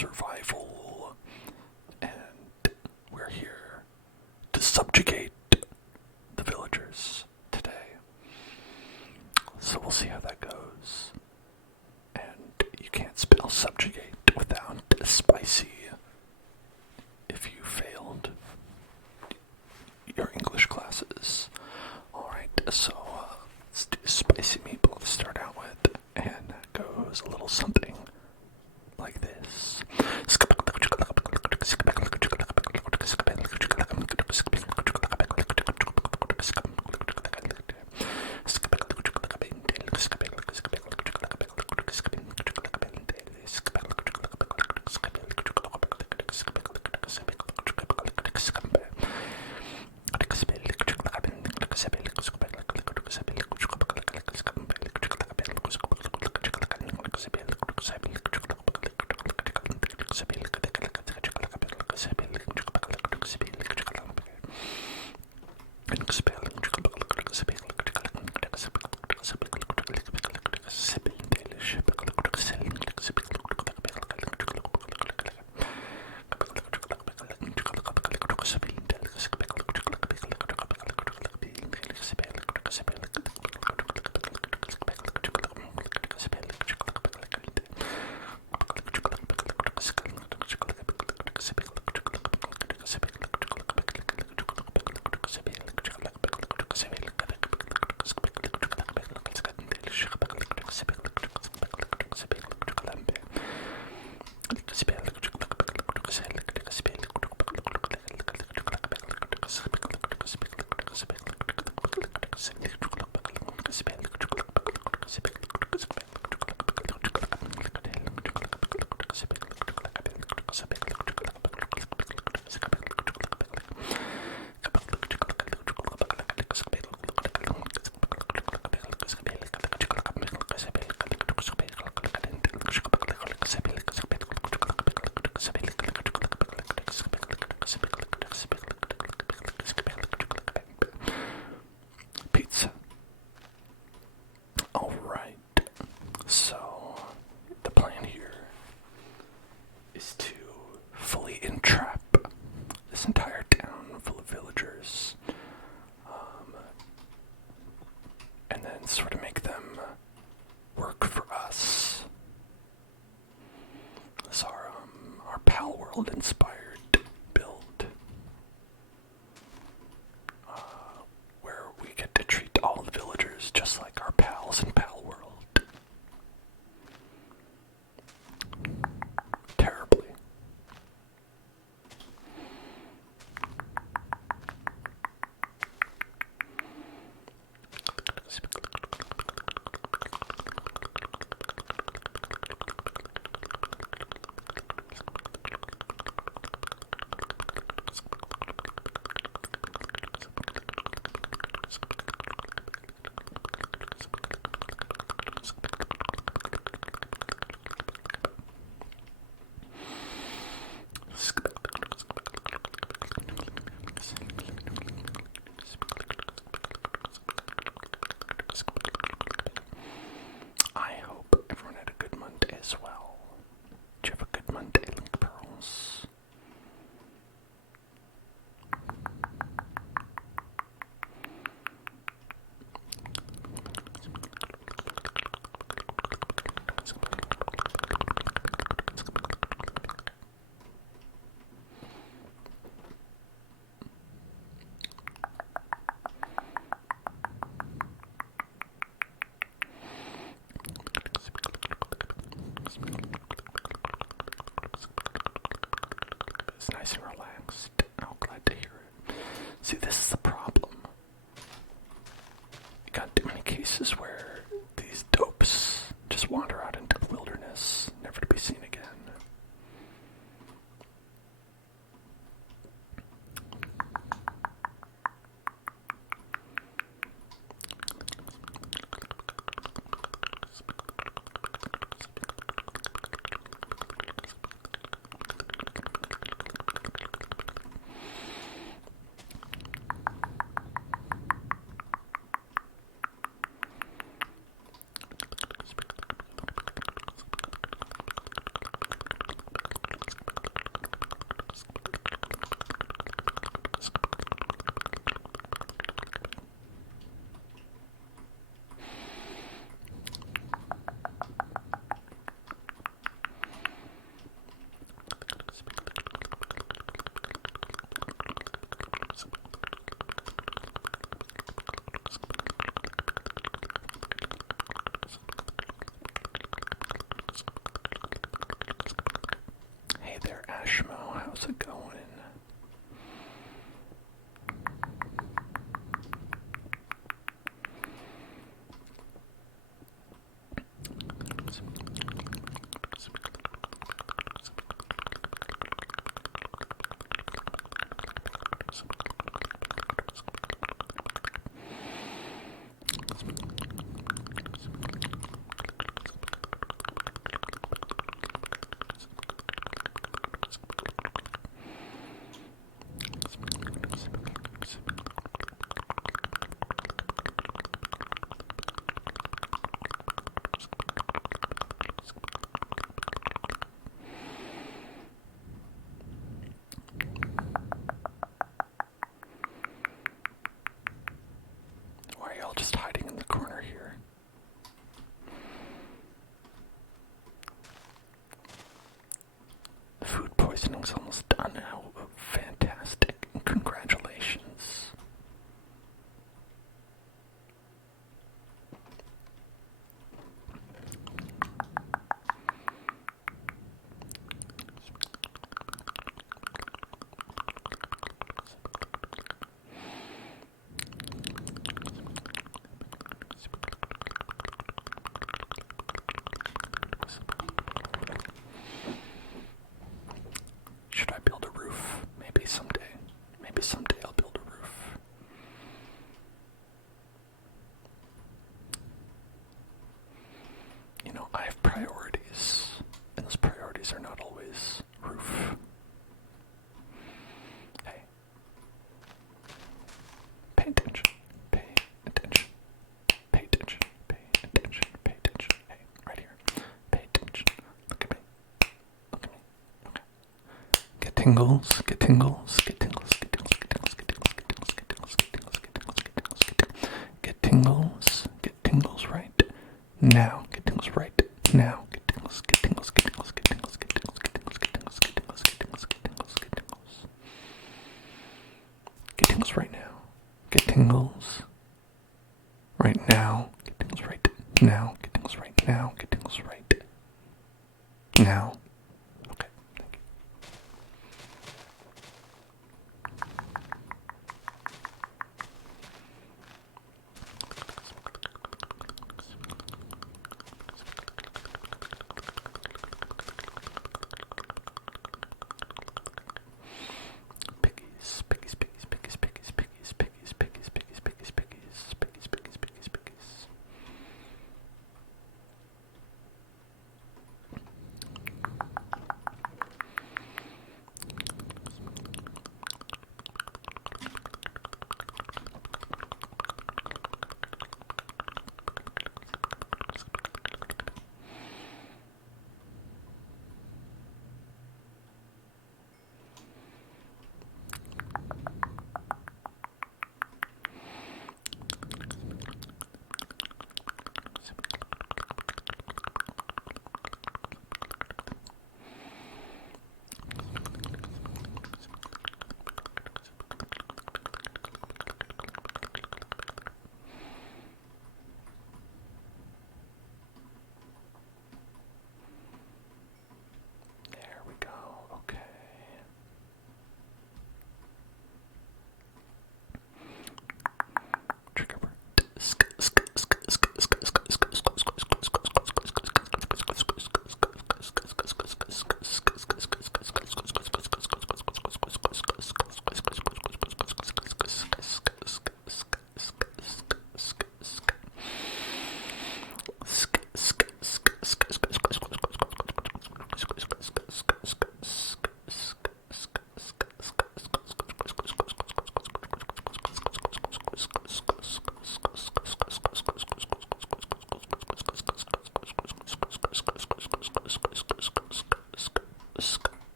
survival, and we're here to subjugate the villagers today. So we'll see how that goes. And you can't spell subjugate without spicy if you failed your English classes. Alright, so let's do spicy meatball to start out with, and that goes a little something like this. Pizza. Alright, so the plan here is to fully entrap this entire town full of villagers, and then sort of make them work for us. This is our Pal World inspired build, where we get to treat all the villagers just like our pals in Pal World. Terribly. I hope everyone had a good Monday as well. Did you have a good Monday, Link Pearls? It's nice and relaxed. Oh, glad to hear it. See, this is the problem. You got too many cases where these dopes just wander out into the wilderness, never to be seen again. How's it going? Why are y'all just hiding in the corner here? Food poisoning's almost done now. Fantastic. Congratulations. Should I build a roof? Maybe someday. Maybe someday I'll build a roof. You know, I have priorities, and those priorities are not always roof. Hey. Pay attention. Pay attention. Pay attention. Pay attention. Pay attention. Hey, right here. Pay attention. Look at me. Look at me. Okay. Get tingles, get tingles, get tingles, get tingles, get tingles, get tingles, get tingles, get tingles, get tingles, get tingles, get tingles, get tingles right now, get tingles right now, get tingles, get tingles, get tingles, get tingles, get tingles, get tingles, get tingles, get tingles, get tingles, get tingles, get tingles. Get tingles right now. Get tingles right now. Get tingles right now. Get tingles right now. Get tingles right now. Okay, thank you. Piggies, piggies, piggies, piggies, piggies, piggies, piggies, piggies, piggies, piggies, piggies, piggies, piggies, piggies, piggies.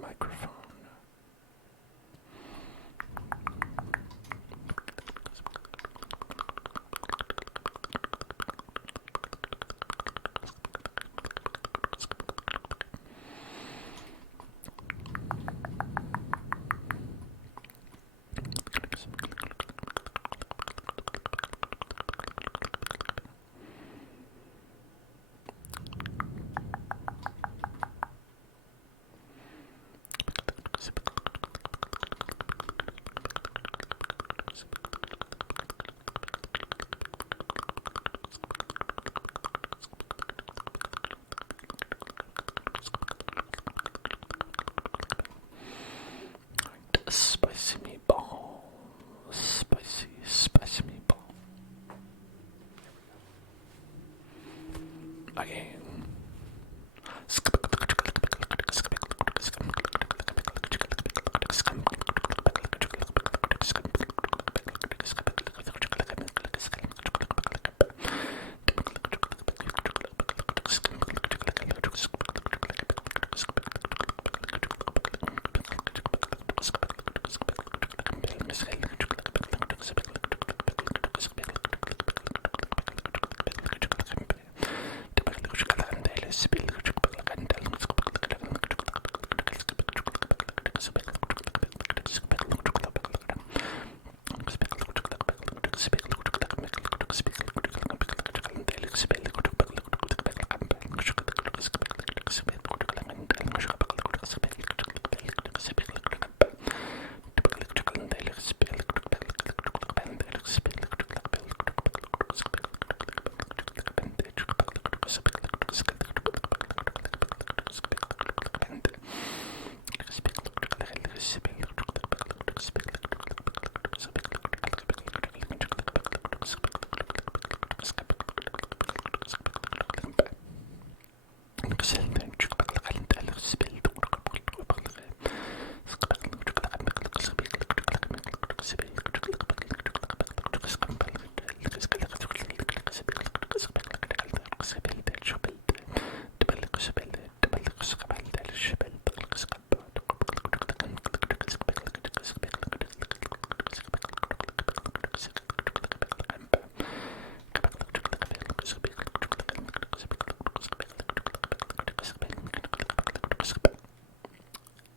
microphone. Spicy meatball. Spicy meatball. Again.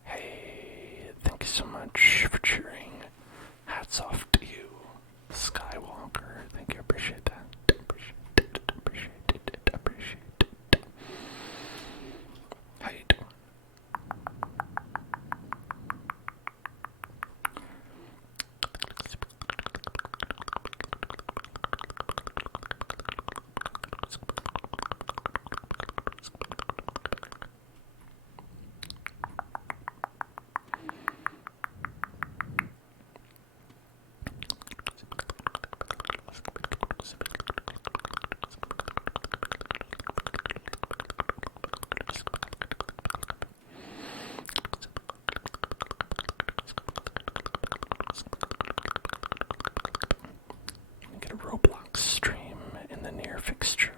Hey, thank you so much for cheering. Hats off to you, Skywalker. Thank you, appreciate that. Appreciate it. How you doing? Get a Roblox stream in the near fixture.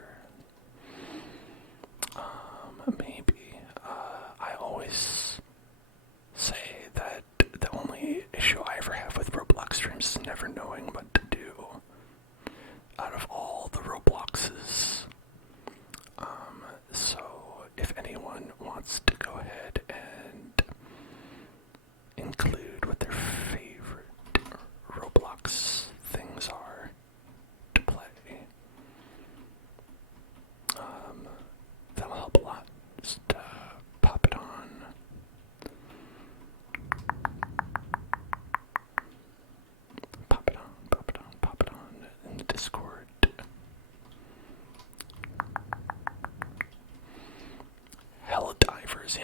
Maybe. I always say that the only issue I ever have with Roblox streams is never knowing what to do out of all the Robloxes. So if anyone wants to go ahead and include what their favorite Roblox things are to play, that'll help a lot. Just pop it on. Pop it on in the Discord. Helldivers,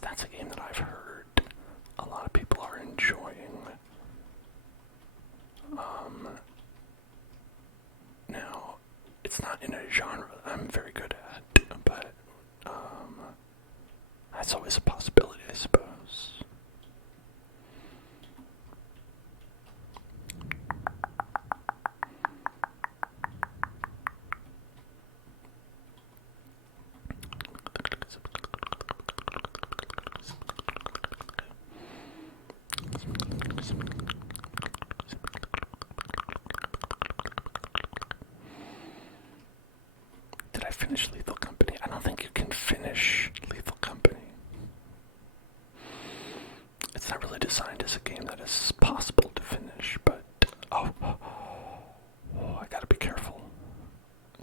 that's a game that I've heard a lot of people are enjoying. Now, it's not in a genre that I'm very good at, but that's always a possibility, I suppose. finish Lethal Company. I don't think you can finish Lethal Company. It's not really designed as a game that is possible to finish, but oh, I gotta be careful.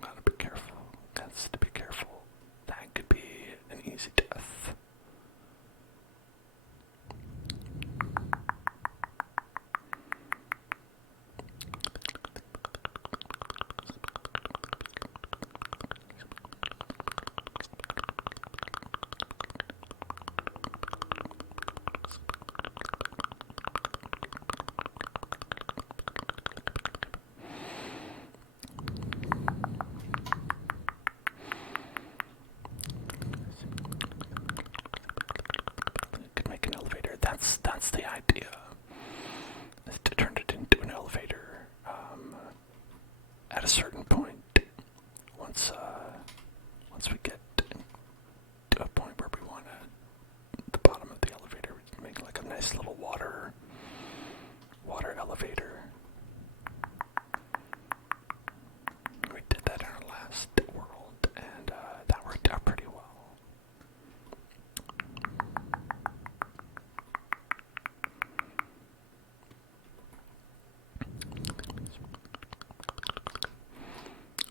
Gotta be careful. Has to be careful. That could be an easy death. Could make an elevator. That's the idea. Is to turn it into an elevator at a certain point. Once we get to a point where we want the bottom of the elevator, we make like a nice little water elevator. We did that in our last world, and that worked out pretty well.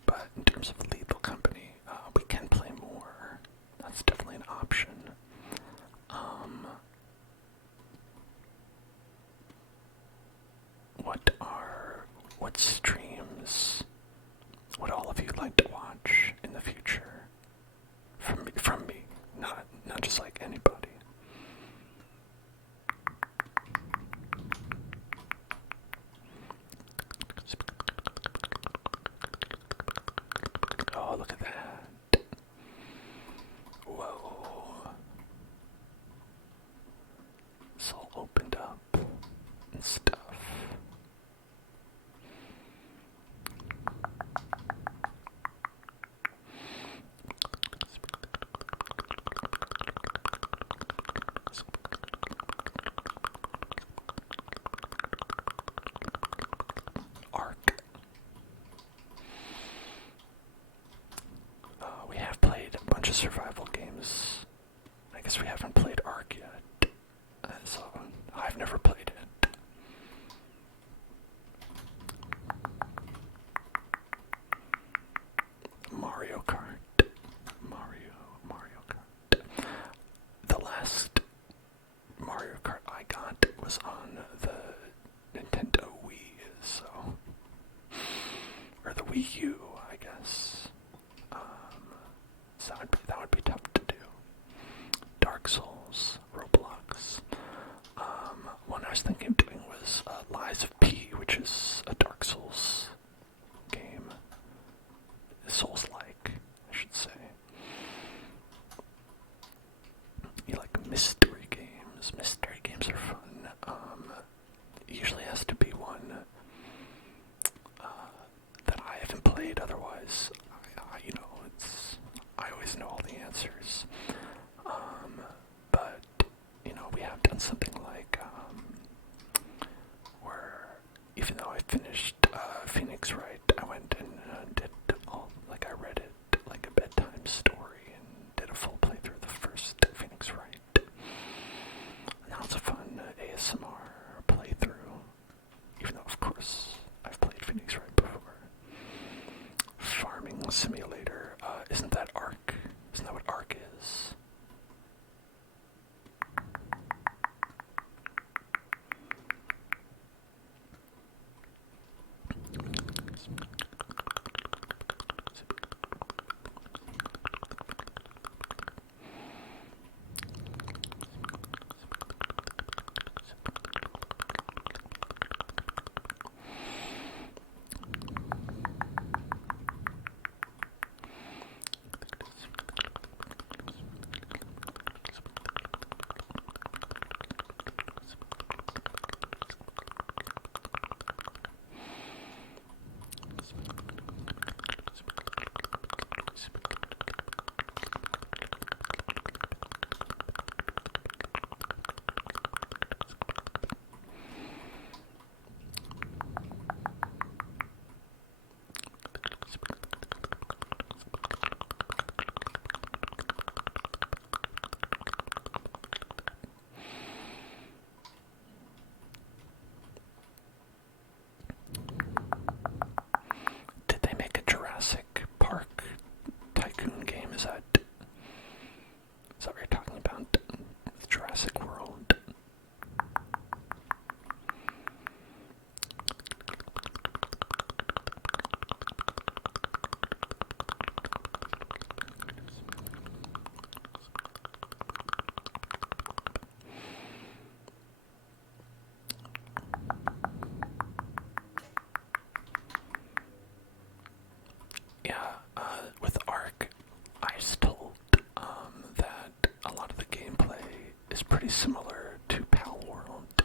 But in terms of Lethal Company, we can play more. That's definitely an option. What streams would all of you like to watch in the future? From me, not just like anybody. Oh, look at that. Whoa. It's all opened up and stuff. We have played a bunch of survival games. I guess we haven't played Ark yet. So I've never played it. Mario Kart. Mario Kart. The last Mario Kart I got was on the Nintendo Wii, so... or the Wii U, I guess. So that would be tough to do. Dark Souls, Roblox. One I was thinking of doing was Lies of P, which is a Dark Souls game. Souls-like, I should say. You like mystery games. Mystery games are fun. It usually has to be one that I haven't played, otherwise, I always know all the answers. But, we have done something like, where, even though I finished Phoenix Wright, I went and did I read it like a bedtime story and did a full playthrough of the first Phoenix Wright. And that was a fun ASMR playthrough, even though, of course, I've played Phoenix Wright before. Farming Simulator, isn't that Ark? Isn't that what Ark is? is pretty similar to Pal World.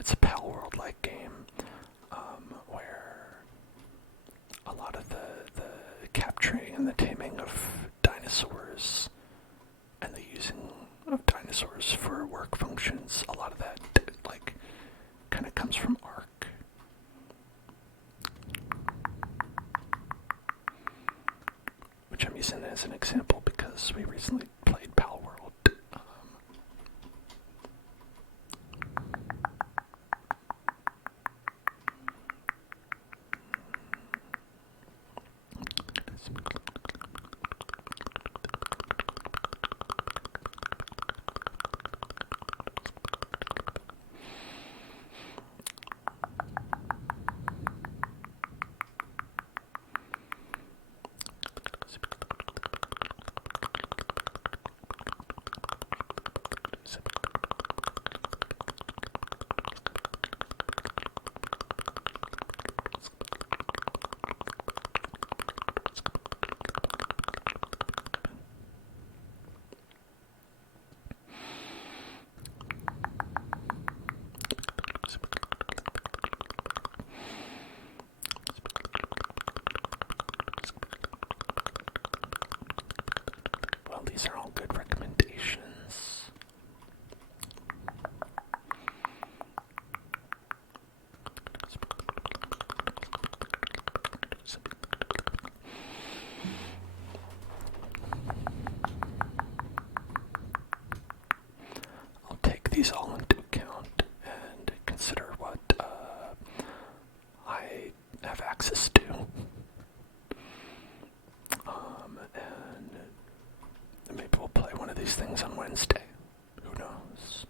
It's a Pal World-like game where a lot of the capturing and the taming of dinosaurs and the using of dinosaurs for work functions, a lot of that like kind of comes from Ark. Which I'm using as an example because we recently played Pal World. Well, these are all good recommendations. I'll take these all into account and consider what I have access to. And maybe we'll play one of these things on Wednesday. Who knows?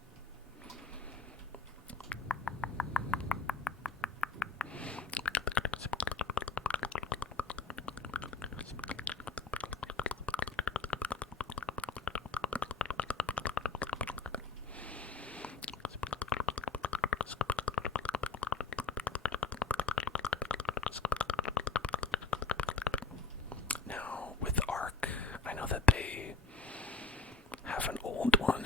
Now, with Ark, I know that they have an old one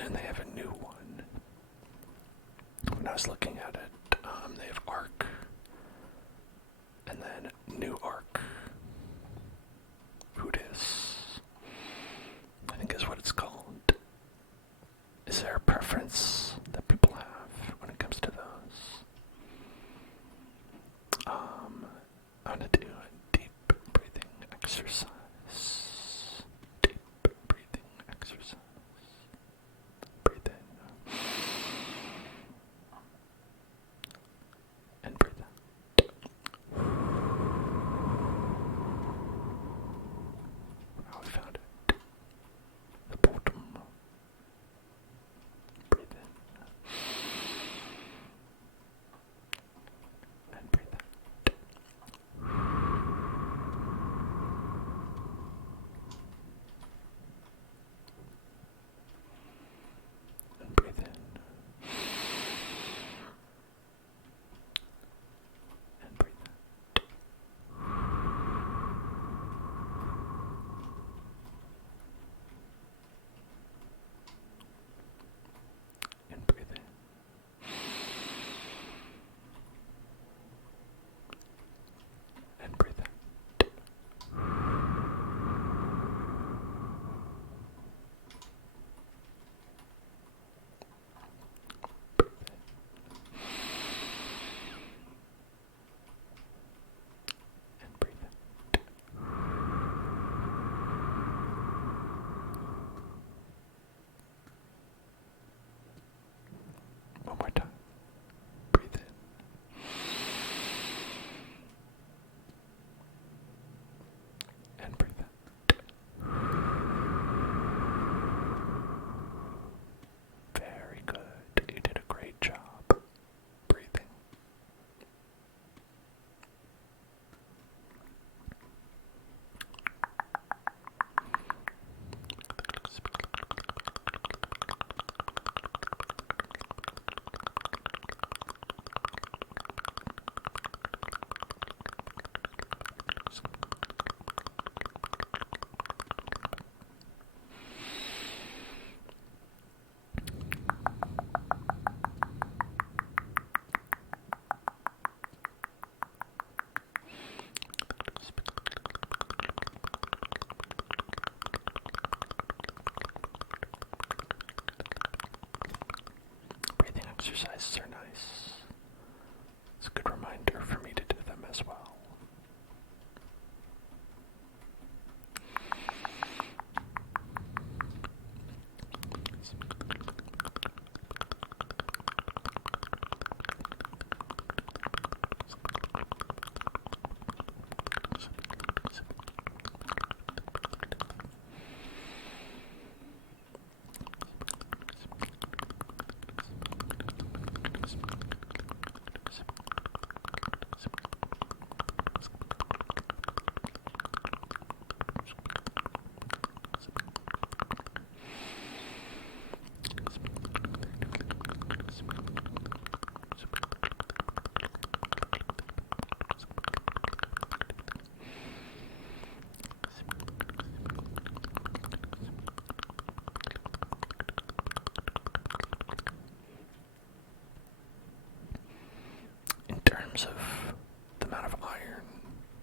terms of the amount of iron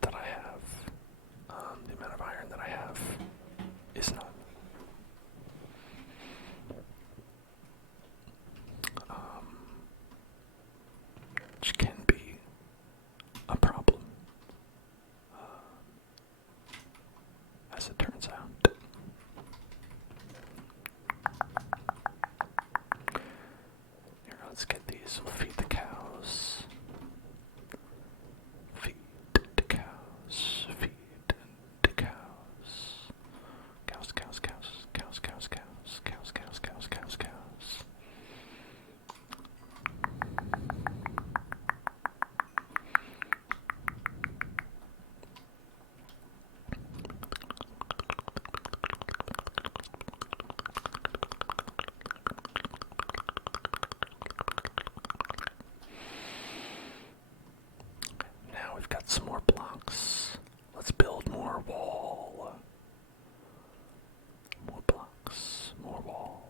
that I have, is none. Which can be a problem, as it turns out. Here, let's get these. We'll feed the cows. Feed the cows. Feed the cows. Cows, cows, cows, cows, cows, cows, cows, cows, cows, cows, cows. Now we've got some more blocks. Let's build more wall. More blocks, more wall.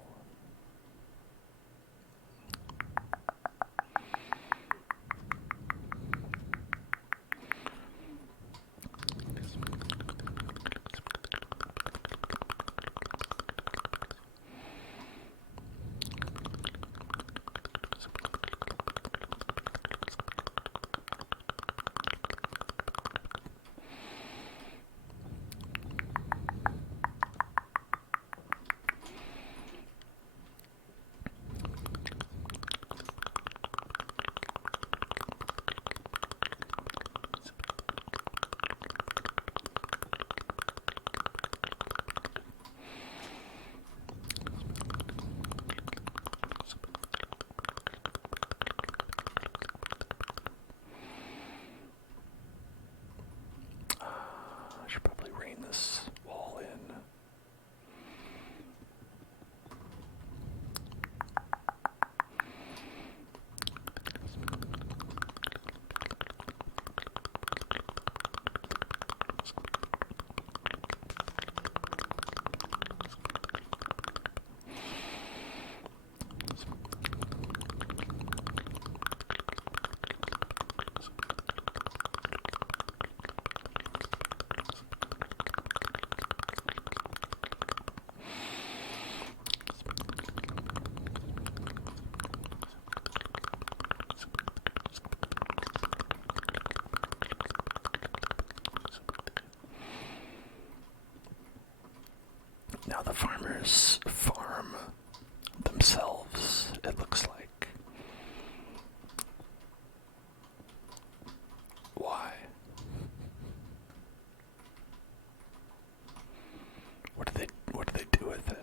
I should probably rein this wall in. Now the farmers farm themselves, it looks like. Why? What do they do with it?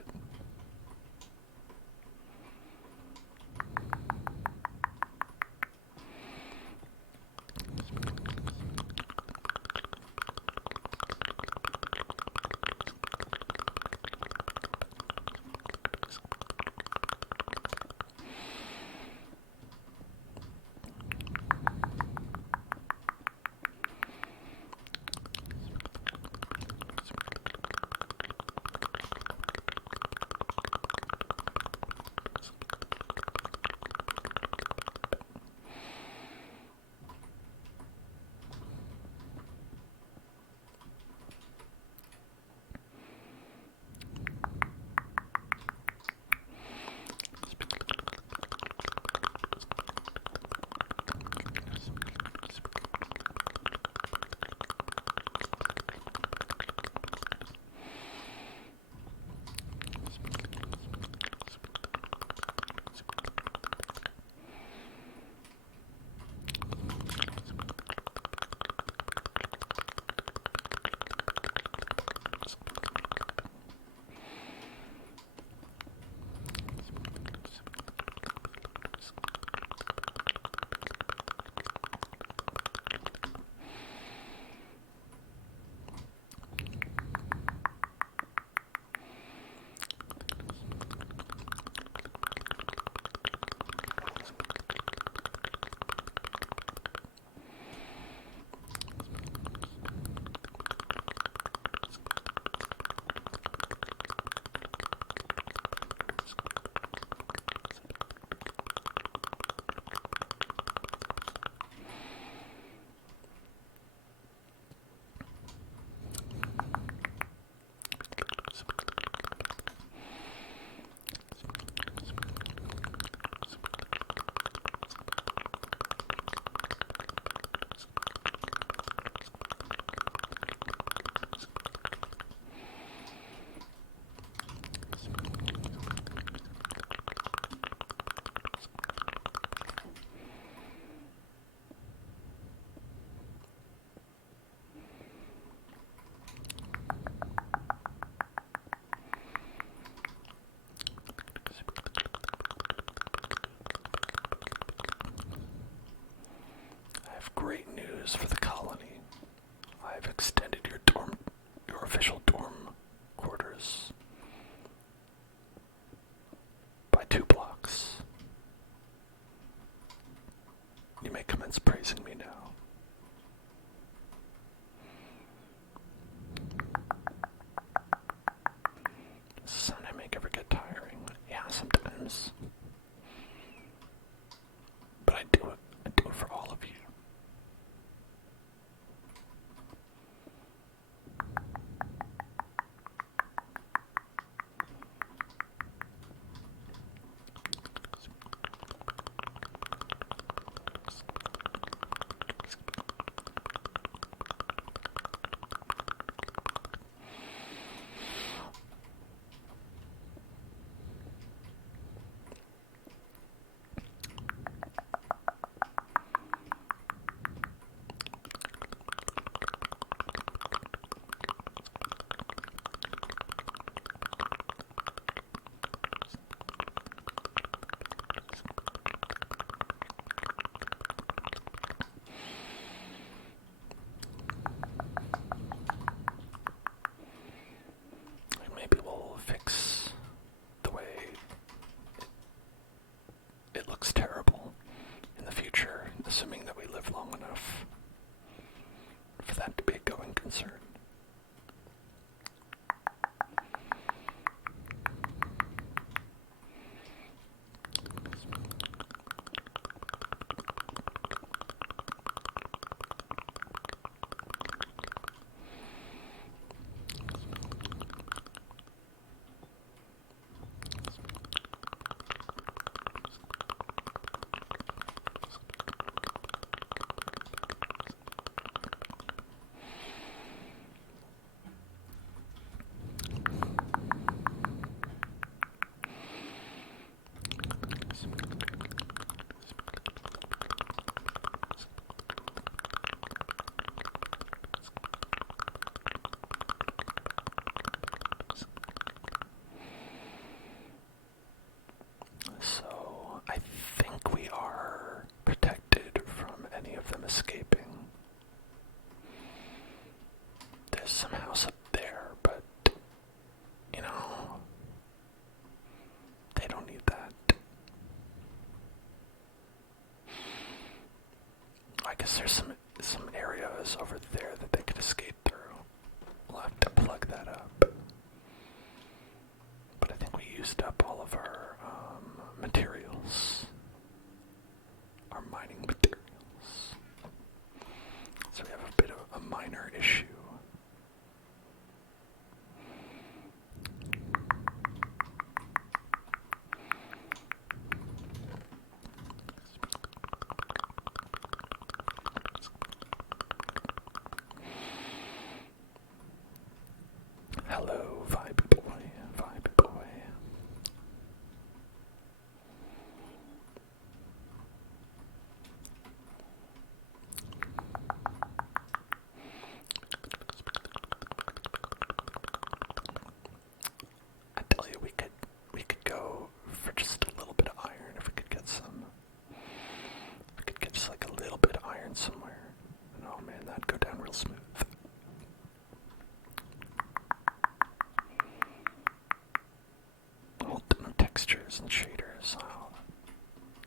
news for the colony. I've extended your official dorm quarters by 2 blocks. You may commence praising me now. Does the sound I make ever get tiring? Yeah, sometimes. But I do it for all of you. Maybe we'll fix the way it looks terrible in the future, assuming that we live long enough for that to be a going concern. So, I think we are protected from any of them escaping. There's some house up there, but, you know, they don't need that. I guess there's some areas over there that they could escape through. We'll have to plug that up. But I think we used up all of our materials. Our mining materials. So we have a bit of a minor issue. Hello, Vibe Boy, Vibe Boy. I tell you, we could go for just a little bit of iron if we could get some. If we could get just like a little bit of iron somewhere. And oh man, that'd go down real smooth. All different textures and shaders. Oh,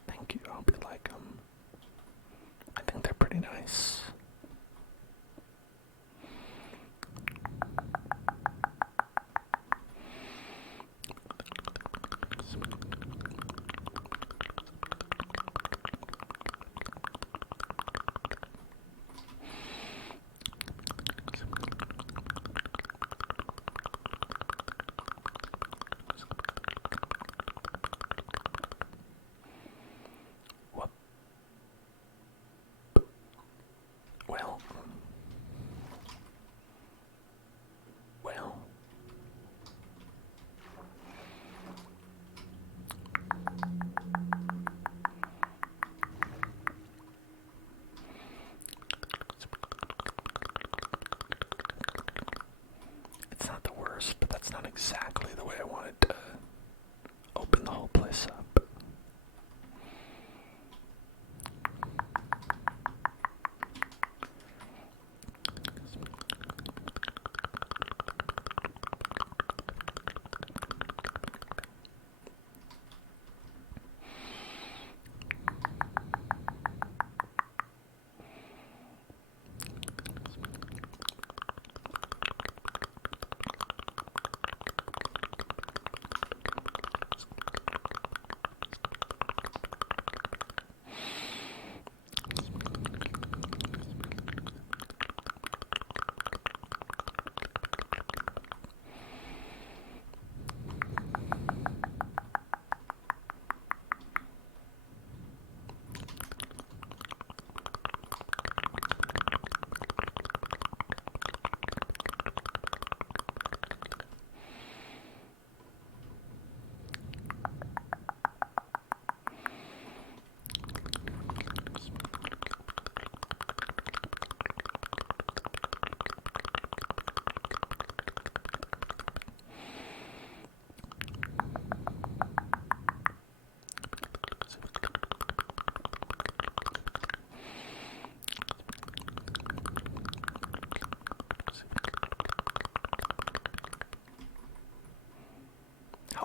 thank you. I hope you like them. I think they're pretty nice.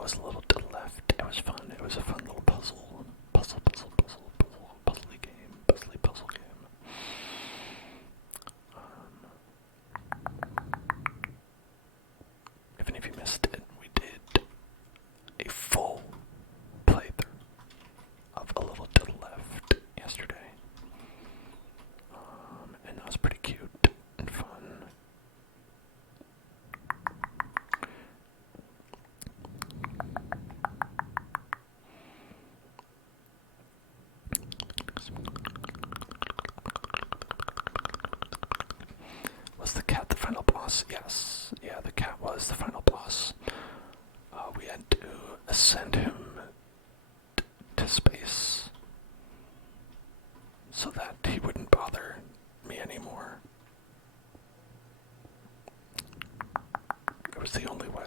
was a little to the left. It was fun. It was a fun little puzzly game. Puzzle game. If any of you missed it, we did a full playthrough of A Little to the Left yesterday. And that was pretty cute and fun. Was the cat the final boss? Yes. Yeah, the cat was the final boss. We had to ascend him to space so that he wouldn't bother me anymore. It was the only way.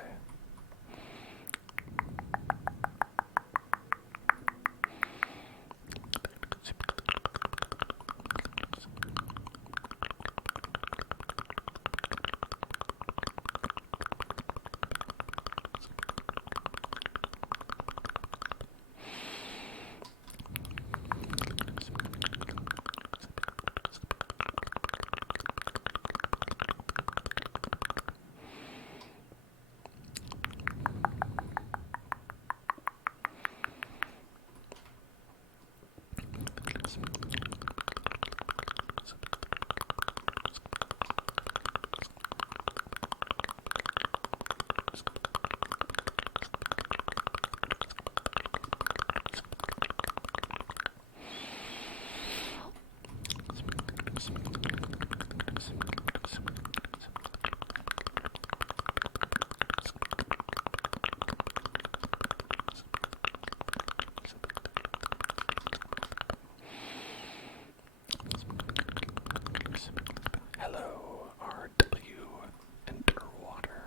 Hello, RW Underwater.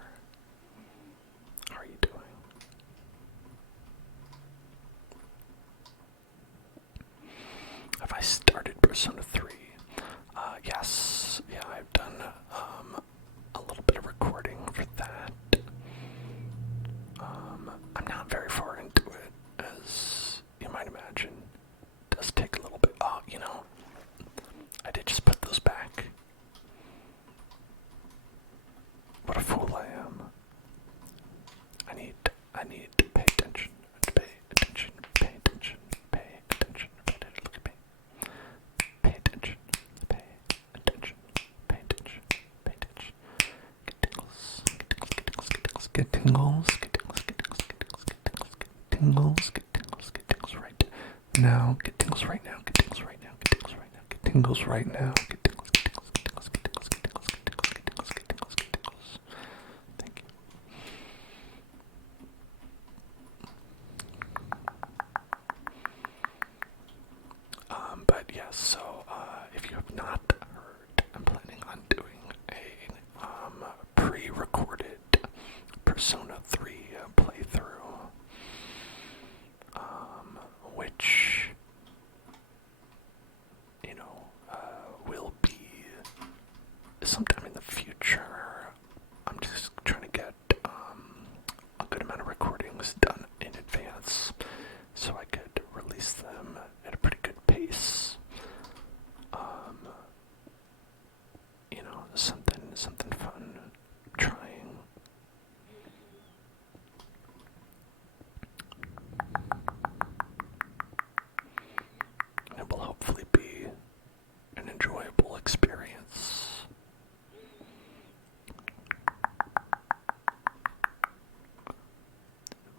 How are you doing? Have I started Persona 3? Yes. Yeah, I've done a little bit of recording for that. I'm not very far into it, as you might imagine. It does take a little bit. Oh, I did just put those back. What a fool I am. I need to pay attention. Pay attention. Pay attention. Pay attention. Look at me. Pay attention. Pay attention. Pay attention. Pay attention. Get tingles. Get tingles. Get tingles. Get tingles. Get tingles. Get tingles. Get tingles. Get tingles. Get tingles. Get tingles right now. Get tingles right now. Get tingles right now. Get tingles right now. Get tingles right now. Get tingles. Get tingles. Get tingles. Get tingles. Get tingles. Get tingles. Get tingles. Get tingles. Get tingles. Thank you. But yes, so if you have not heard, I'm planning on doing a pre-recorded Persona 3 playthrough, which will be sometime in the future. I'm just trying to get a good amount of recordings done in advance so I could release them at a pretty good pace. Something fun, trying. It will hopefully be an enjoyable experience.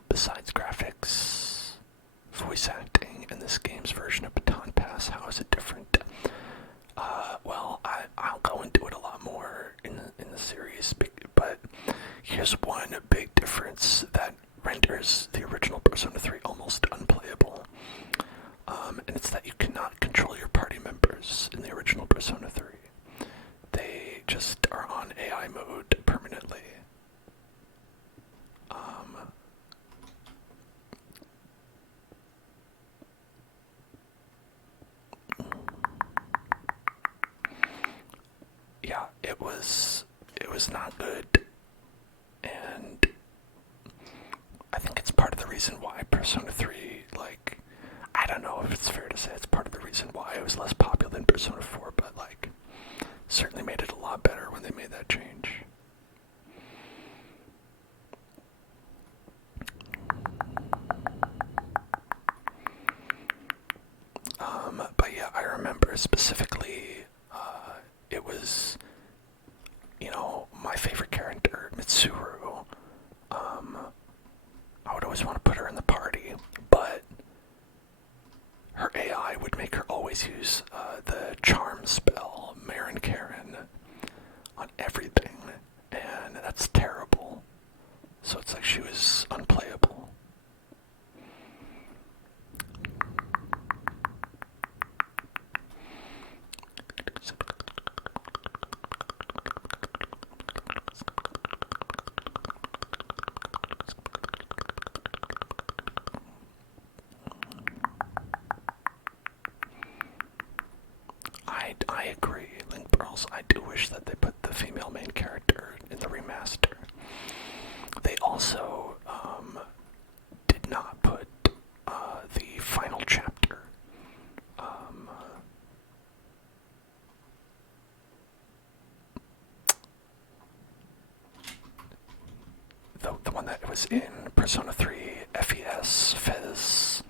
Besides graphics, voice acting, and this game's version of Baton Pass, how is it different? Well, I'll go into it a lot more in the series, but here's one big difference that renders the original Persona 3 almost unplayable. And it's that you cannot control your party members in the original Persona 3. They just are on AI mode permanently. Yeah, it was not good, and I think it's part Persona 3, like, I don't know if it's fair to say it's part of the reason why it was less popular than Persona 4, but like, certainly made it a lot better when they made that change. But yeah, I remember specifically, it was, my favorite character, Mitsuru. I would always want to put her in the party, but her AI would make her always use the charm spell, Marin Karen, on everything, and that's terrible. So it's like she was unplayable. I agree, Link Pearls. I do wish that they put the female main character in the remaster. They also did not put the final chapter. The one that was in Persona 3 FES, Fez,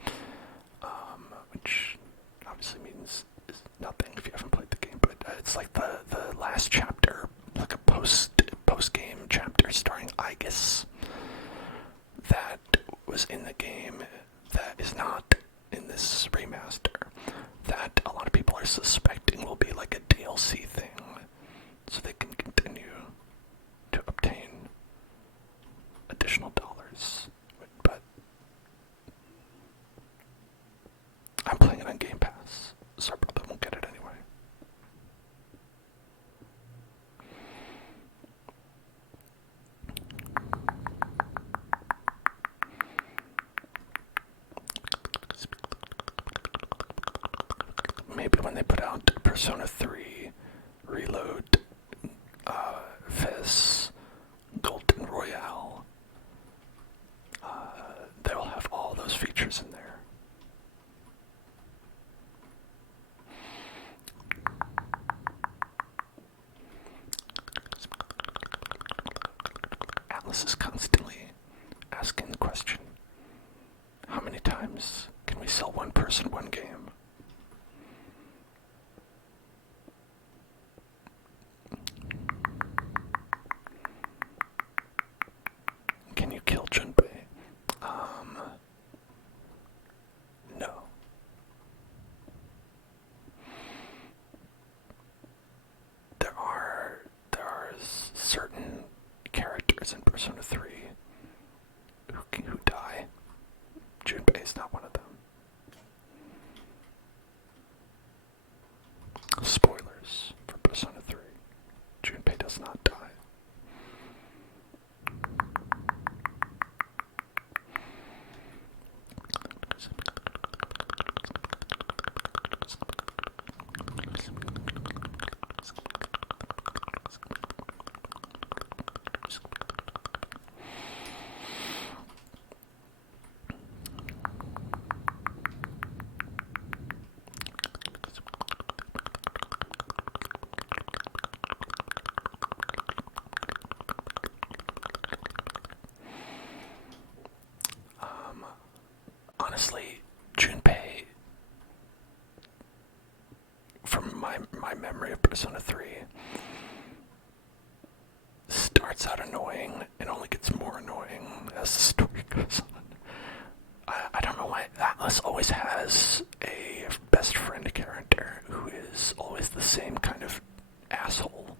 which obviously means is nothing if you haven't played the game, but it's like the last chapter, like a post game chapter starring Aegis that was in the game that is not in this remaster, that a lot of people are suspecting will be like a DLC thing, so they can continue to obtain additional dollars. But I'm playing it on Game Pass, so I probably won't get it anyway. Maybe when they put out Persona 3 Reload, Fez, Golden Royale, they'll have all those features in there. Atlas is constantly asking the question, how many times can we sell one person, one game? Can you kill Junpei? No. There are certain characters in Persona 3 who die. Junpei is not one of them. Spoilers for Persona 3. Junpei does not die. Honestly, Junpei, from my memory of Persona 3, starts out annoying and only gets more annoying as the story goes on. I don't know why Atlas always has a best friend character who is always the same kind of asshole.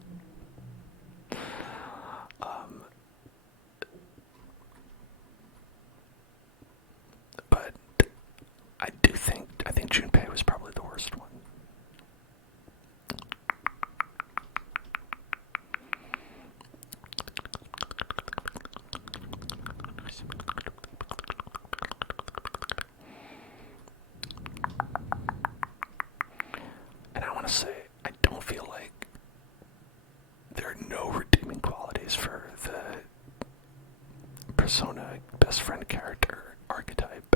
But I think Junpei was probably the worst one. And I want to say, I don't feel like there are no redeeming qualities for the Persona best friend character archetype.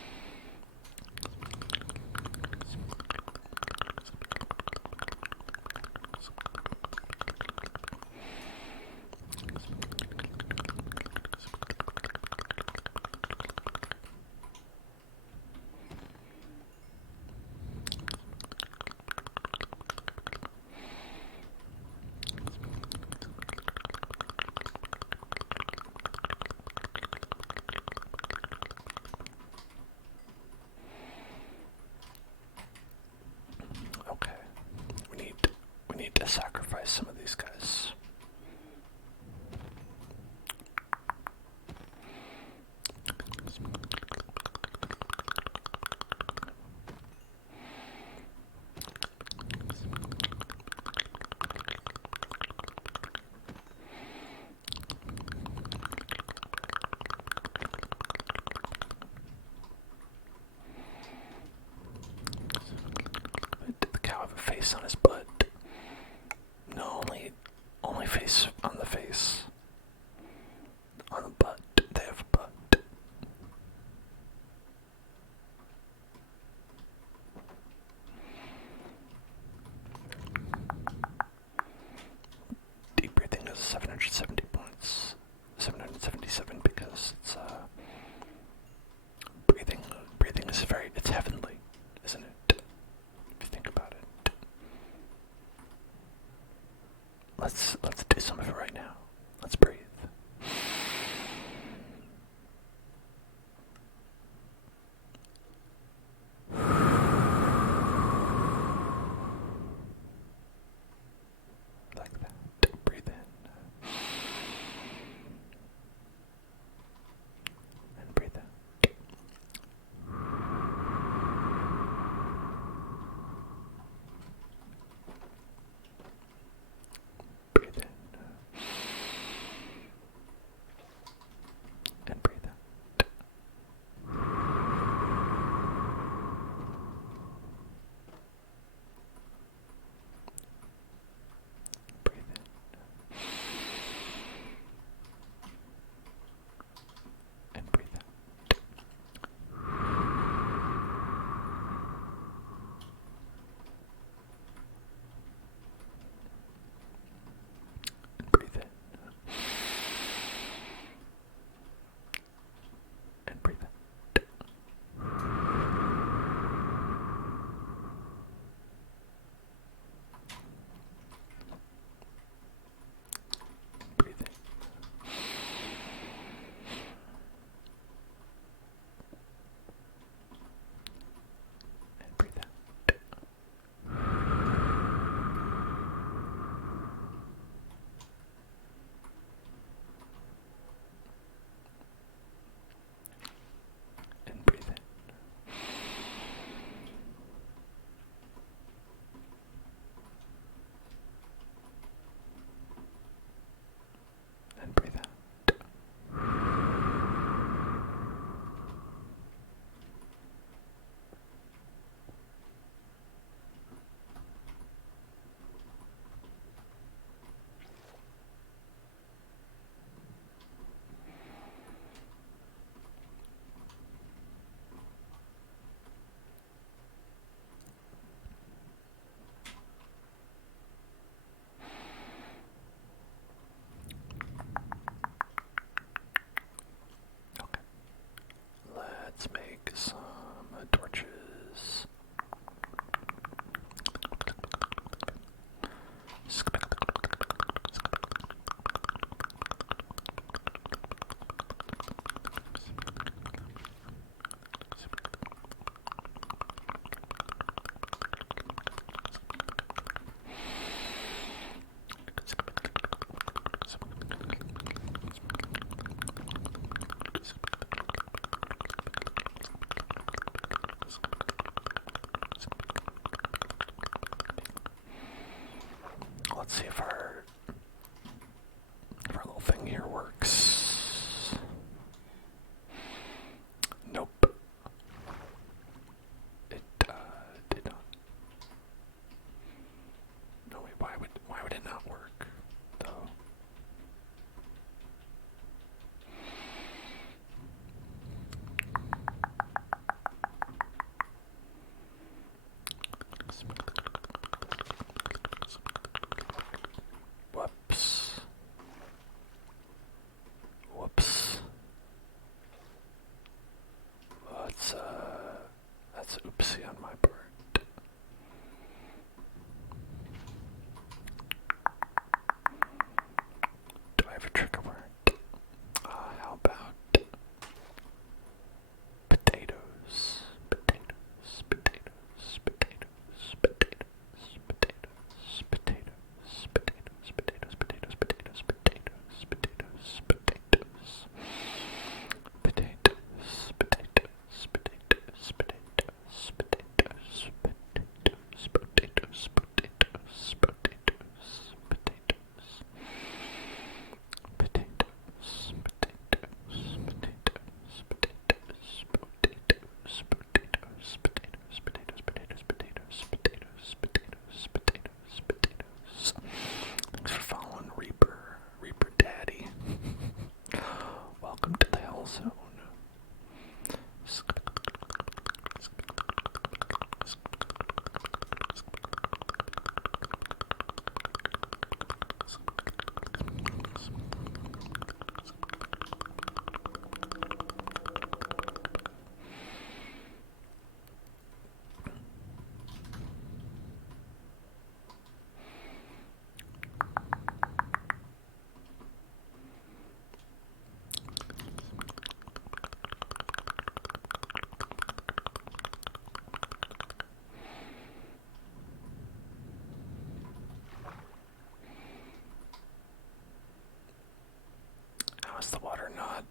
the water not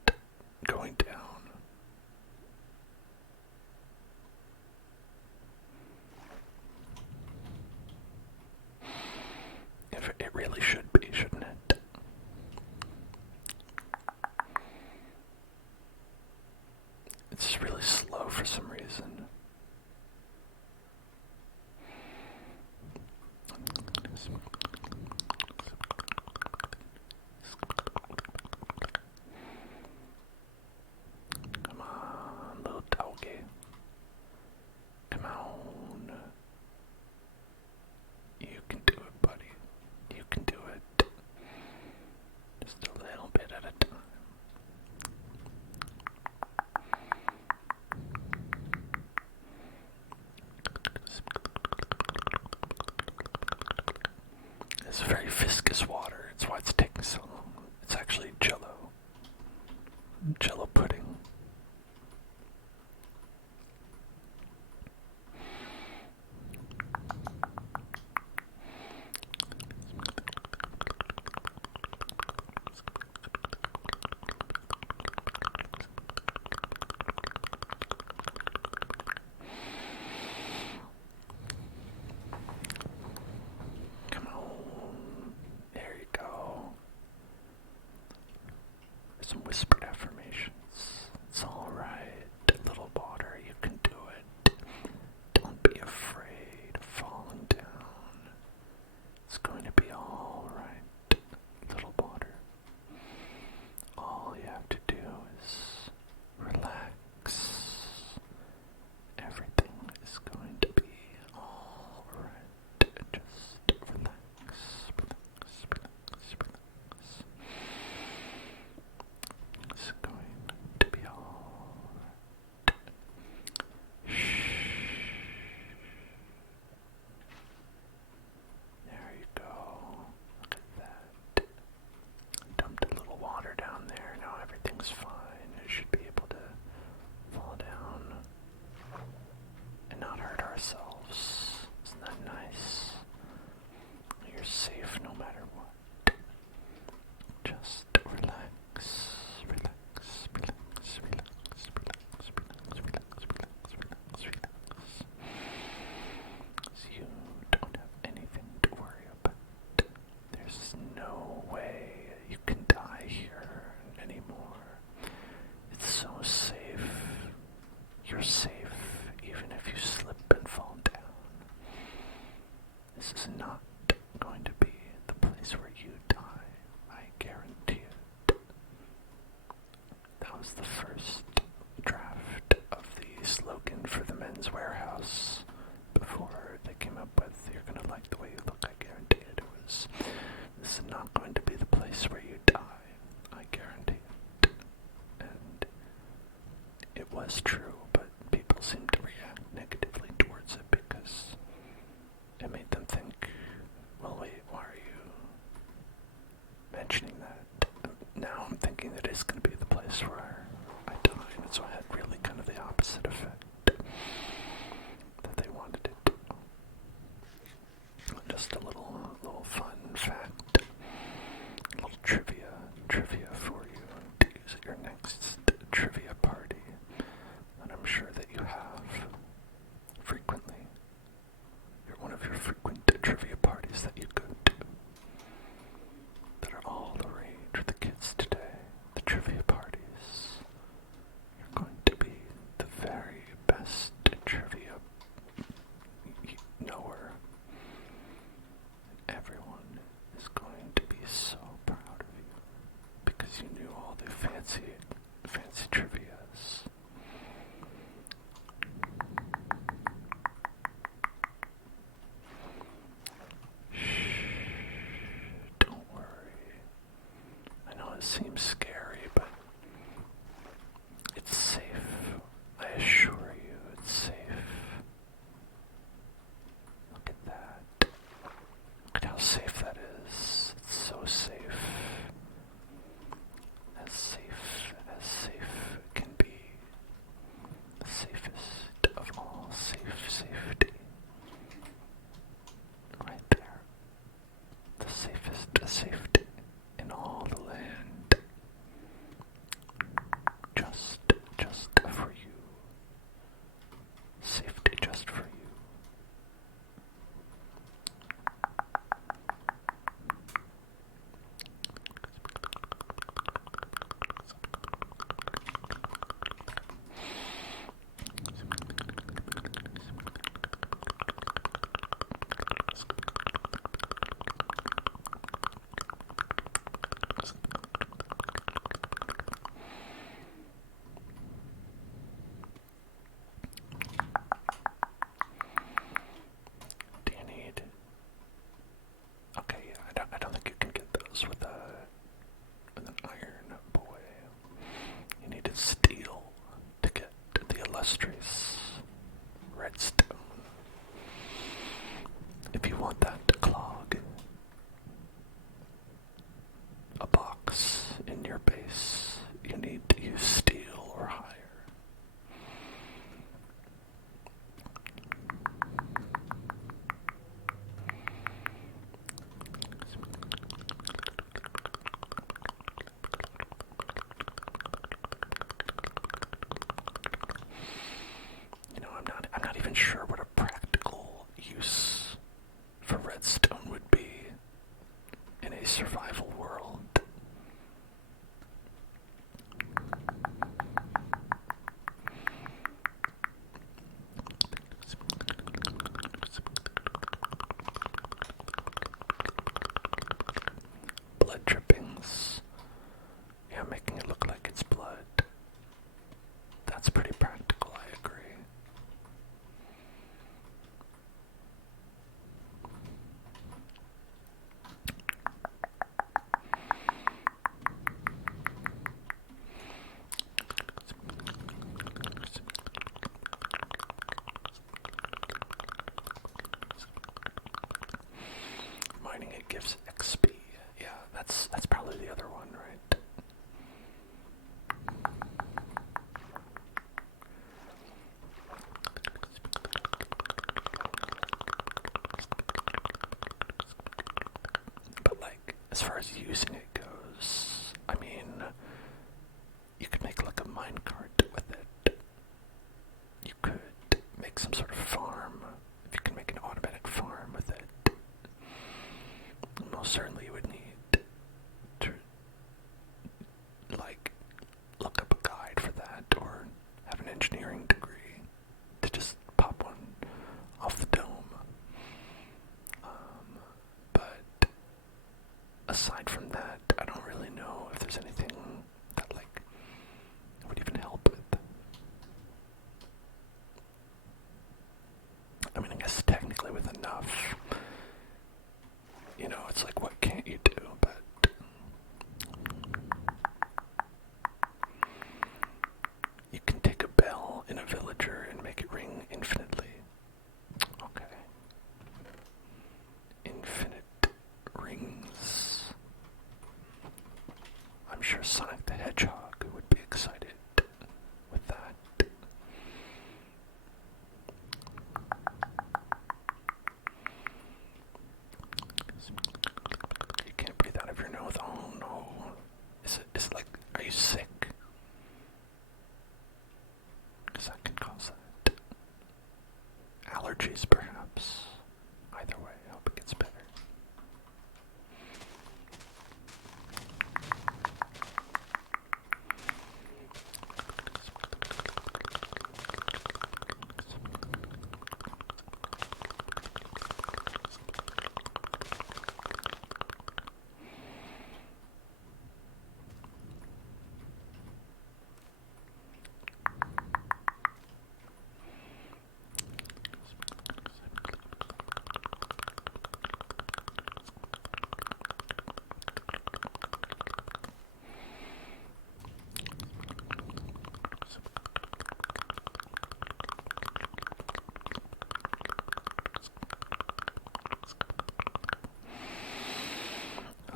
going down? If it really should be, shouldn't it? It's really slow for some reason. Come on, little doggy. Come on. You can do it, buddy. You can do it. Just a little bit at a time. It's very viscous water. It's why it's taking so long. It's actually jello. Jello pudding. Come on. There you go. Some whispered affirmations. It's alright, little water, you can do it. Don't be afraid of falling down. It's going to be alright, little water. All you have to do is relax. Everything is going to be alright. Just relax, relax, relax, relax. It's going to be alright. Shh. There you go. Look at that. Dumped a little water down there. Now everything's fine. It should be able to fall down and not hurt ourselves. Isn't that nice? You're safe no matter what. Just relax, relax, relax, relax, relax, relax, relax, relax, relax, relax. So you don't have anything to worry about. There's no way you can die here anymore. It's so safe. You're safe even if you slip and fall down. This is not going to be the place where you die. I guarantee it. That was the first draft of the slogan for the Men's Warehouse before they came up with, "You're gonna like the way you look, I guarantee it." It was, "This is not going to be the place where you die. I guarantee it." And it was true, but people seemed to react negatively towards it because it made them think, well, wait, why are you mentioning that? Now I'm thinking that it's going to be the place where I die, and so it had really kind of the opposite effect that they wanted it to. Just a little fun fact, a little trivia for you to use at your next trivia party that I'm sure that you have frequently. You're one of your frequent trivia parties that you go to that are all the rage with the kids today. The trivia parties. blood drippings. Yeah, making it look like it's blood. That's pretty practical, I agree. Mining it gives XP. Yeah, that's probably the other one, right? But like, as far as using it goes, I mean, you could make like a minecart with it. You could make some sort of farm, if you can make an automatic farm with it. Most certainly you would need to, like, look up a guide for that, or have an engineering degree to just pop one off the dome. But aside from that, I don't really know if there's anything that, like, would even help with. I mean, I guess technically with enough, you know, it's like, what can't you do? But you can take a bell in a villager and make it ring infinitely. Okay. Infinite rings. I'm sure Sonic the Hedgehog would be excited with that. You can't breathe out of your nose. Oh no. Is it like, are you sick? Because that can cause that. Allergies, perhaps. Either way, I hope it gets better.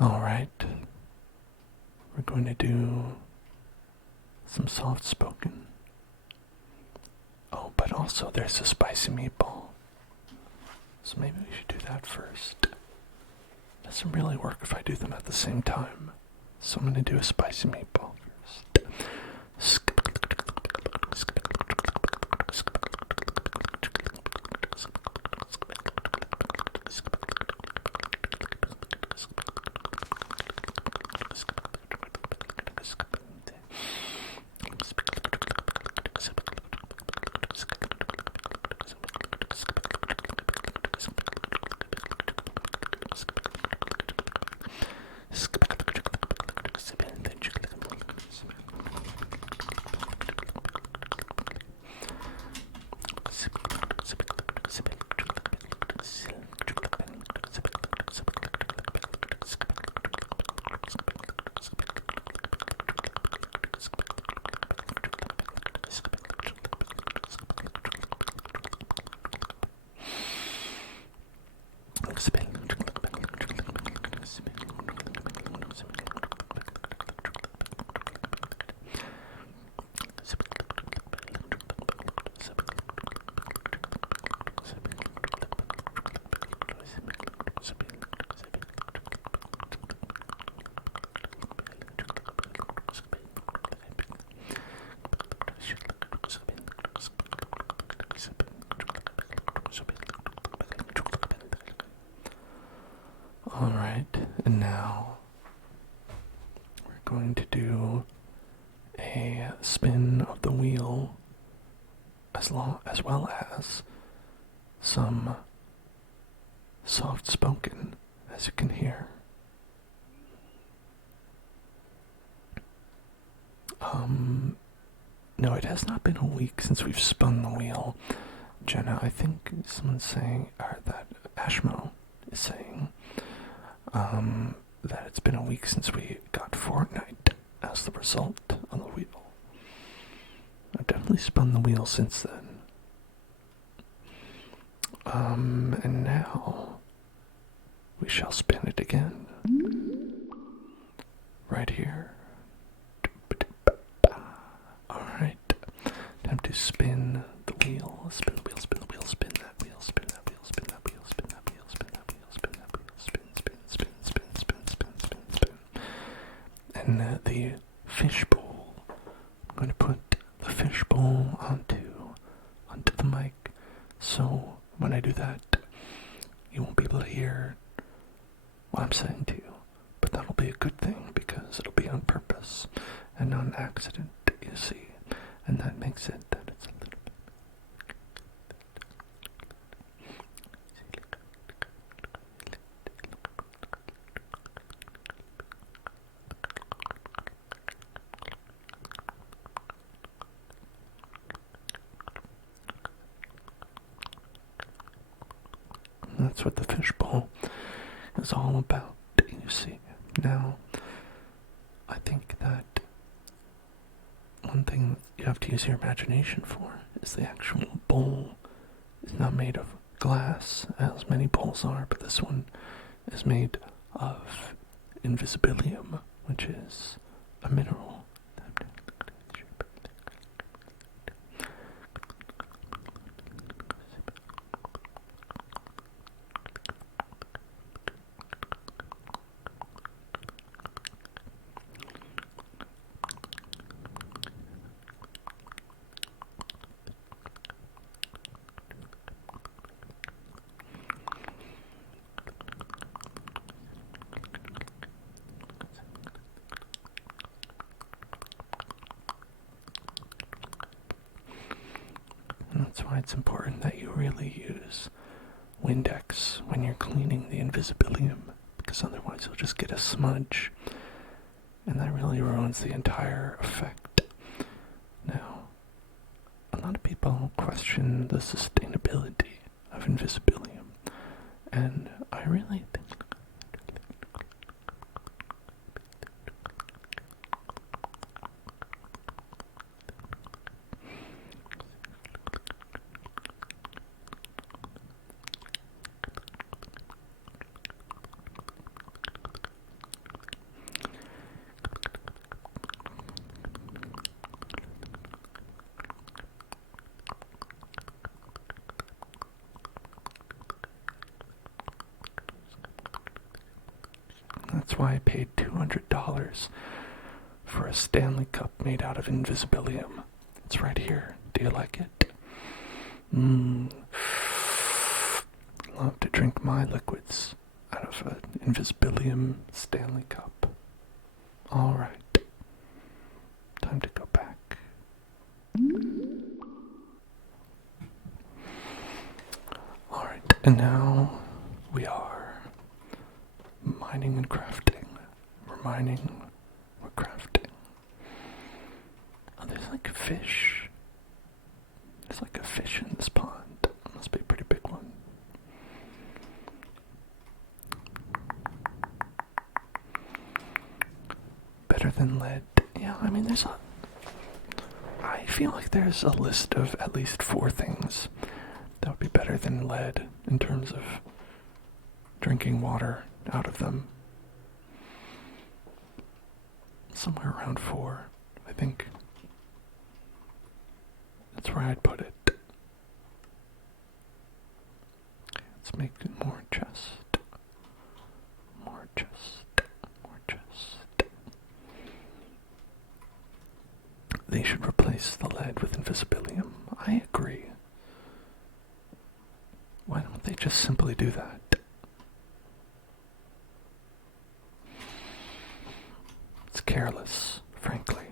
Alright, we're going to do some soft spoken. Oh, but also there's a spicy meatball. So maybe we should do that first. Doesn't really work if I do them at the same time. So I'm going to do a spicy meatball first. Alright, and now we're going to do a spin of the wheel as well as some soft-spoken, as you can hear. No, it has not been a week since we've spun the wheel. Jenna, I think someone's saying, or that Ashmo is saying, that it's been a week since we got Fortnite as the result on the wheel. I've definitely spun the wheel since then. And now we shall spin it again. Right here. Alright. Time to spin the wheel. Spin the wheel, spin the wheel, spin that wheel, spin that wheel, spin that wheel, spin that wheel, spin that wheel, spin that wheel, spin, spin, spin, spin, spin, spin, spin, spin. And the fishbowl. I'm going to put the fishbowl onto the mic. So when I do that, you won't be able to hear what I'm saying to you. But that'll be a good thing because it'll be on purpose and not an accident, you see. And that makes it that it's a little bit. That's what the fishbowl is all about, you see. Now, I think that one thing you have to use your imagination for is the actual bowl is not made of glass, as many bowls are, but this one is made of invisibilium, which is a mineral. That's why it's important that you really use Windex when you're cleaning the invisibilium, because otherwise you'll just get a smudge, and that really ruins the entire effect. Now, a lot of people question the sustainability of invisibilium, and I really think that's why I paid $200 for a Stanley Cup made out of invisibilium. It's right here. Do you like it? Love to drink my liquids out of an invisibilium Stanley Cup. Alright. Time to go back. Alright, and now we are mining and crafting. We're mining, we're crafting. Oh, there's like a fish. There's like a fish in this pond. Must be a pretty big one. Better than lead. Yeah, I mean, I feel like there's a list of at least 4 things that would be better than lead in terms of drinking water out of them. Somewhere around 4, I think. That's where I'd put it. Okay, let's make it more chest. More chest. More chest. They should replace the lead with invisibilium. I agree. Why don't they just simply do that? It's careless, frankly.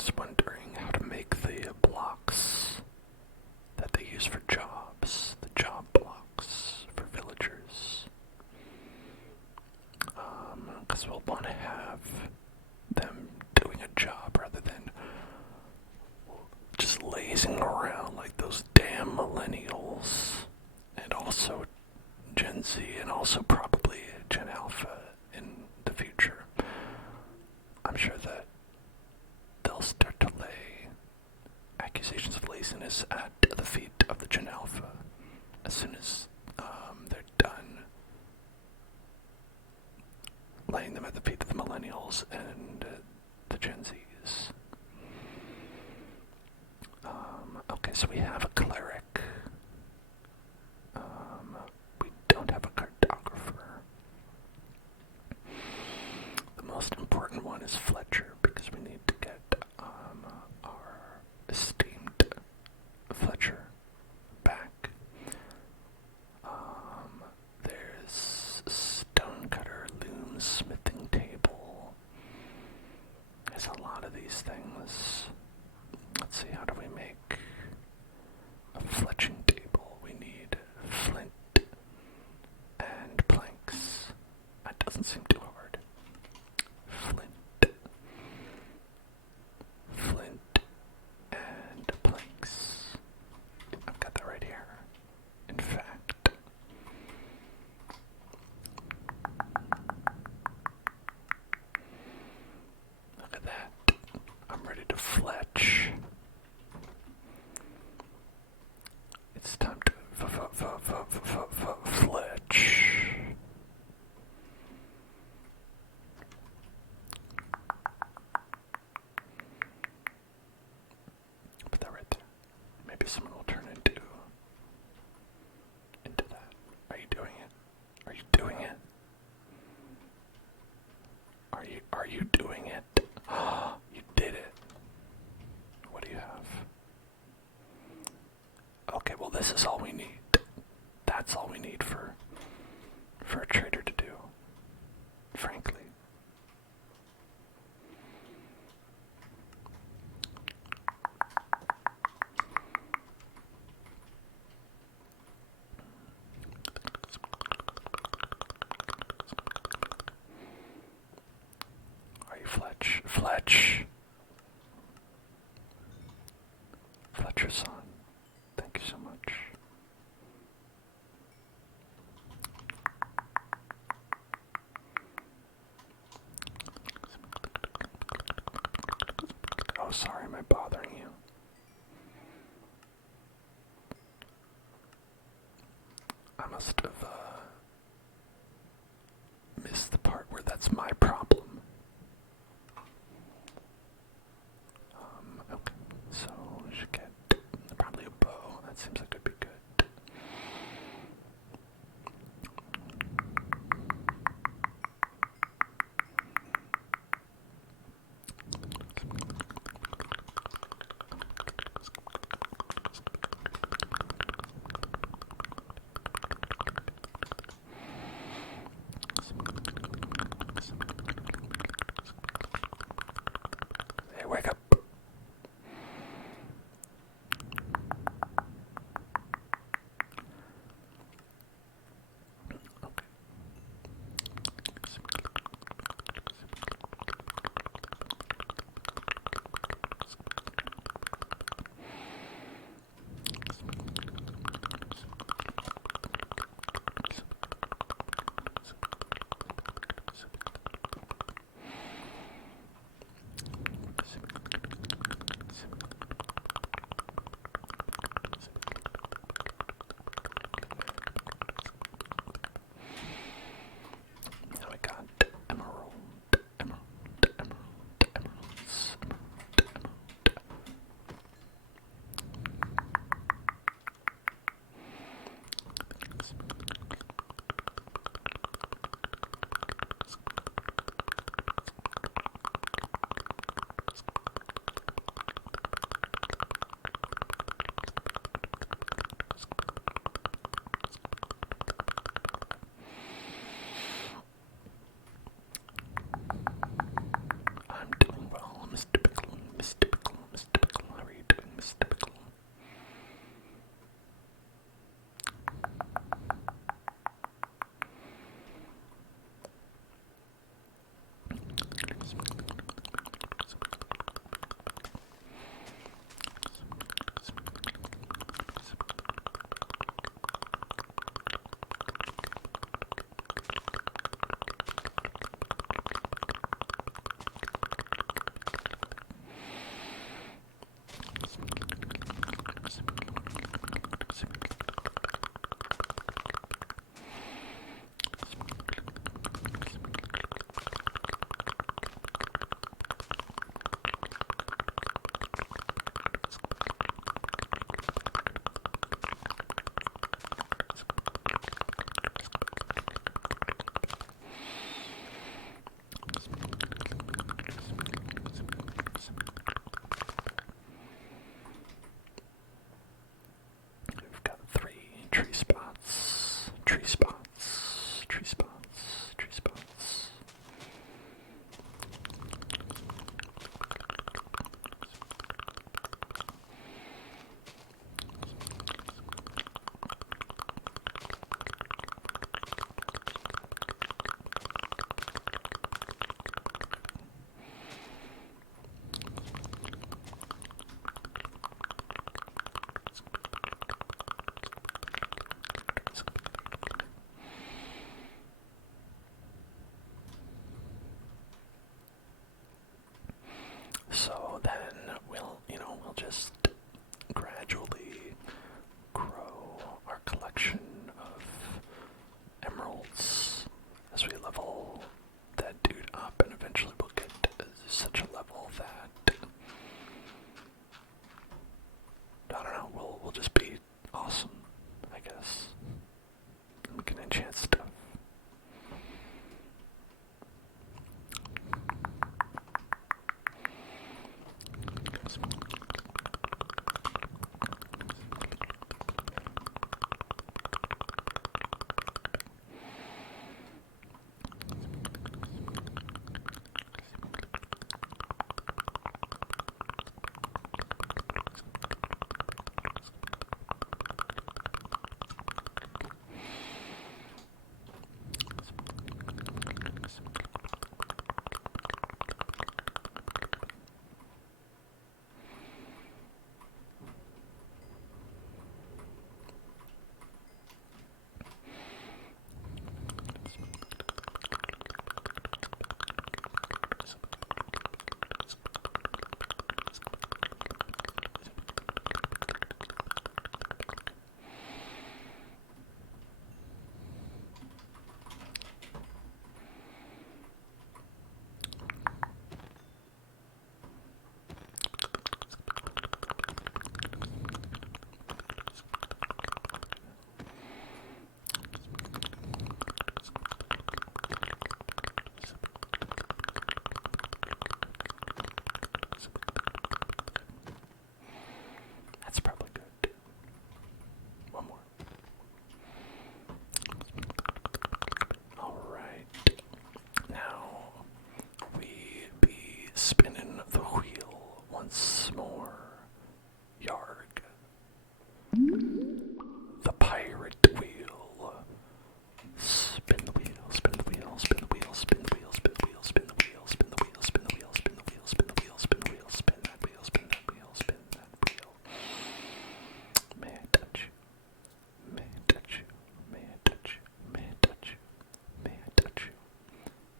was wondering how to make the blocks that they use for jobs, the job blocks for villagers. Because we'll want to have them doing a job rather than just lazing around like those damn millennials, and also Gen Z, and also probably Gen Alpha in the future. I'm sure that they'll start to lay accusations of laziness at the feet of the Gen Alpha as soon as they're done laying them at the feet of the millennials and the Gen Zs. Okay, so we have a cleric. We don't have a cartographer. The most important one is Fletcher, because we need to get our esteemed Fletcher back. There's stonecutter, loom, smithing table. There's a lot of these things. Let's see, how do we make a fletching table? We need flint and planks. That doesn't seem too hard. Flint and planks. I've got that right here. In fact, look at that. I'm ready to fletch. It's time to fletch. Put that right there. Maybe someone will turn into that. Are you doing it? Are you doing it? Are you doing it? You did it. What do you have? Okay, well this is all we need. That's all we need for a trader to do, frankly. Are you Fletch? Fletcher's son. Thank you so much. Oh, sorry, am I bothering you? I must have missed the part where that's my problem. Okay, so we should get probably a bow. That seems like it'd be good. Hey, wake up. tree spots, tree spots, tree spots, tree spots. So then we'll just gradually grow our collection of emeralds as we level that dude up, and eventually we'll get to such a level that, I don't know, we'll just be awesome, I guess. We can enchant stuff. That's probably good. One more. Alright. Now, we be spinning the wheel once more. Yarg. The pirate wheel. Spin the wheel, spin the wheel, spin the wheel, spin the wheel, spin the wheel, spin the wheel, spin the wheel, spin the wheel, spin the wheel, spin the wheel, spin the wheel, spin that wheel, spin that wheel, spin that wheel. May I touch you? May I touch you? May I touch you? May I touch you? May I touch you?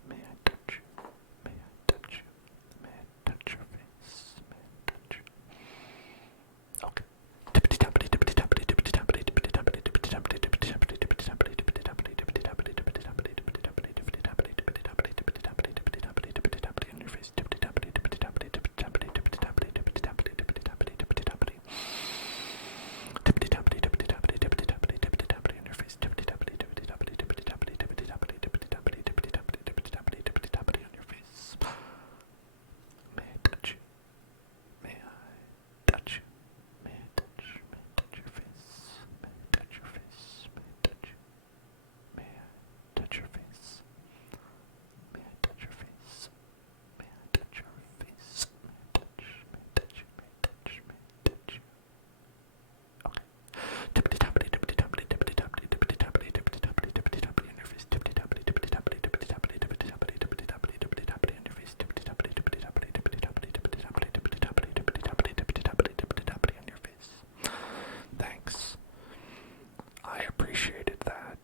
May I touch you? May I touch you? May I touch your face? May I touch you? Okay. Tippity tappity tippity tappity tippity tappity tippity tappity tippity tappity tippity tappity tippity tappity tippity tappity tippity tappity tippity tappity tippity tappity tippity tappity tippity tappity tippity tappity tippity tappity tippity tappity on your face. Tippity tappity tippity tappity tippity tappity tippity tappity tippity tappity tippity tappity tippity tappity. Tippity tappity tippity tappity tippity tappity tippity tappity on your face. Tippity tappity tippity tappity tippity tappity tippity tappity tippity tappity tippity tappity tippity tappity tippity tappity on your face. May I touch you? May I touch you? May I touch your face? May I touch your face? May I touch you? May I touch your face? May I touch your face? May I touch your face? May I touch you? May I touch you? Okay. Tippity tappity tippity tappity tippity tappity tippity tappity tippity tappity tippity tappity on your face. Tippity tappity tippity tappity tippity tappity tippity tappity tippity tappity tippity tappity on your face. Tippity tappity tippity tappity tippity tappity tippity tappity tippity tappity tippity tappity tippity tappity tippity tappity on your face. Thanks. I appreciated that.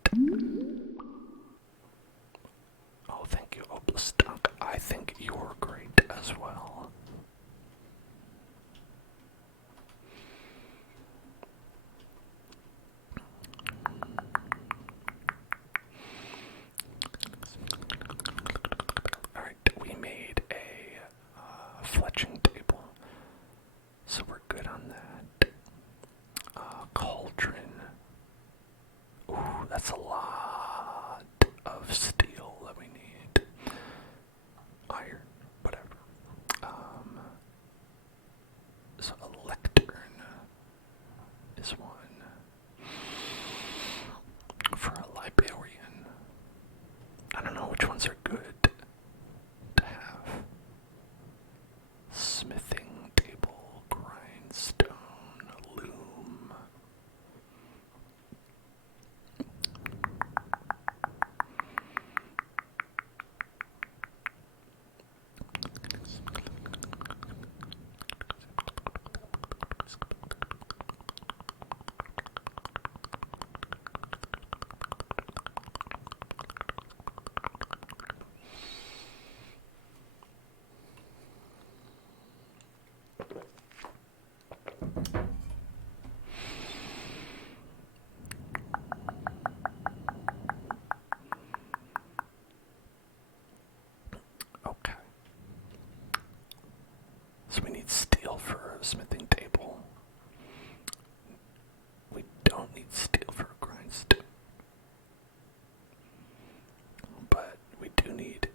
Oh, thank you, Oblastock. I think you're great as well. Alright, we made a fletching table, so we're good on that. Cauldron. Ooh, that's a lot of steel that we need. Iron, whatever. which ones are good to have? Smithing table, grindstone, loom. Okay. So we need steel for a smithing table. We don't need steel for a grindstone. But we do need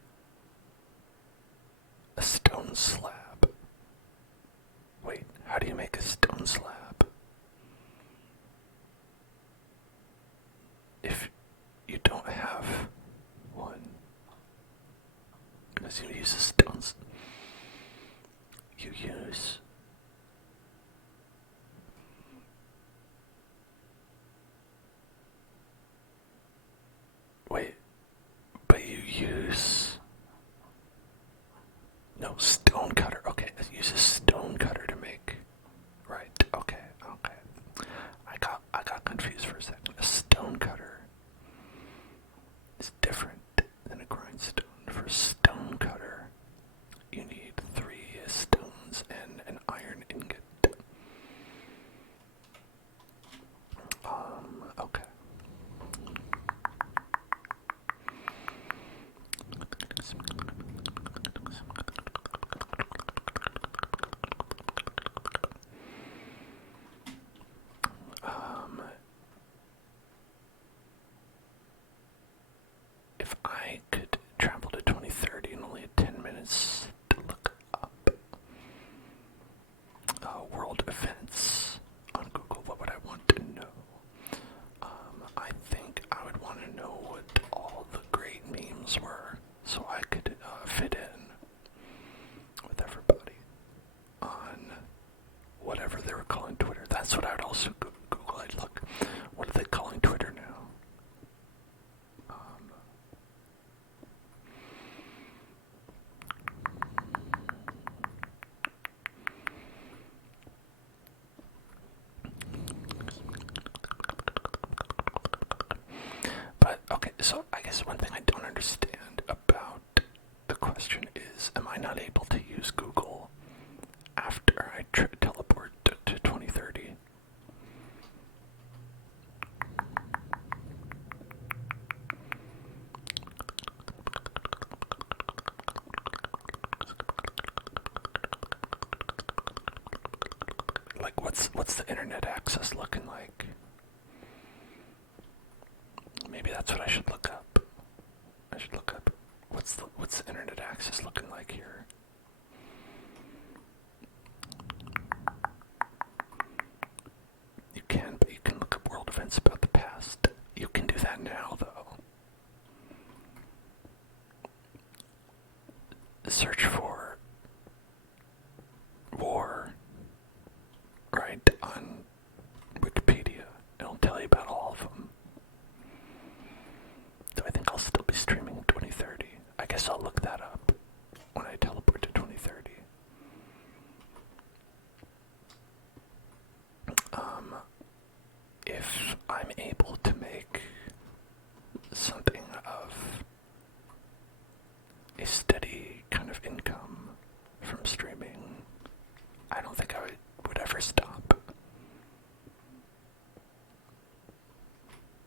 a stone slab. Wait, how do you make a stone slab? If you don't have one, because you use the stones, you use wait, but you use no stone cutter. Okay, it uses stone cutter to make. Right. Okay. Okay. I got confused for a second. A stone cutter is different than a grindstone. For a stone cutter, you need 3 stones and an iron ingot. Okay. If I could travel to 2030 in only 10 minutes to look up world events on Google, what would I want to know? I think I would want to know what all the great memes were, so I could fit in with everybody on whatever they were calling Twitter. That's what I would also Google. I'd look, what are they calling Twitter now? But, okay, so I guess one thing I don't understand about the question is, am I not able to use Google after I teleport to 2030? Like, what's the internet access looking like? Maybe that's what I should look up. I should look up what's the internet access looking like here. You can, but you can look up world events about the past. You can do that now, though. Search for war, right, on Wikipedia. It'll tell you about all of them. Do I think I'll still be streaming in 2030? I guess I'll look that up when I teleport to 2030. If I'm able to make something of a steady kind of income from streaming, I don't think I would ever stop.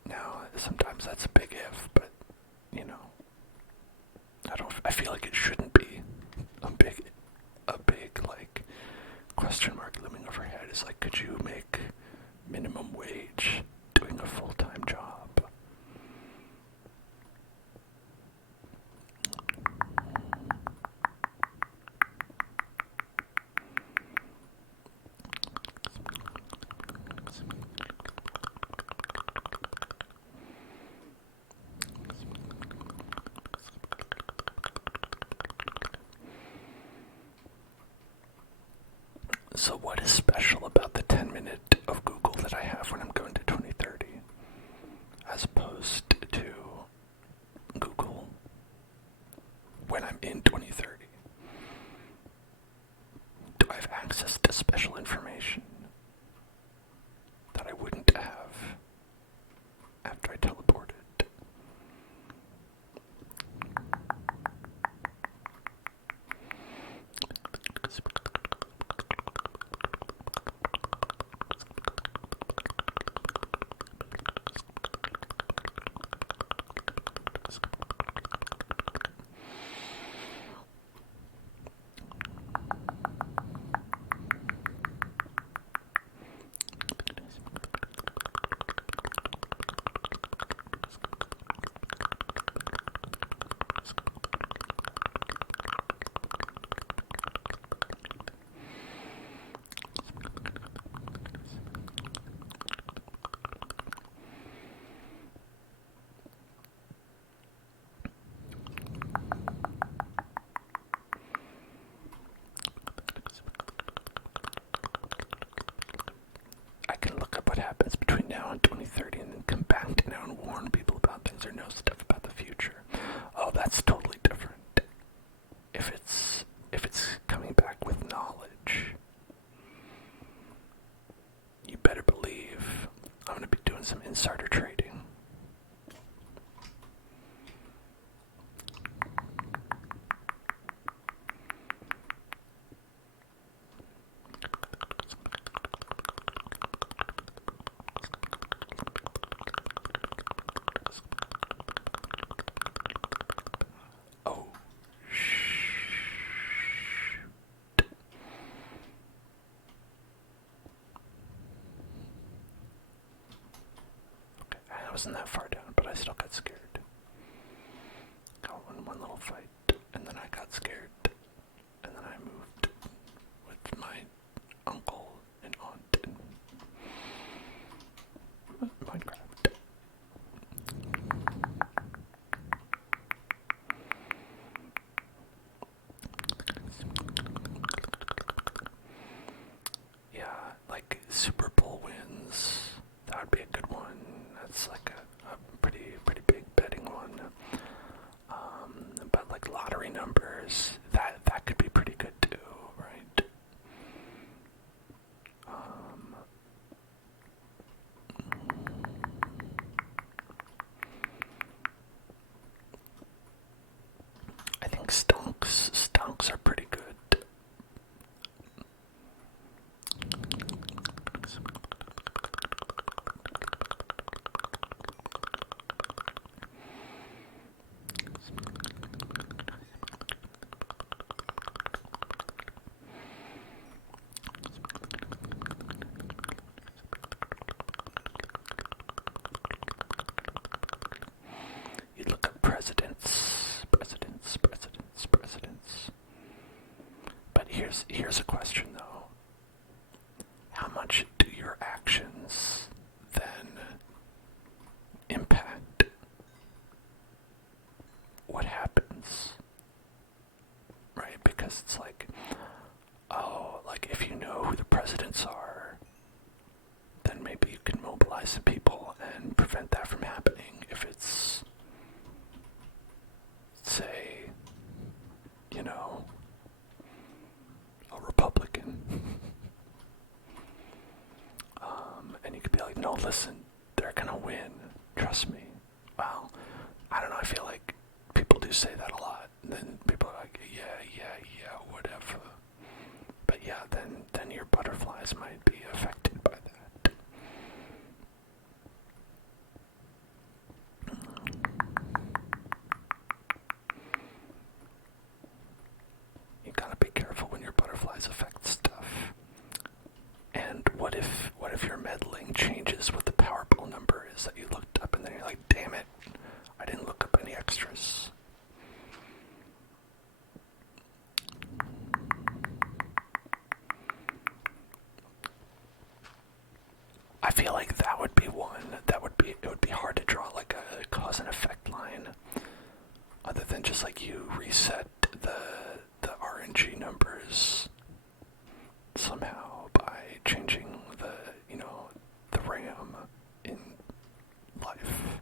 Now, sometimes that's a big if, but, you know, I feel like it shouldn't be a big, like, question mark looming overhead. Is like, could you make minimum wage doing a full-time job? So what is special about the 10-minute of Google that I have when I'm going to 2030 as opposed to Google when I'm in 2030? Do I have access to special information that I wouldn't have after I teleported? I can look up what happens between now and 2030 and then come back to now and warn people about things or know stuff about the future. Oh, that's totally different. If it's coming back with knowledge, you better believe I'm going to be doing some insider trading. Oh, okay, I wasn't that far down, but I still got scared. Got one little fight, and then I got scared, and then I moved with my uncle and aunt in Minecraft. Yeah, like Super Bowl wins. That would be a good one. That's like a pretty big betting one. But like lottery numbers, that could be pretty good too, right? I think stonks are pretty good. You look up presidents. But here's a question though. How much do your actions then impact what happens? Right? Because it's like, oh, like if you know who the presidents are, then maybe you can mobilize the people and prevent that from happening. If it's, say, a Republican. And you could be like, no, listen, they're gonna win. Trust me. Well, I don't know, I feel like people do say that a lot. And then people are like, yeah, whatever. But yeah, then your butterflies might be affected by that. You gotta be careful when your butterflies affect stuff. And what if your meddling changes what the Powerball number is that you looked up, and then you're like, damn it, I didn't look up any extras. I feel like that would be one. It would be hard to draw like a cause and effect line, other than just like you reset the RNG numbers somehow. changing the ram in life.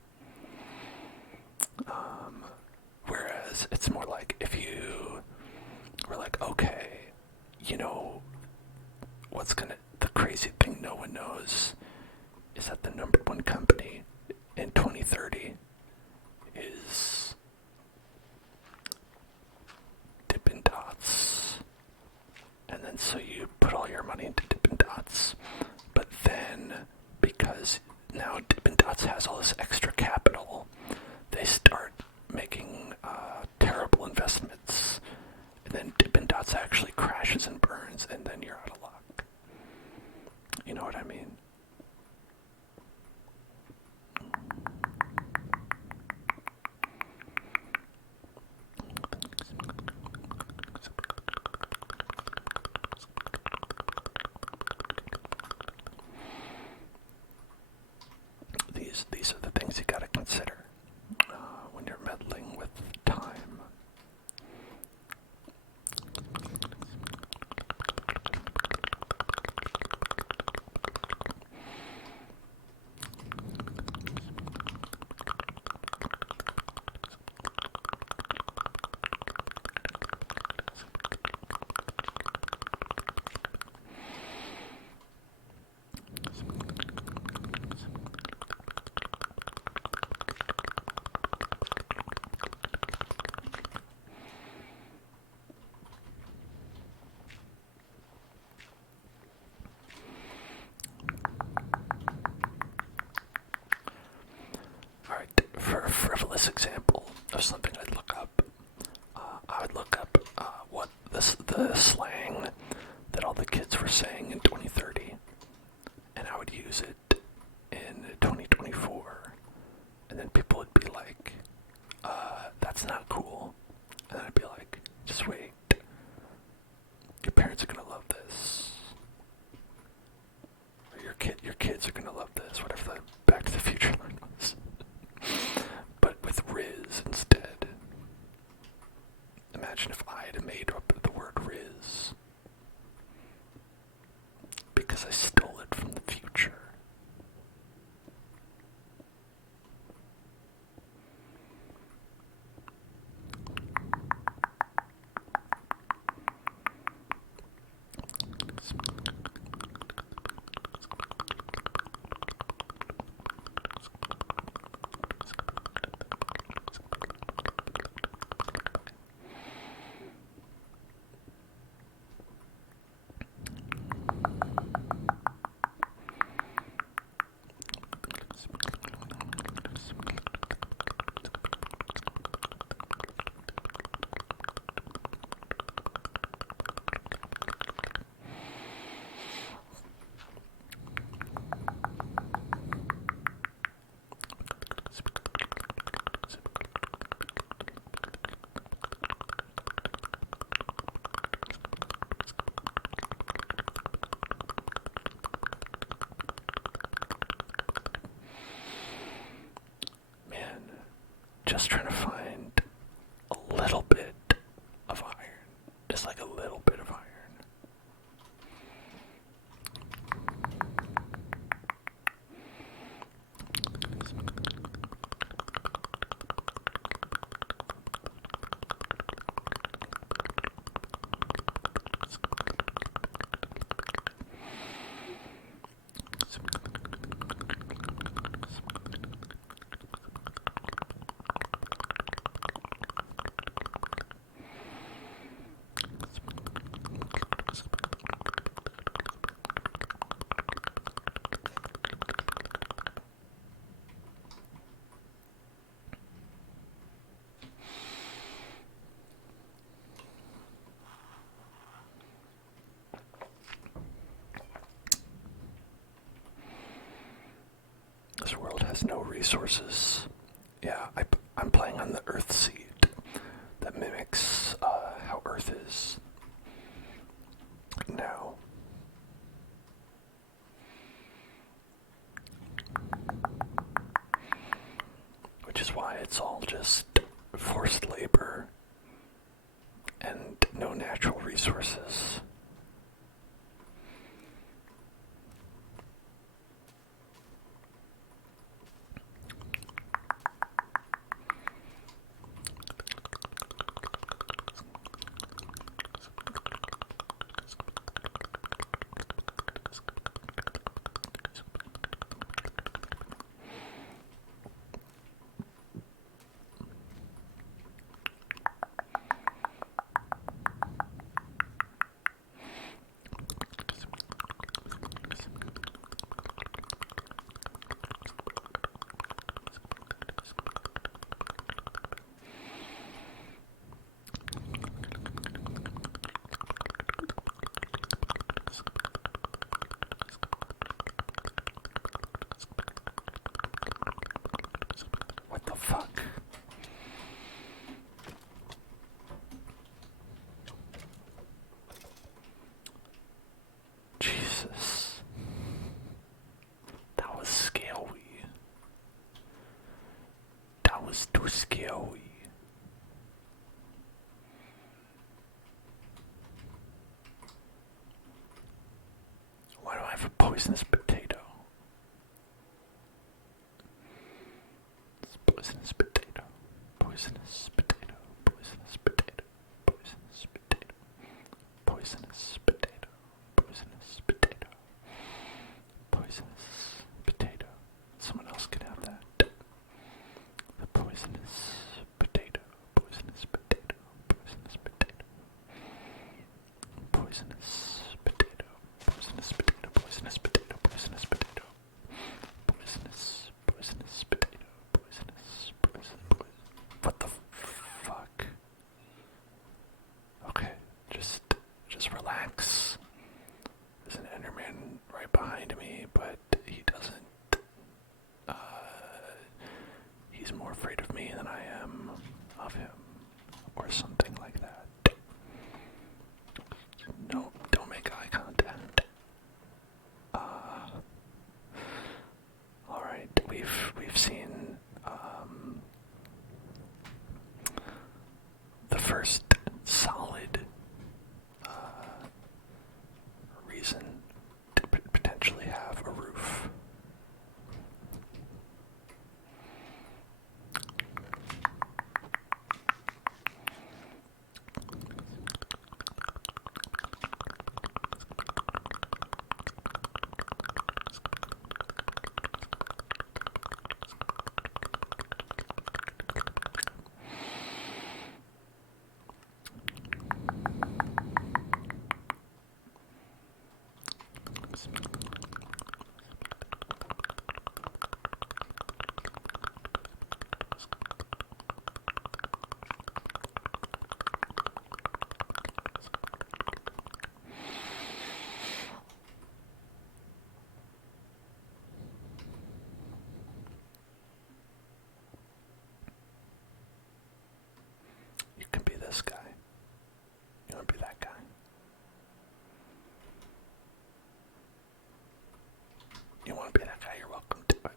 Whereas it's more like if you were like, okay, the crazy thing no one knows is that the number one company in 2030 is Dippin' Dots. And then so you put all your money into Dippin' Dots, but then because now Dippin' Dots has all this extra capital, they start making terrible investments, and then Dippin' Dots actually crashes and burns, and then you're out of luck. You know what I mean? These are the things you gotta consider when you're meddling with time. For a frivolous example of something I'd look up, I would look up what the slang that all the kids were saying in 2030, and I would use it in 2024, and then people would be like, that's not cool, and then I'd be like, just wait, your parents are gonna love this, or your kids are gonna love this, whatever the Back to the Future line was. But with Riz instead. Imagine if I had made up the word Riz. Because I stole it from the future. Just trying to find a little bit of iron. Just like a little bit of iron. This world has no resources. Yeah, I'm playing on the Earth seed that mimics how Earth is now. Which is why it's all just forced labor and no natural resources. poisonous potato. It's poisonous potato. Poisonous potato. Poisonous potato. Poisonous potato. Poisonous potato. Poisonous potato. Poisonous potato. Someone else can have that. The poisonous potato. Poisonous potato. Poisonous potato. Poisonous potato. Poisonous potato. Poisonous potato. Poisonous potato. Poisonous potato. Poisonous. What the fuck? Okay, just relax. There's an Enderman right behind me, but he doesn't. He's more afraid of me than I am of him, or something like that. No, don't make eye contact. Alright, we've seen the first solid reason to potentially have a roof. You can be this guy. You want to be that guy? You want to be that guy? You're welcome to it.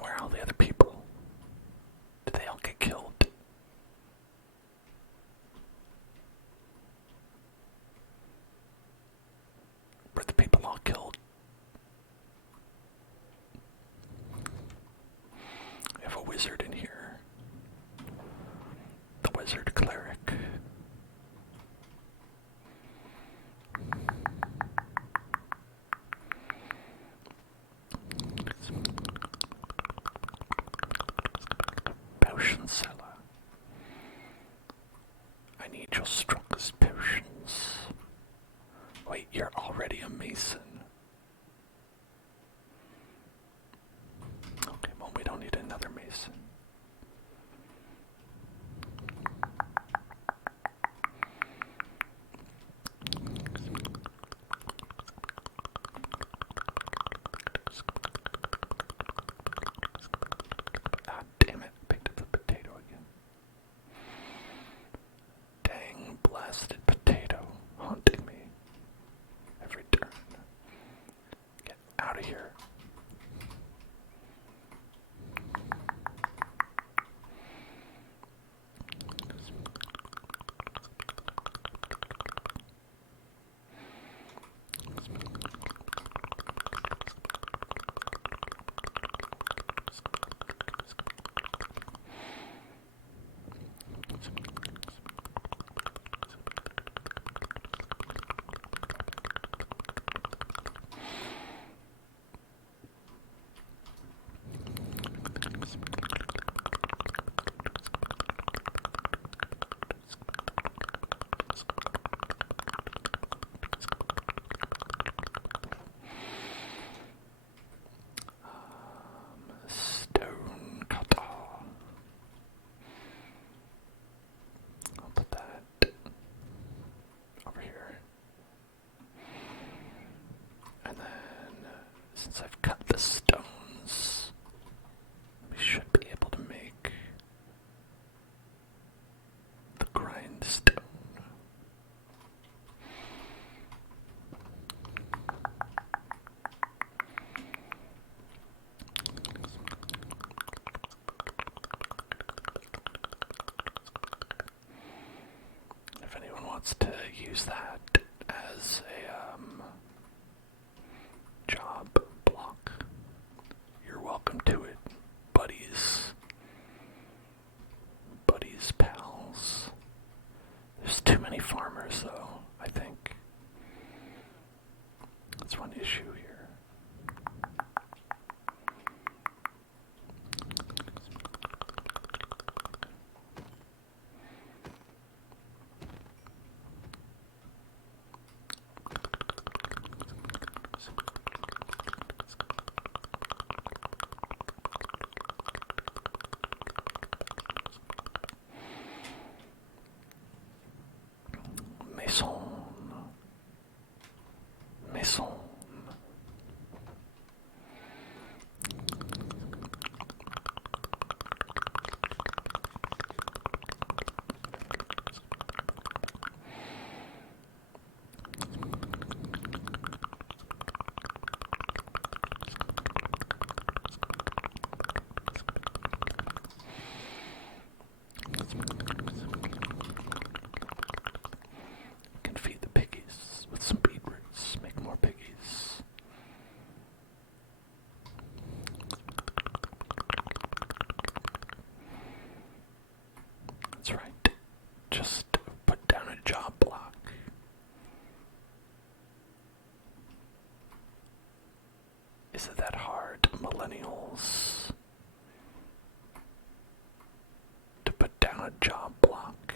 Where are all the other people? Did they all get killed? Were the people all killed? We have a wizard in here. The wizard cleric. Potion seller. I need your strongest potions. Wait, you're already a mason. Okay, well, we don't need another mason. Ah, damn it, I picked up the potato again. Dang blasted potato haunting me every turn. Get out of here. just put down a job block. Is it that hard, millennials, to put down a job block?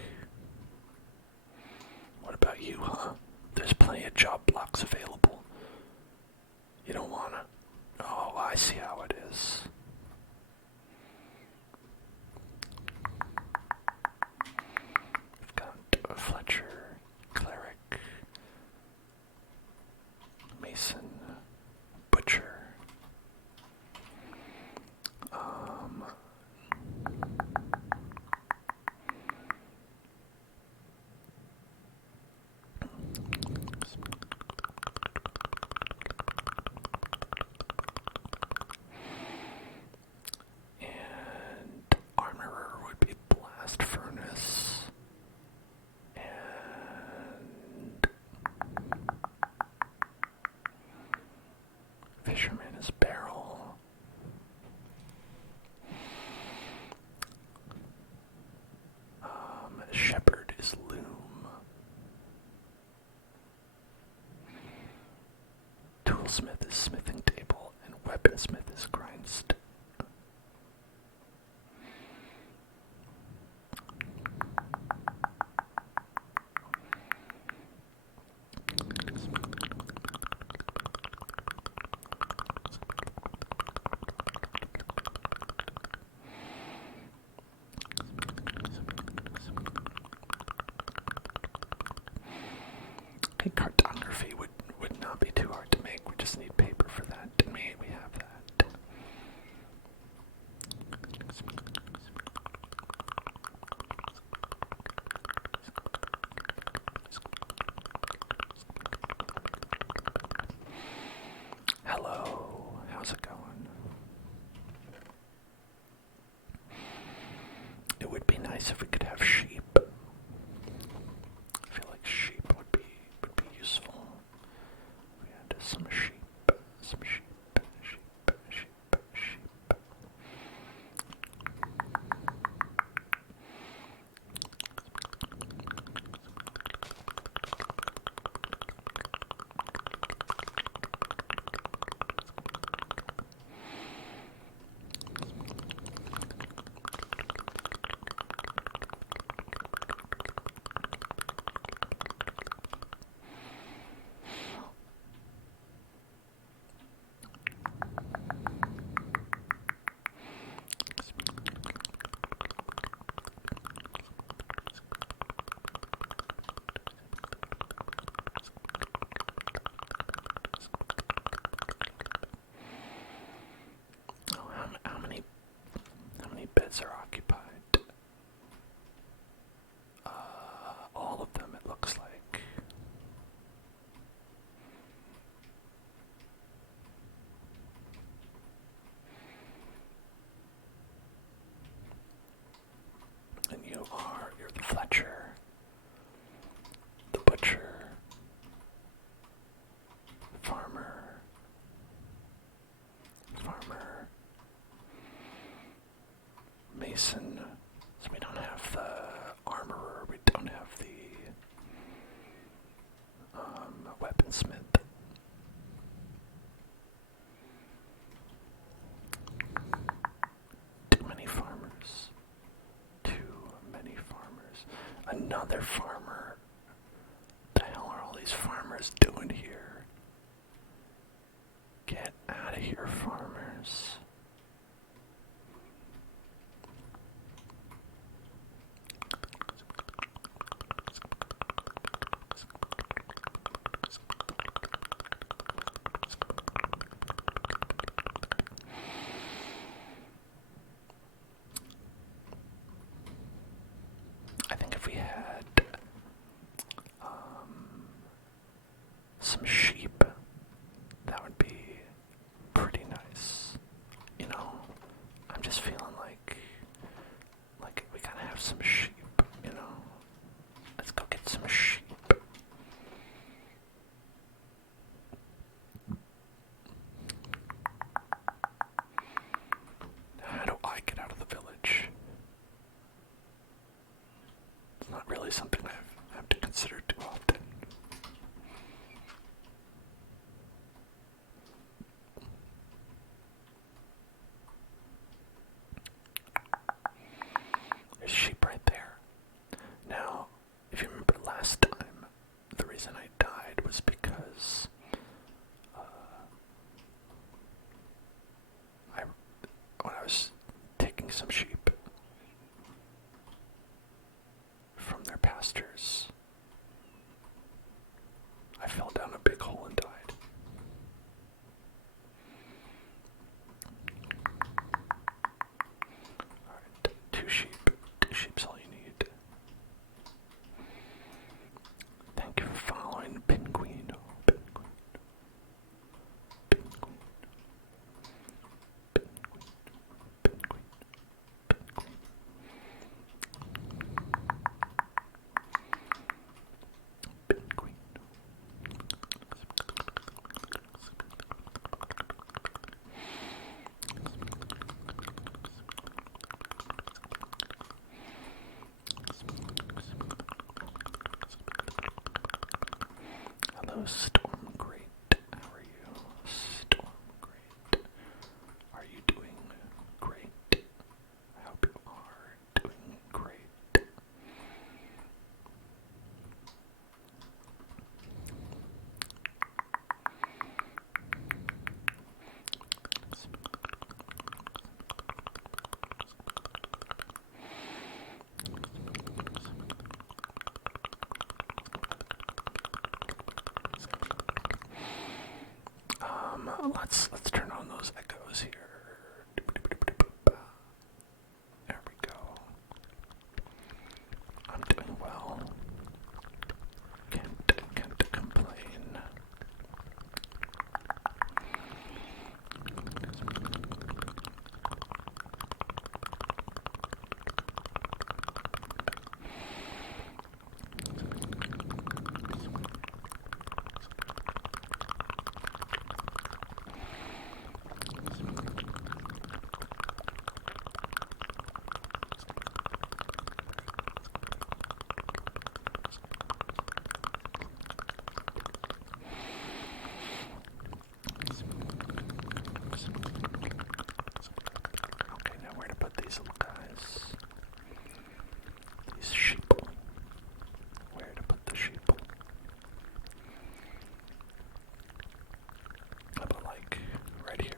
What about you, huh? There's plenty of job blocks available. You don't wanna? Oh, I see how it is. We've got Fletcher, Cleric, Mason, Butcher. And Armorer would be Blast Furnace. And Fisherman is Barrel. Shepherd is Loom. Toolsmith is Smithing Table, and Weaponsmith is Grindstone. Hey, cartography would not be too hard to make. We just need paper for that. And we have that. Hello, how's it going? It would be nice if we could have sheep. I feel like sheep would be useful. We had some sheep. How many beds are occupied? All of them, it looks like. And you're the Fletcher, the Butcher, Farmer, Mason. So we don't have the Armorer, we don't have the Weaponsmith. Too many farmers. Another farmer. What the hell are all these farmers doing here? Get out of here, farmers. I think if we had some sheep, that would be pretty nice. You know, I'm just feeling like we gotta have some sheep, you know. Let's go get some sheep. How do I get out of the village? It's not really something disasters. I fell down a big hole and died. Alright, 2 sheep. 2 sheep's all you need. Thank you for following Penguino. Penguin. Penguin. Penguin. Penguin. Hello, Storm Great. How are you? Storm Great. Are you doing great? I hope you are doing great. Let's turn on those echoes here. There we go. I'm doing well. Can't complain. Okay, now where to put these little guys? These sheep. Where to put the sheep? How about like right here?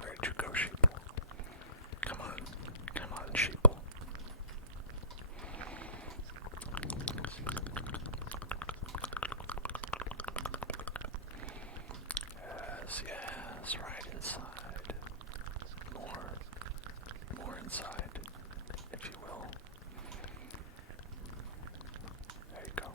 Where'd you go, sheep? Come on, sheep. Yes, right inside. More inside, if you will. There you go.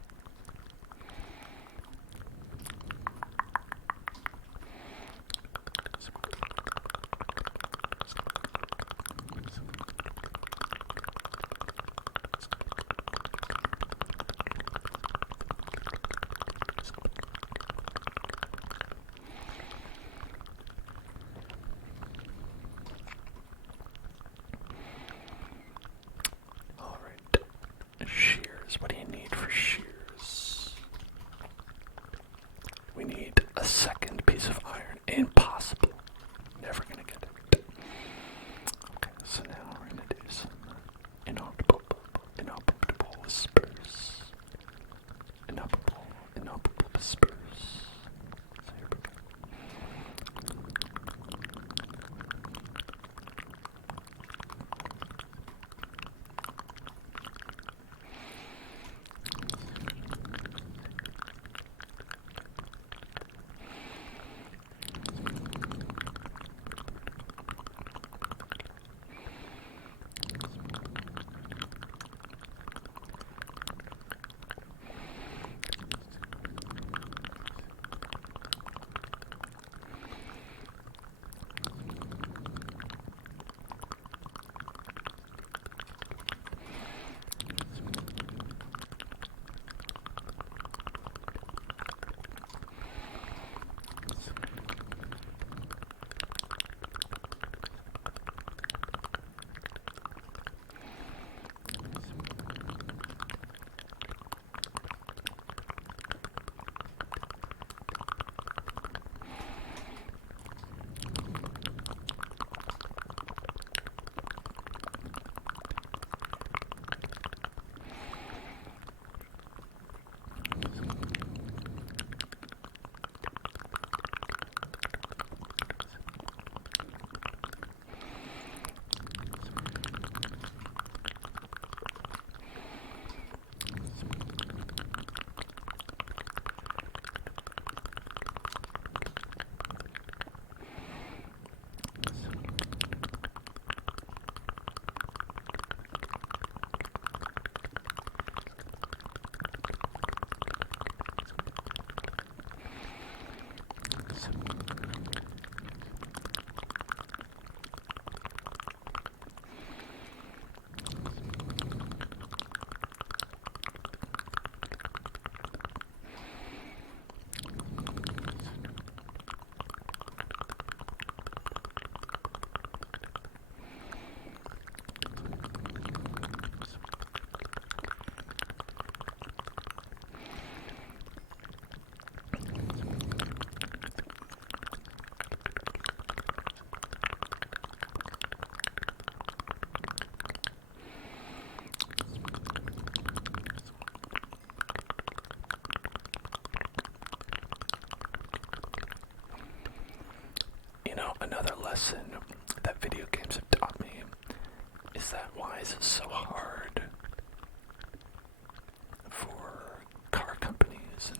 lesson that video games have taught me is that why is it so hard for car companies and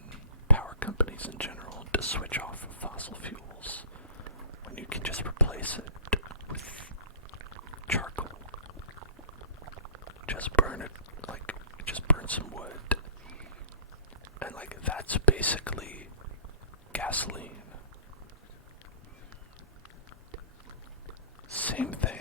power companies in general to switch off of fossil fuels when you can just replace it with charcoal? Just burn it, just burn some wood. And that's basically gasoline. Same thing.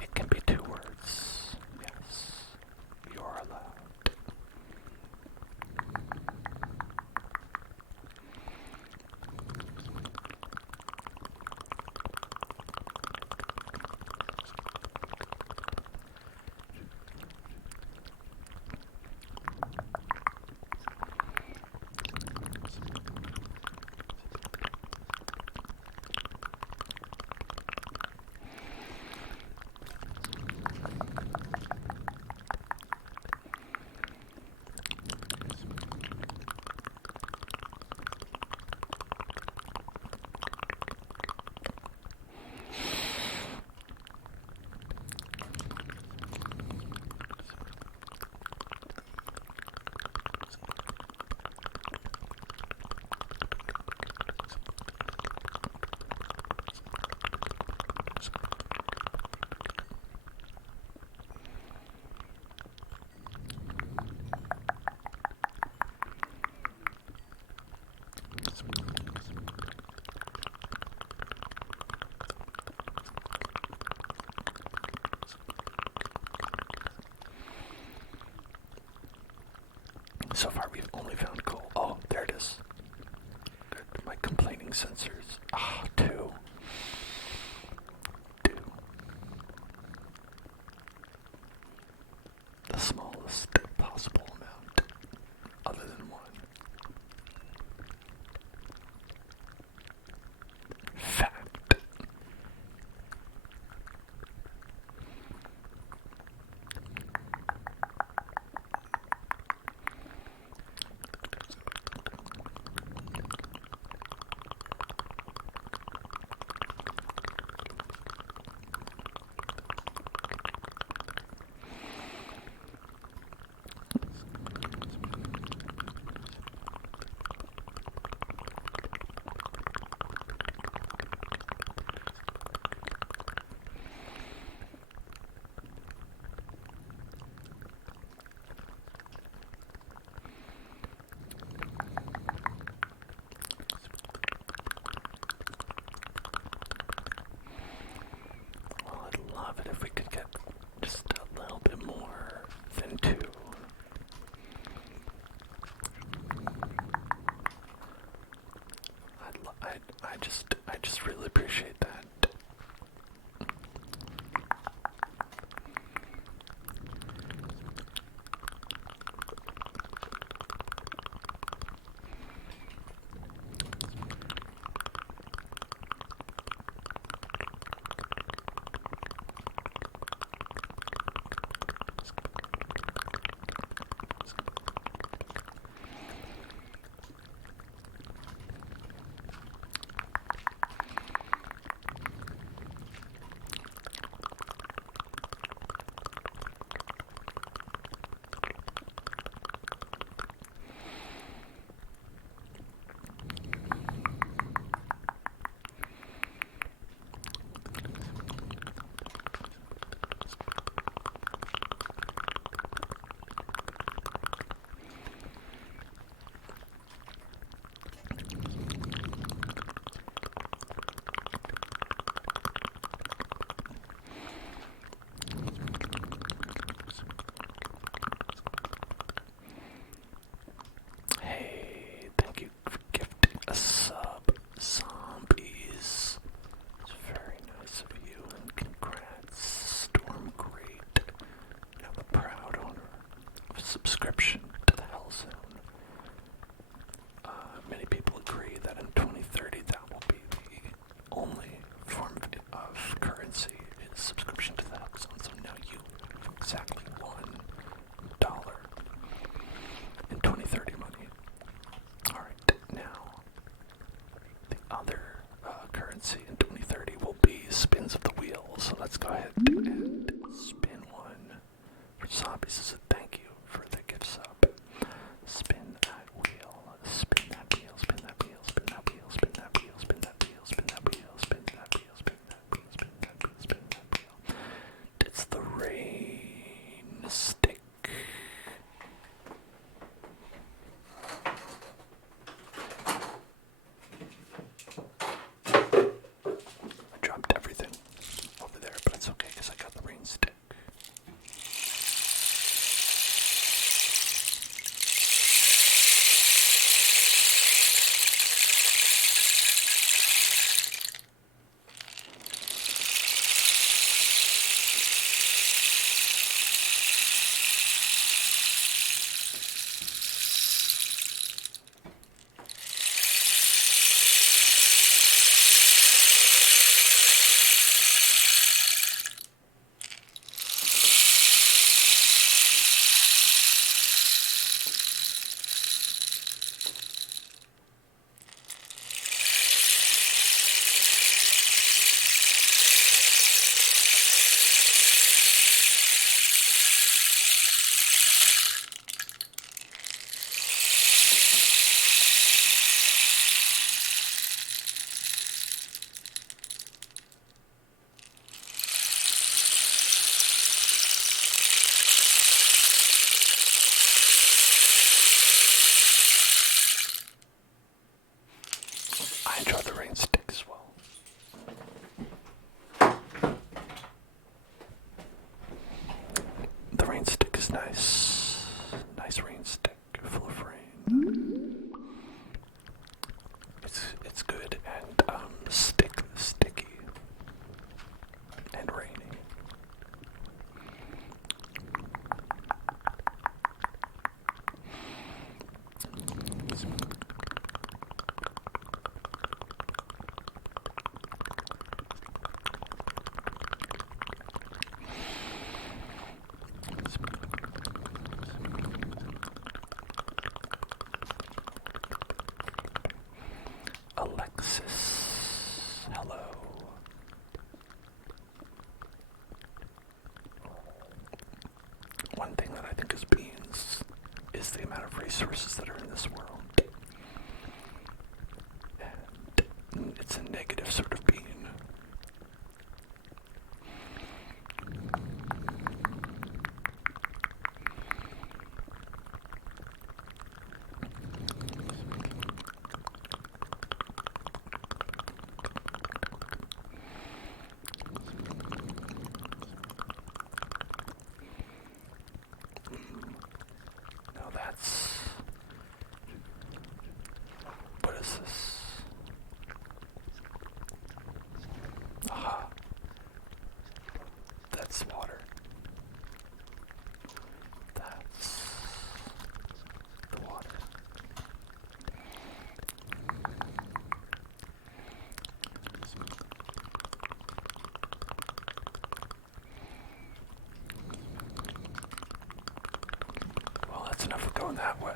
It can be 2 words. Yes, you're allowed. So far we've only found coal. Oh, there it is. Good. My complaining sensors. Ah, 2. 2. The smallest possible amount, other than 1. Fact. spins of the wheel. So let's go ahead and spin one. For Zombies is a thank you for the gift sub. Spin that wheel, spin that wheel, spin that wheel, spin that wheel, spin that wheel, spin that wheel, spin that wheel, spin that wheel, spin that wheel, spin that wheel, spin that wheel. It's the rain stick. I dropped everything over there, but it's okay because I got the rain stick. I enjoy the rain stick as well. The rain stick is nice. Nice rain stick, full of rain. It's good and sticky and rainy. Alexis, hello. One thing that I think is beans is the amount of resources that are in this world. And it's a negative sort of bean. What is this? Aha. That's water. That's the water. Well, that's enough of going that way.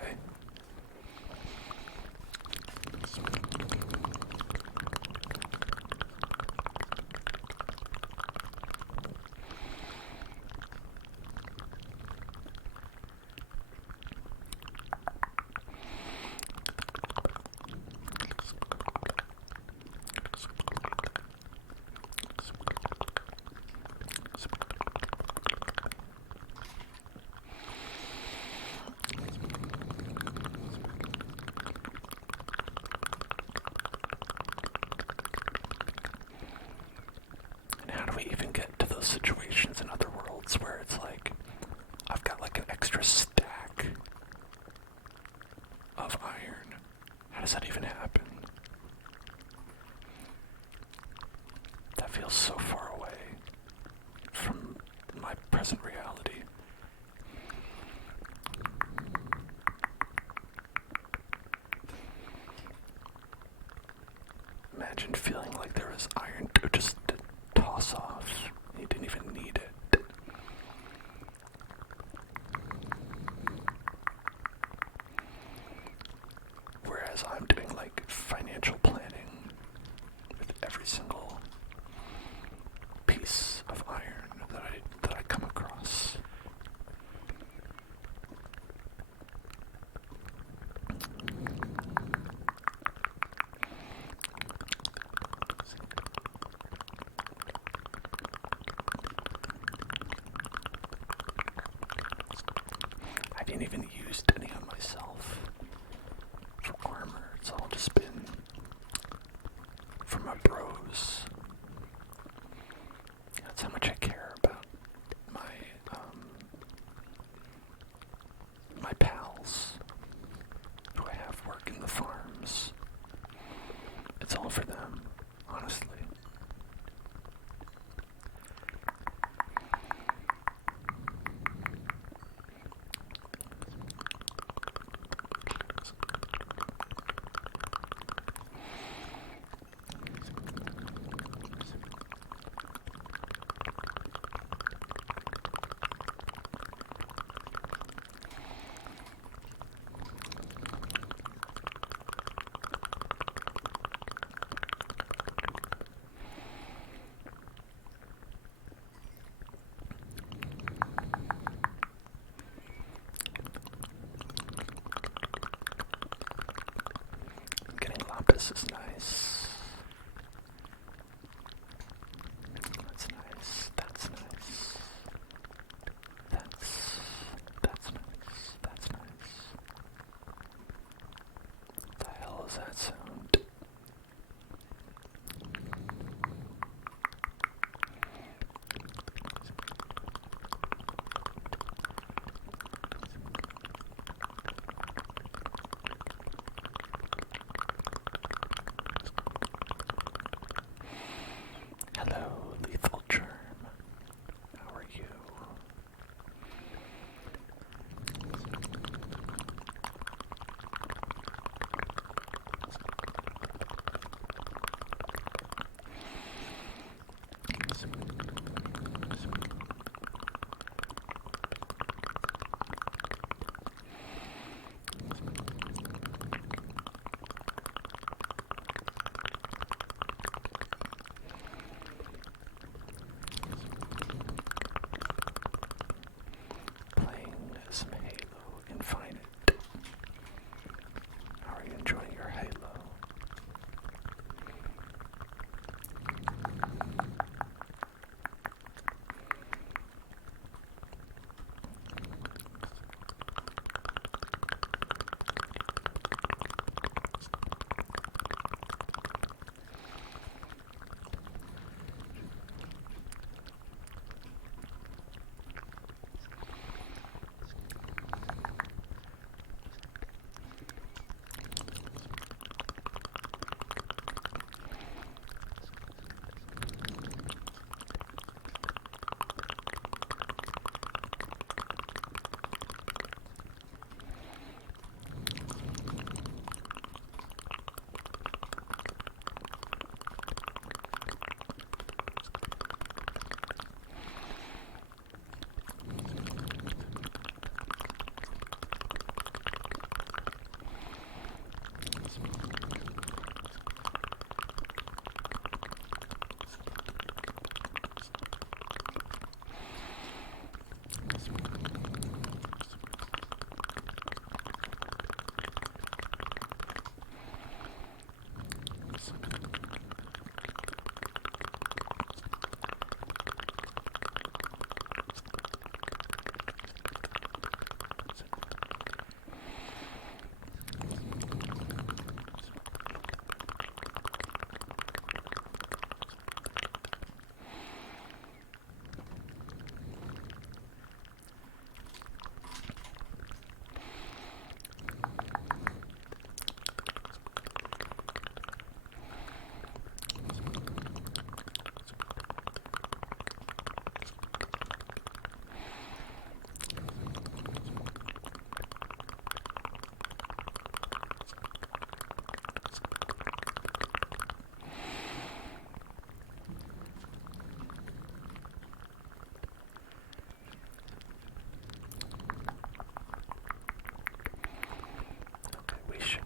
Situations in other worlds where it's like I've got like an extra stack of iron. How does that even happen? That feels so far away from my present reality. Imagine feeling like there was iron to just toss off. You didn't even need it. Whereas I'm doing like financial planning with every single my bros. That's how much I care about my my pals who I have work in the farms. It's all for them, honestly. This is nice. That's nice. That's nice. That's nice. That's nice. What the hell is that sound? Hello, lethal germ. How are you? Some Halo Infinite. How are you enjoying your Halo?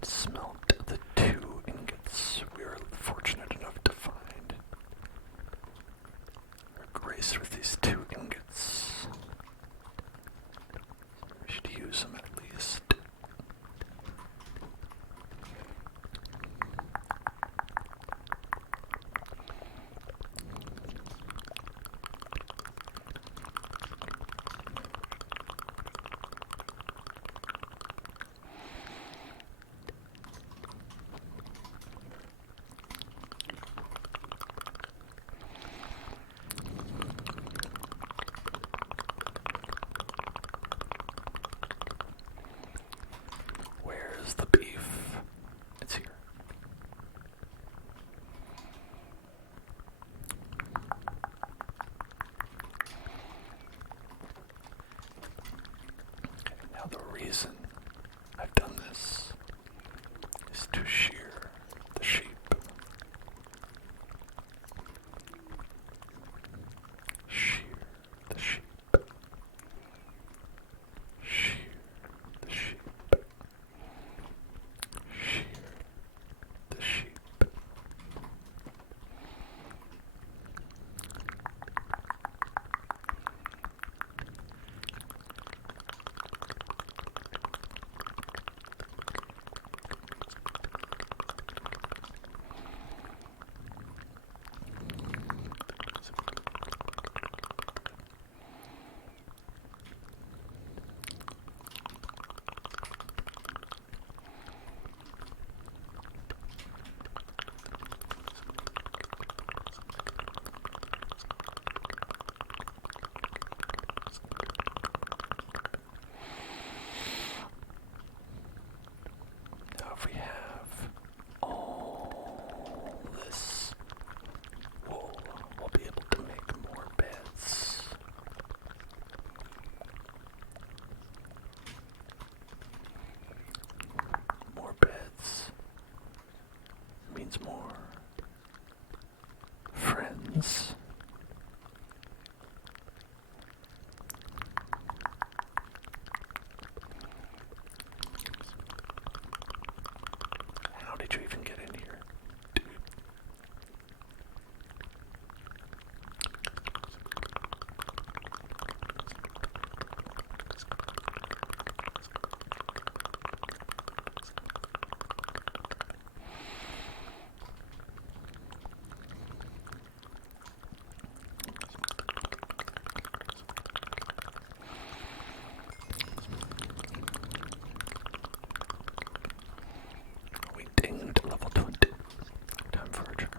Smelt the 2 ingots we were fortunate enough to find. We're graced with these 2 ingots. We should use them at least. chickens. How did you even get in here, dude? We dinged level 20. Time for a trigger.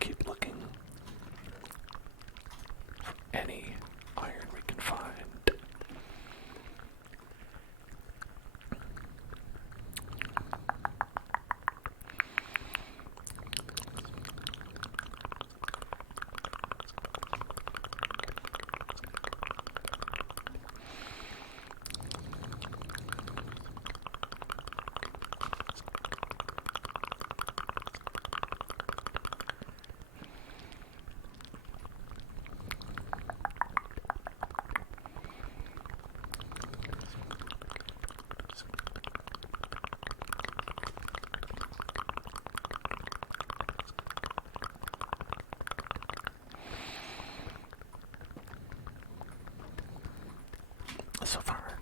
Keep looking for any iron we can find. So far,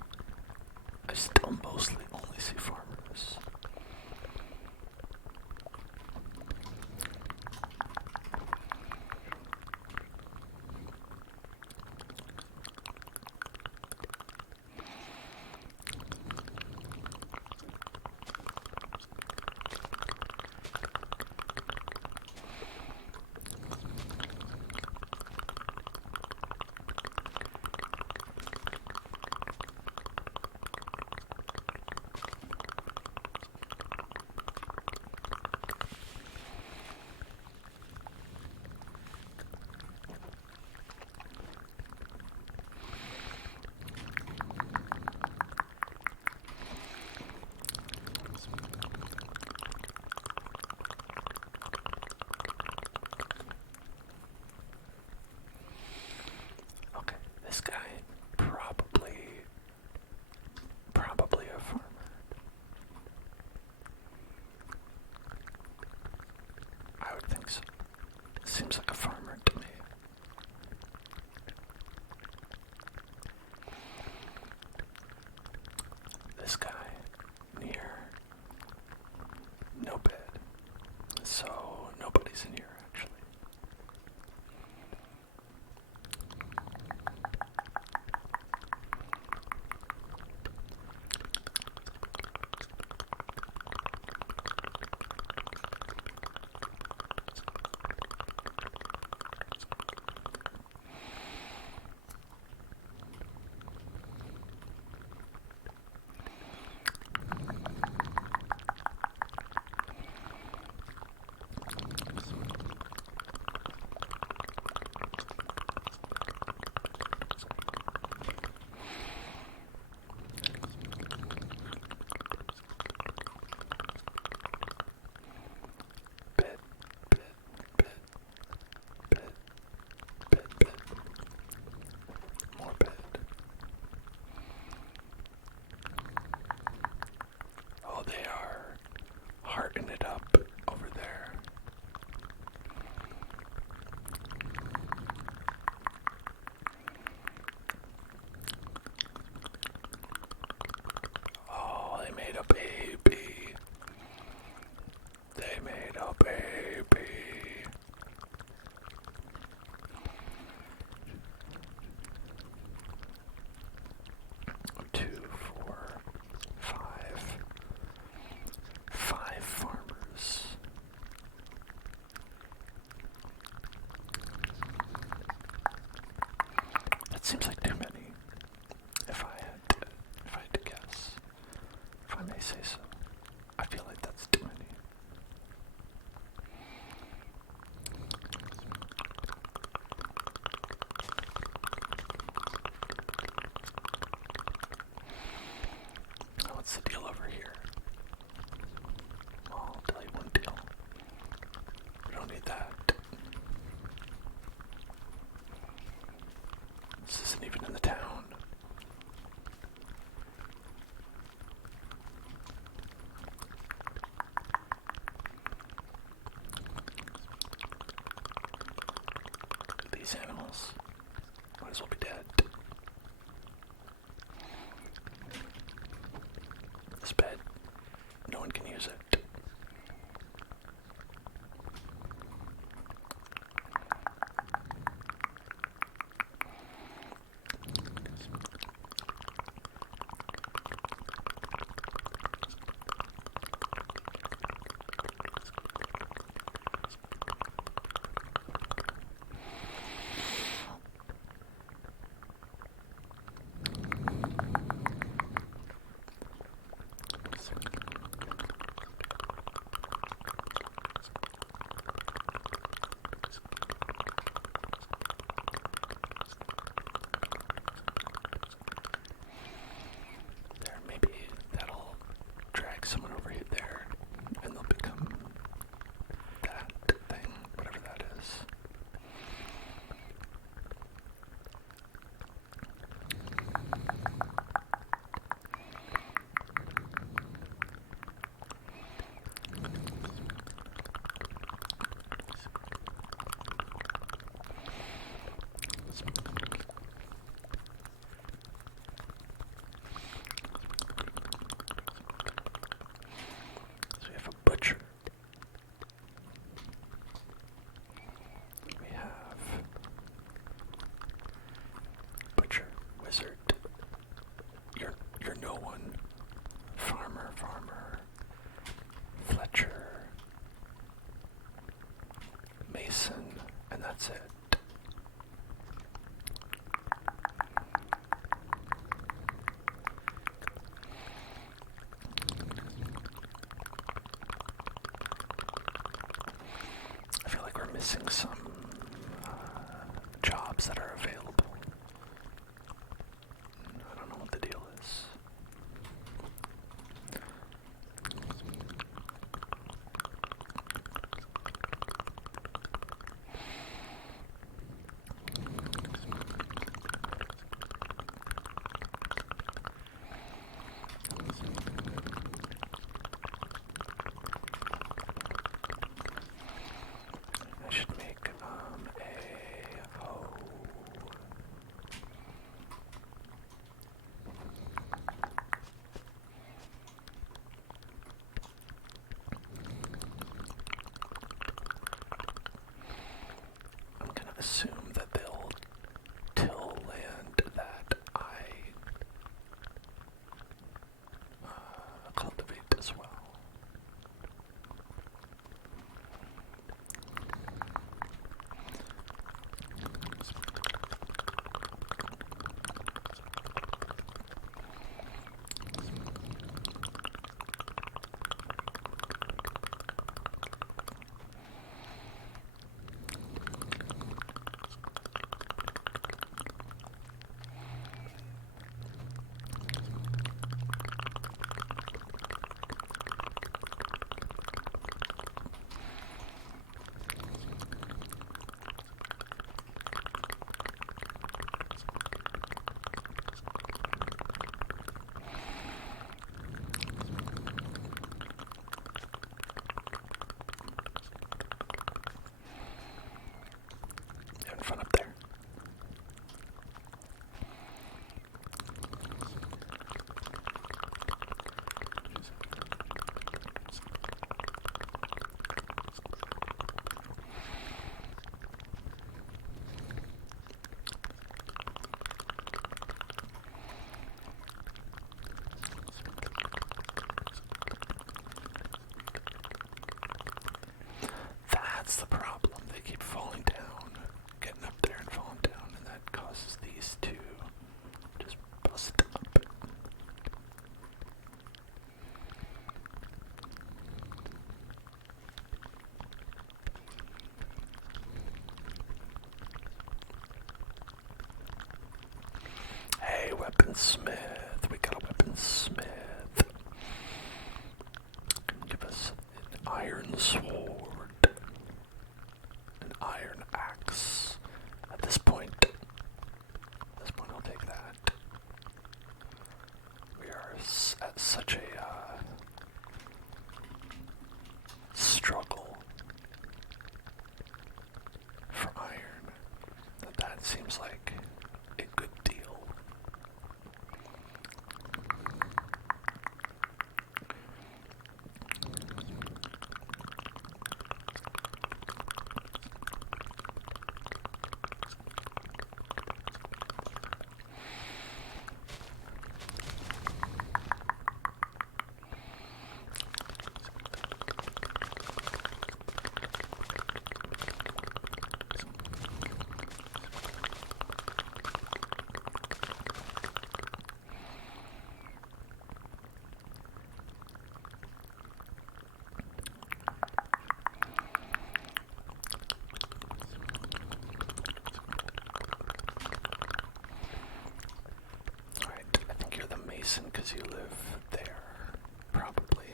I still mostly only see farmers. That seems like too many. If I had to guess, if I may say so, I feel like that's too many. Now, what's the deal over here? Well, I'll tell you one deal. We don't need that. This isn't even in the town. These animals might as well be dead. This bed, no one can use it. Maybe that'll drag someone over here there, and they'll become that thing, whatever that is. So we have a butcher. We have butcher, wizard. You're no one. Farmer, Fletcher, Mason, and that's it. I feel like we're missing some jobs that are available. I don't know what the deal is. I should make a hoe. I'm gonna assume that they'll till land that I cultivate as well. weaponsmith. We got a weaponsmith. Give us an iron sword. An iron axe. At this point, I'll take that. We are at such a struggle for iron that seems like a good deal. Because you live there, probably.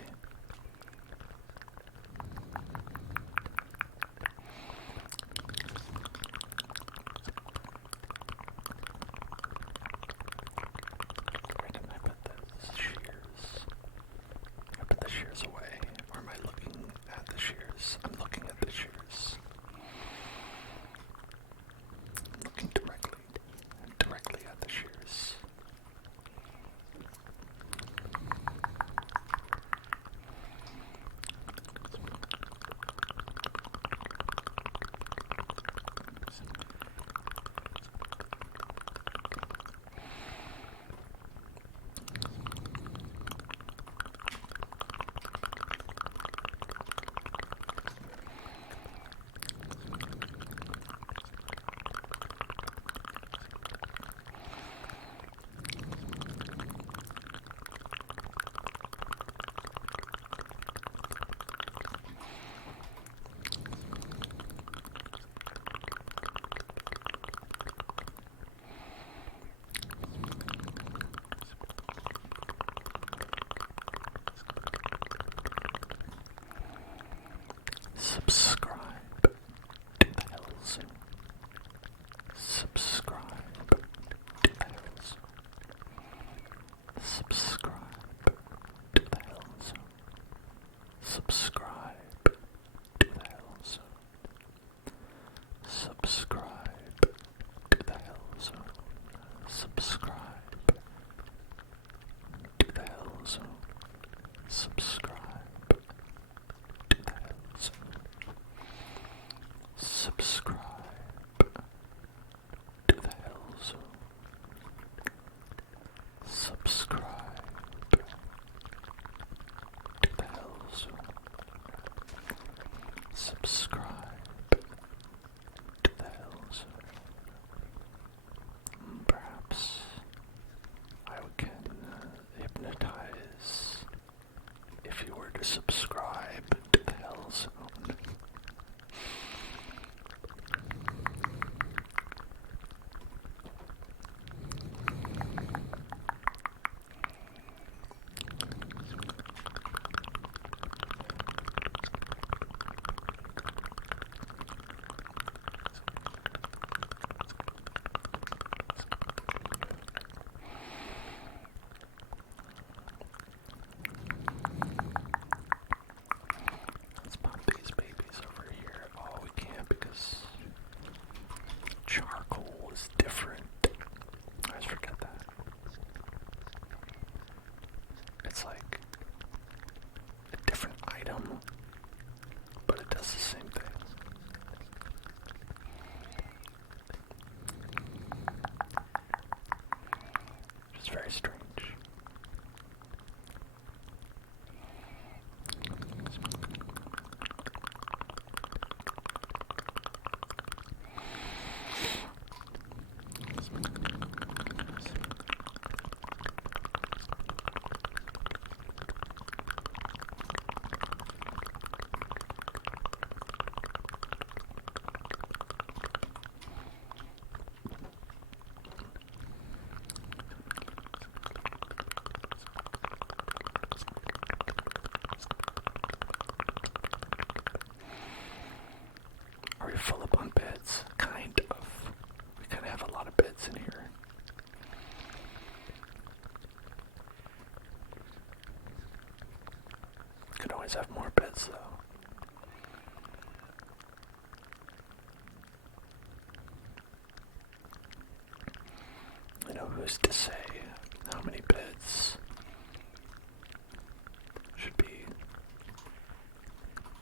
Where did I put the shears? I put the shears away. Or am I looking at the shears? I'm looking at the shears. I'm looking directly at the shears. Subscribe to the Hells. Subscribe to the Hells. Subscribe to the Hells. Subscribe to the Hells. Subscribe to the Hells. Subscribe to the Hells. Subscribe to the Hells. Subscribe to the Hells. Subscribe to the Hells. Subscribe to the Hells. Perhaps I can hypnotize if you were to subscribe to the Hells. Let's pop these babies over here. Oh, we can't because charcoal is different. I always forget that. It's like a different item, but it does the same thing. It's very strange. guys have more beds, though. You know, who's to say how many beds should be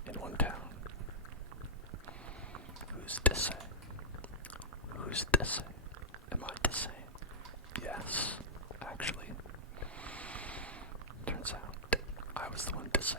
in one town? Who's to say? Who's to say? Am I to say? Yes, actually. Turns out I was the one to say.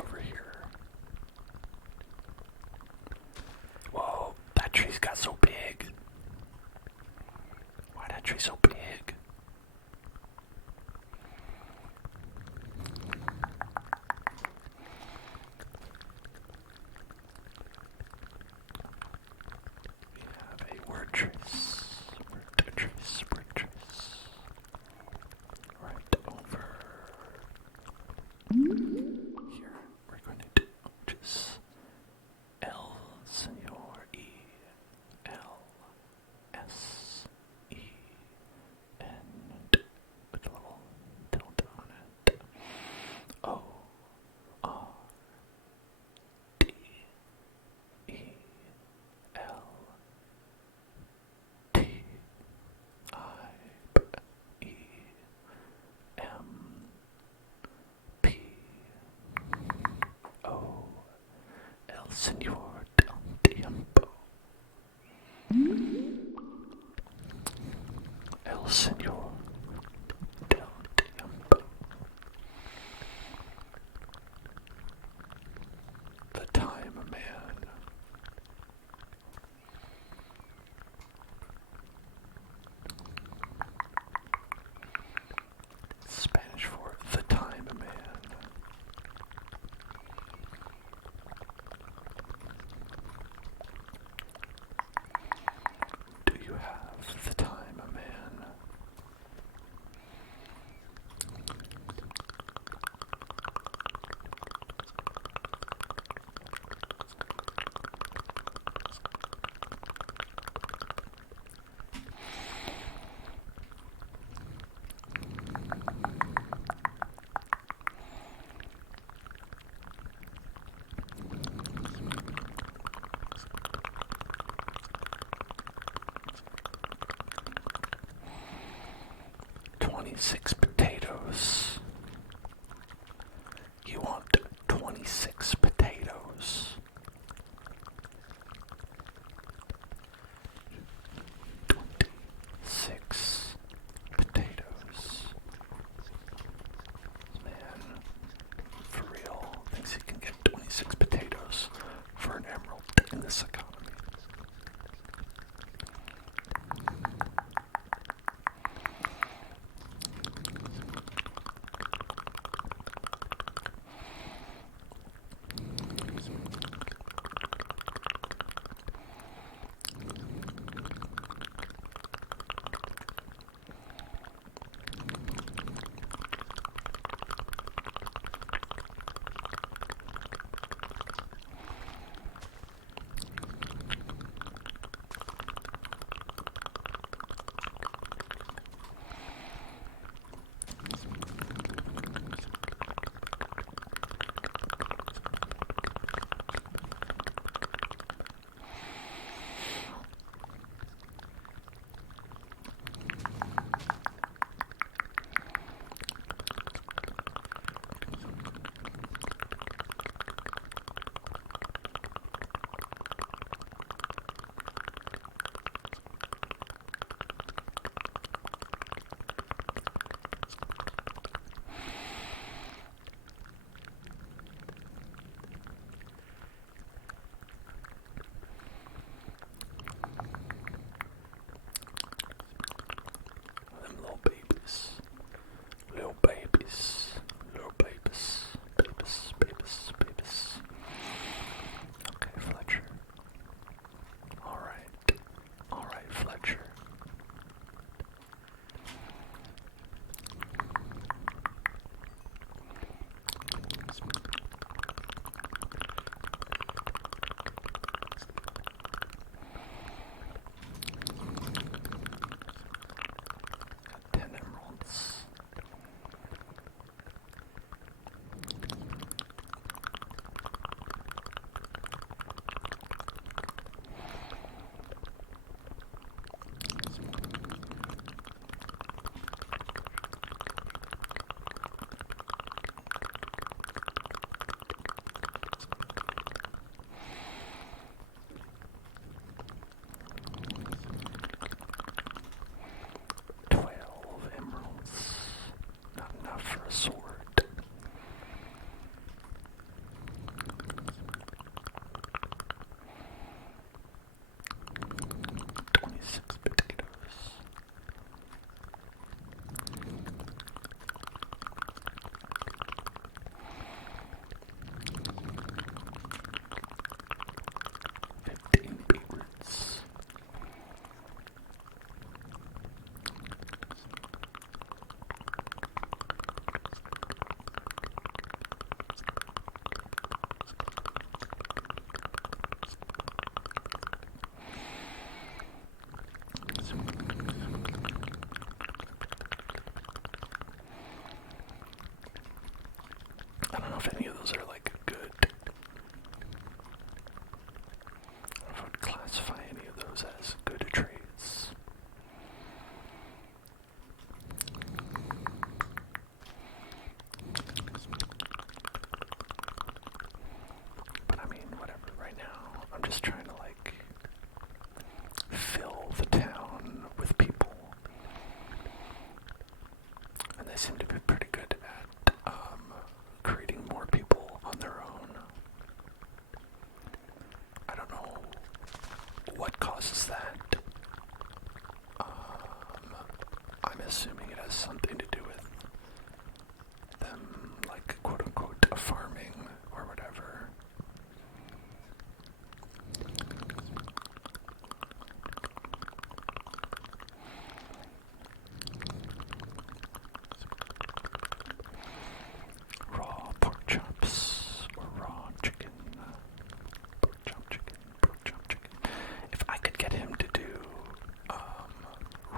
Over here. Whoa, that tree's got so big. Why that tree so big? We have a word trace, word trace, right over here. We're going to do just El Senor E L S E N with a little tilde on it. O R D E L T I E M P O El Señor del Tiempo. El Señor del Tiempo. The Time Man. Spanish for the Time Man. Do you have the time, man? $26 potatoes. You want 26 potatoes. 26 potatoes. Man, for real, thinks he can get 26 potatoes for an emerald in this economy. causes that? I'm assuming it has something to do with them, like, quote-unquote, farming or whatever. Raw pork chops or raw chicken. Pork chop chicken, pork chop chicken. If I could get him to do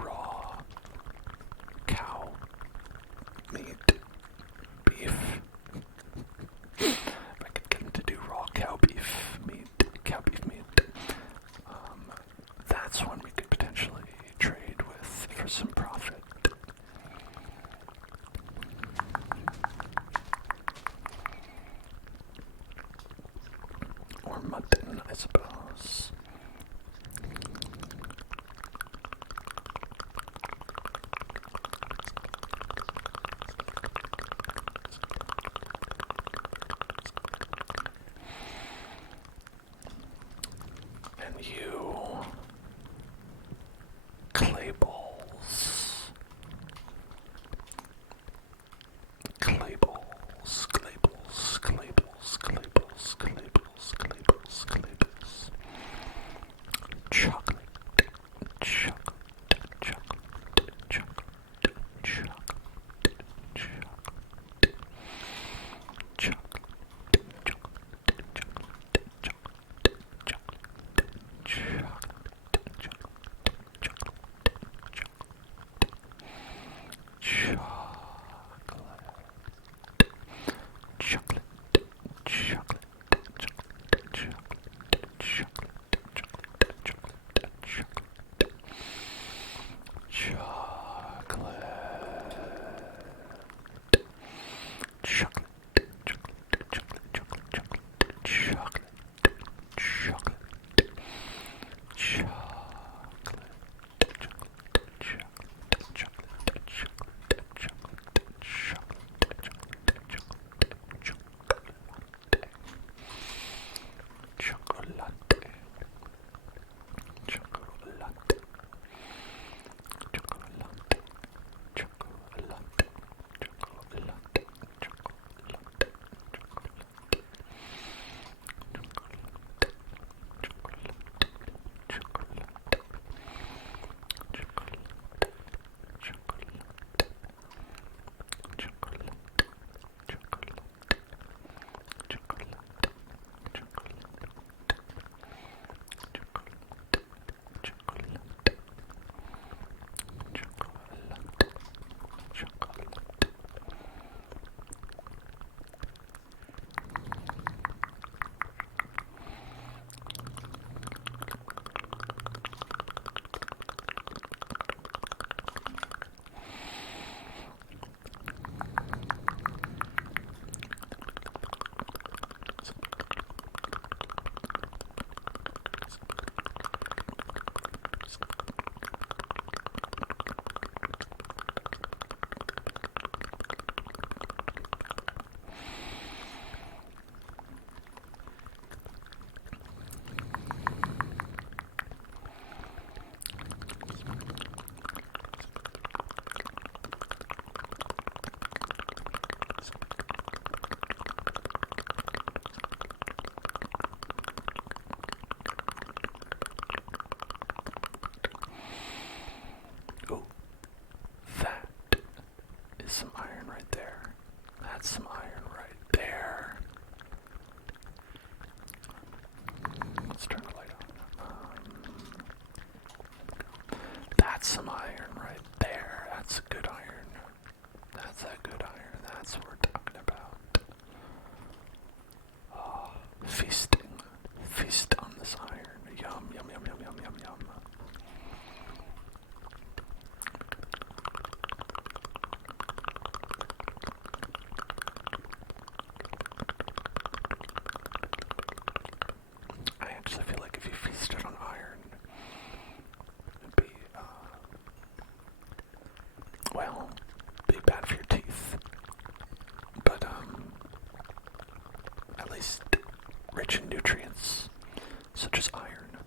raw cow meat, beef. If I could get him to do raw cow beef meat, that's one we could potentially trade with for some profit. Or mutton, I suppose. And you, clay balls. Clay balls, clay balls, clay balls, clay balls, clay balls, clay balls, clay balls. Chocolate, chocolate, chocolate, chocolate, chocolate, chocolate, chocolate. Some iron right there. That's some iron right there. Let's turn the light on. That's some iron right there. That's a good iron. That's a good iron. That's what we're talking about. Oh, feasting. Feast on this iron. Yum, yum, yum, yum, yum, yum, yum. I feel like if you feasted on iron, it'd be, well, be bad for your teeth. But, at least rich in nutrients, such as iron.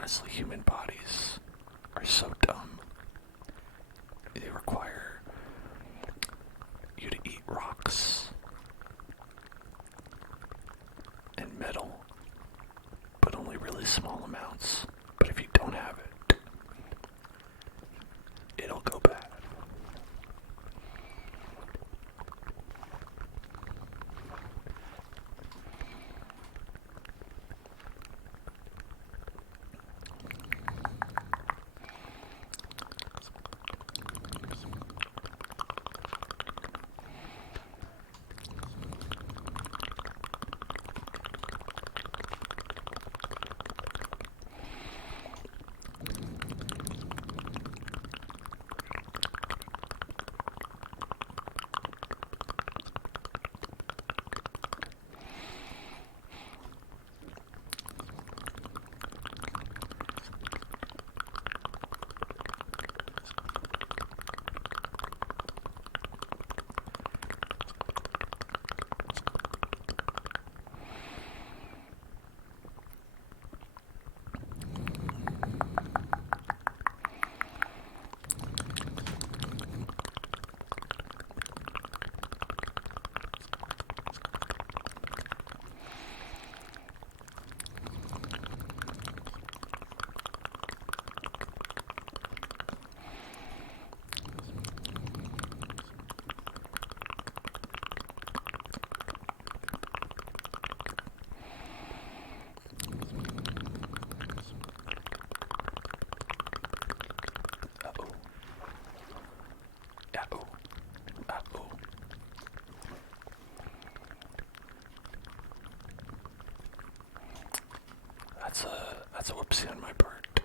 honestly, human bodies are so dumb. They require you to eat rocks and metal, but only really small amounts. But if you don't have it, it'll go bad. That's a whoopsie on my part.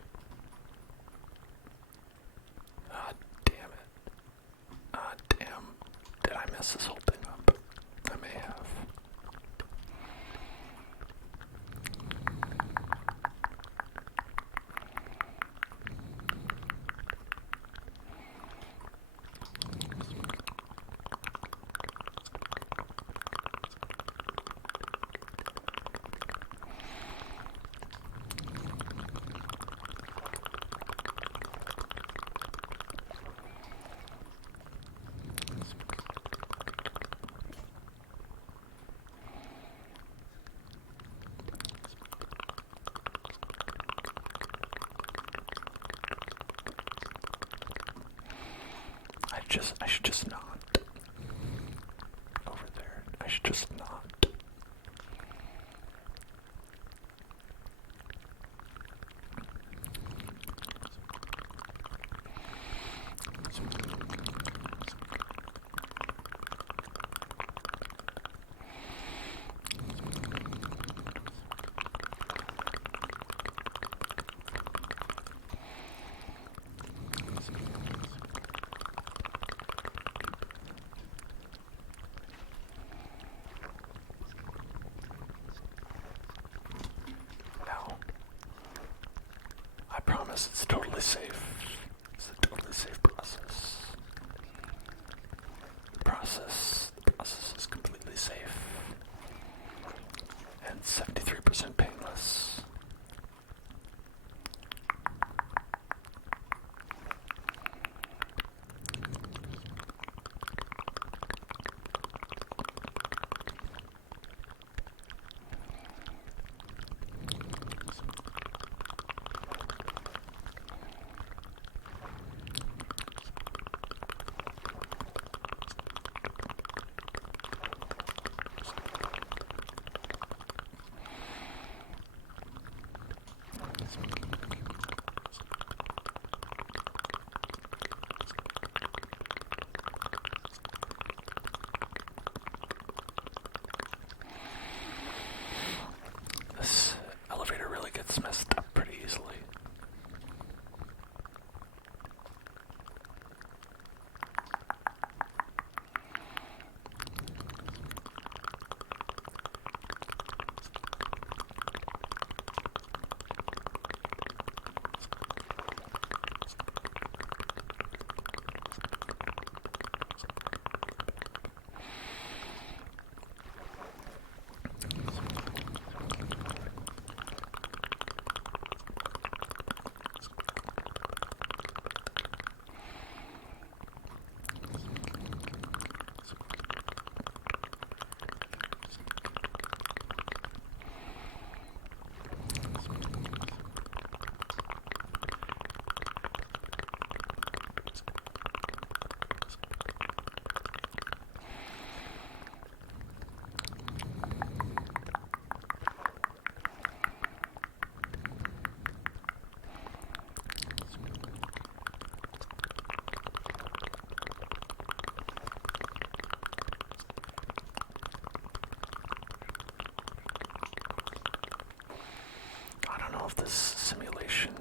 Ah, damn it. Ah, damn. Did I mess this whole thing up? I may have. I should just not. Over there. I should just not. if this simulation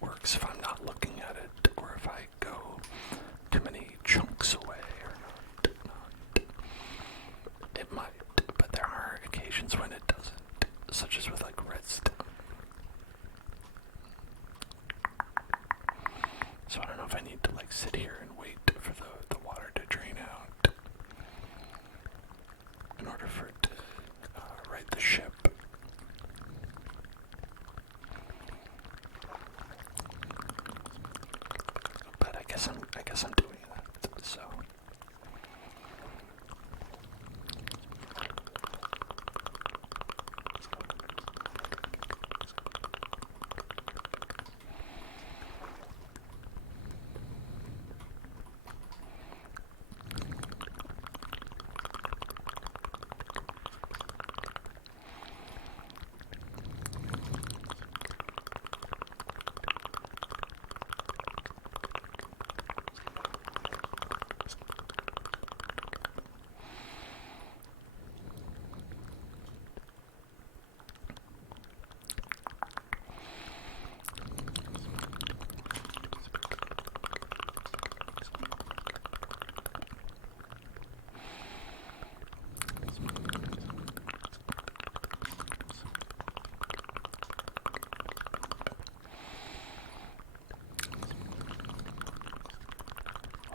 works if I'm not looking at it, or if I go too many chunks away or not. It might, but there are occasions when it doesn't, such as with like redstone. So I don't know if I need to like sit here and wait for the water to drain out in order for it to right the ship. But I guess I'm doing that. So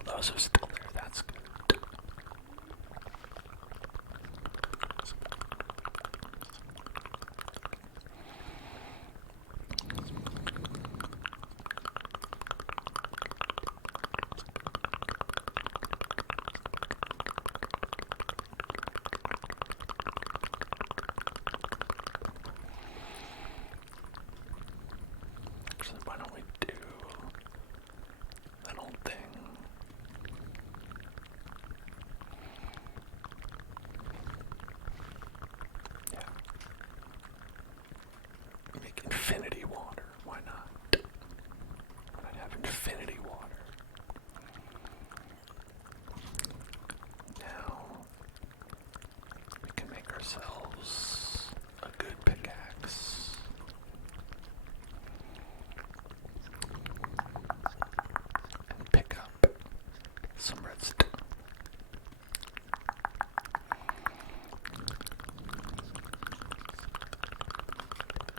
those are still there, that's good. Actually, why don't we do that old thing? Yeah. Make infinity water. Why not? Why not have infinity water? Now we can make ourselves a good pickaxe. And pick up some redstone.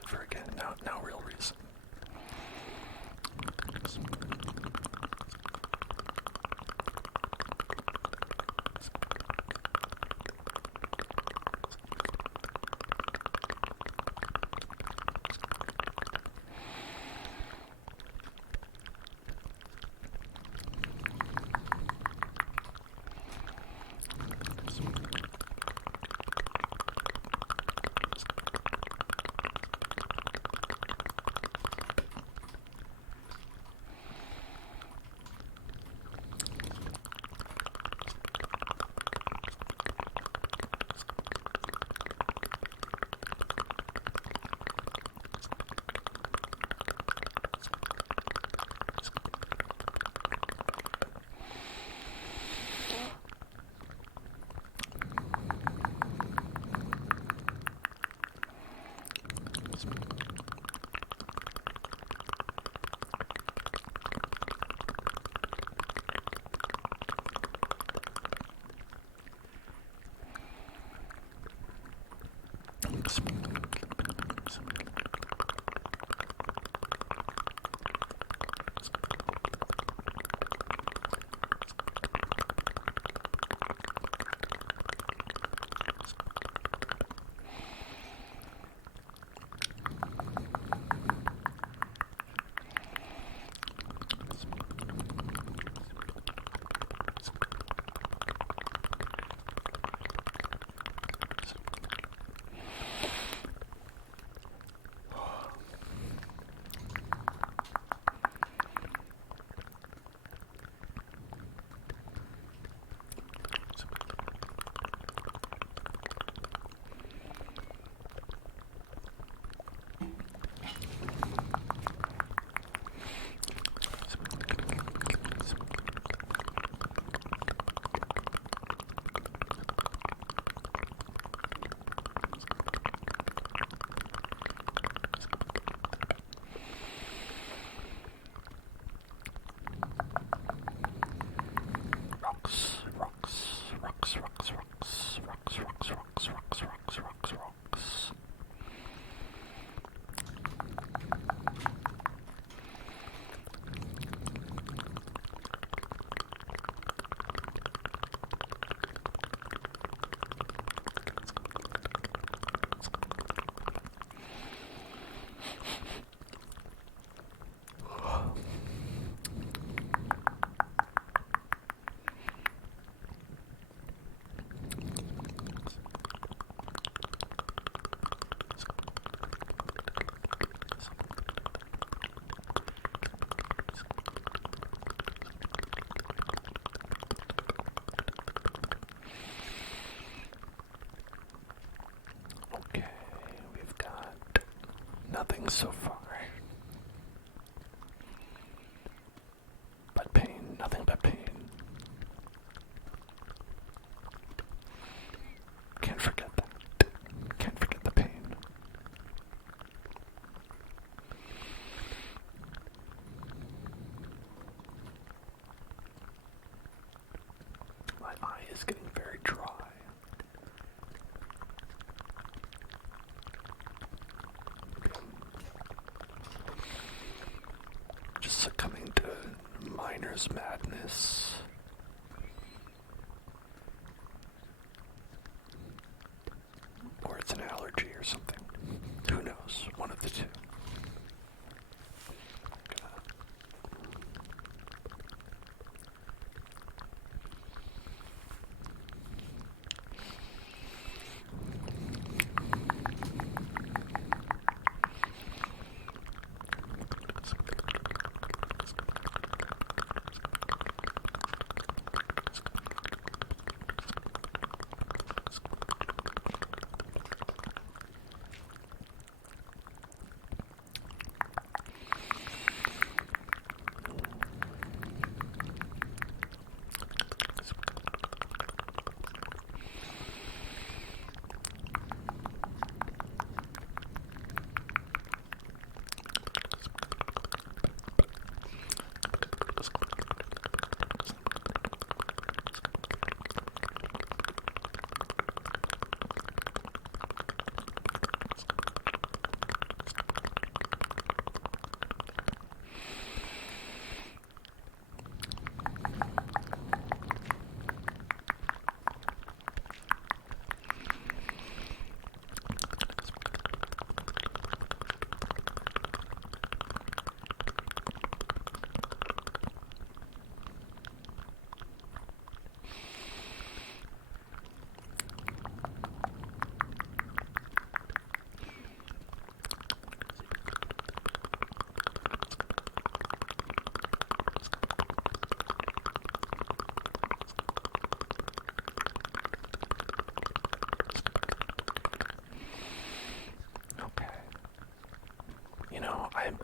For again, now real reason. nothing so far. But pain, nothing but pain. Can't forget that. Can't forget the pain. My eye is getting very dry. Just succumbing to miner's madness. Or it's an allergy or something. Who knows? One of the two.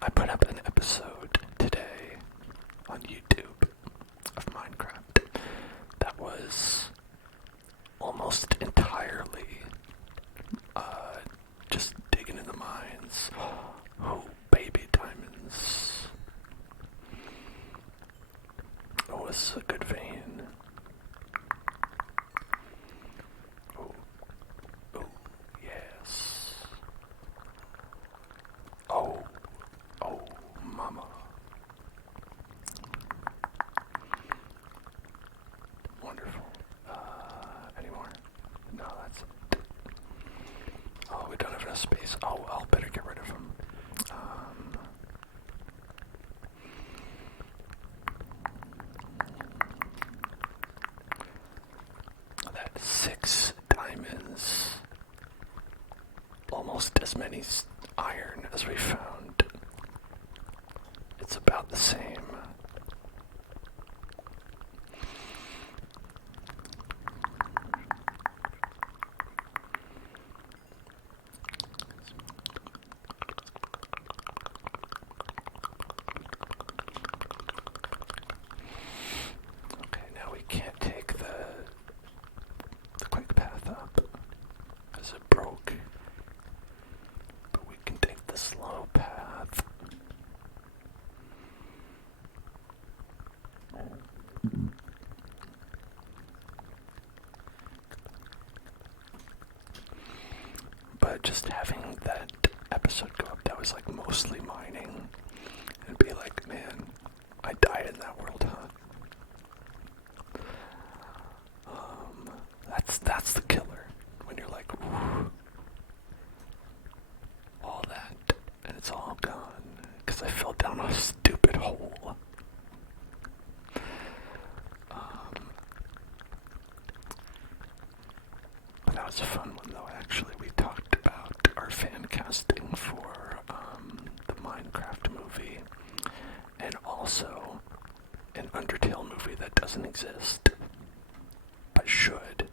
I put up an episode today on YouTube of Minecraft that was almost entirely just digging in the mines. Oh, baby diamonds. It was a good vein. Oh, yes. Oh, mama. Wonderful. Any more? No, that's it. Oh, we don't have enough space. Oh, well, better get rid of them. That's 6 diamonds. Almost as many iron as we found. It's about the same. Okay, now we can't take the quick path up as it broke. But we can take the slow path. But just having that episode go up, that was like mostly mining, and be like, man, I died in that world, huh? That's the killer, when you're like, ooh, all that, and it's all gone, because I fell down a stupid hole. That was a fun one, though. Actually, we talked about our fan casting for the Minecraft movie, and also an Undertale movie that doesn't exist, but should,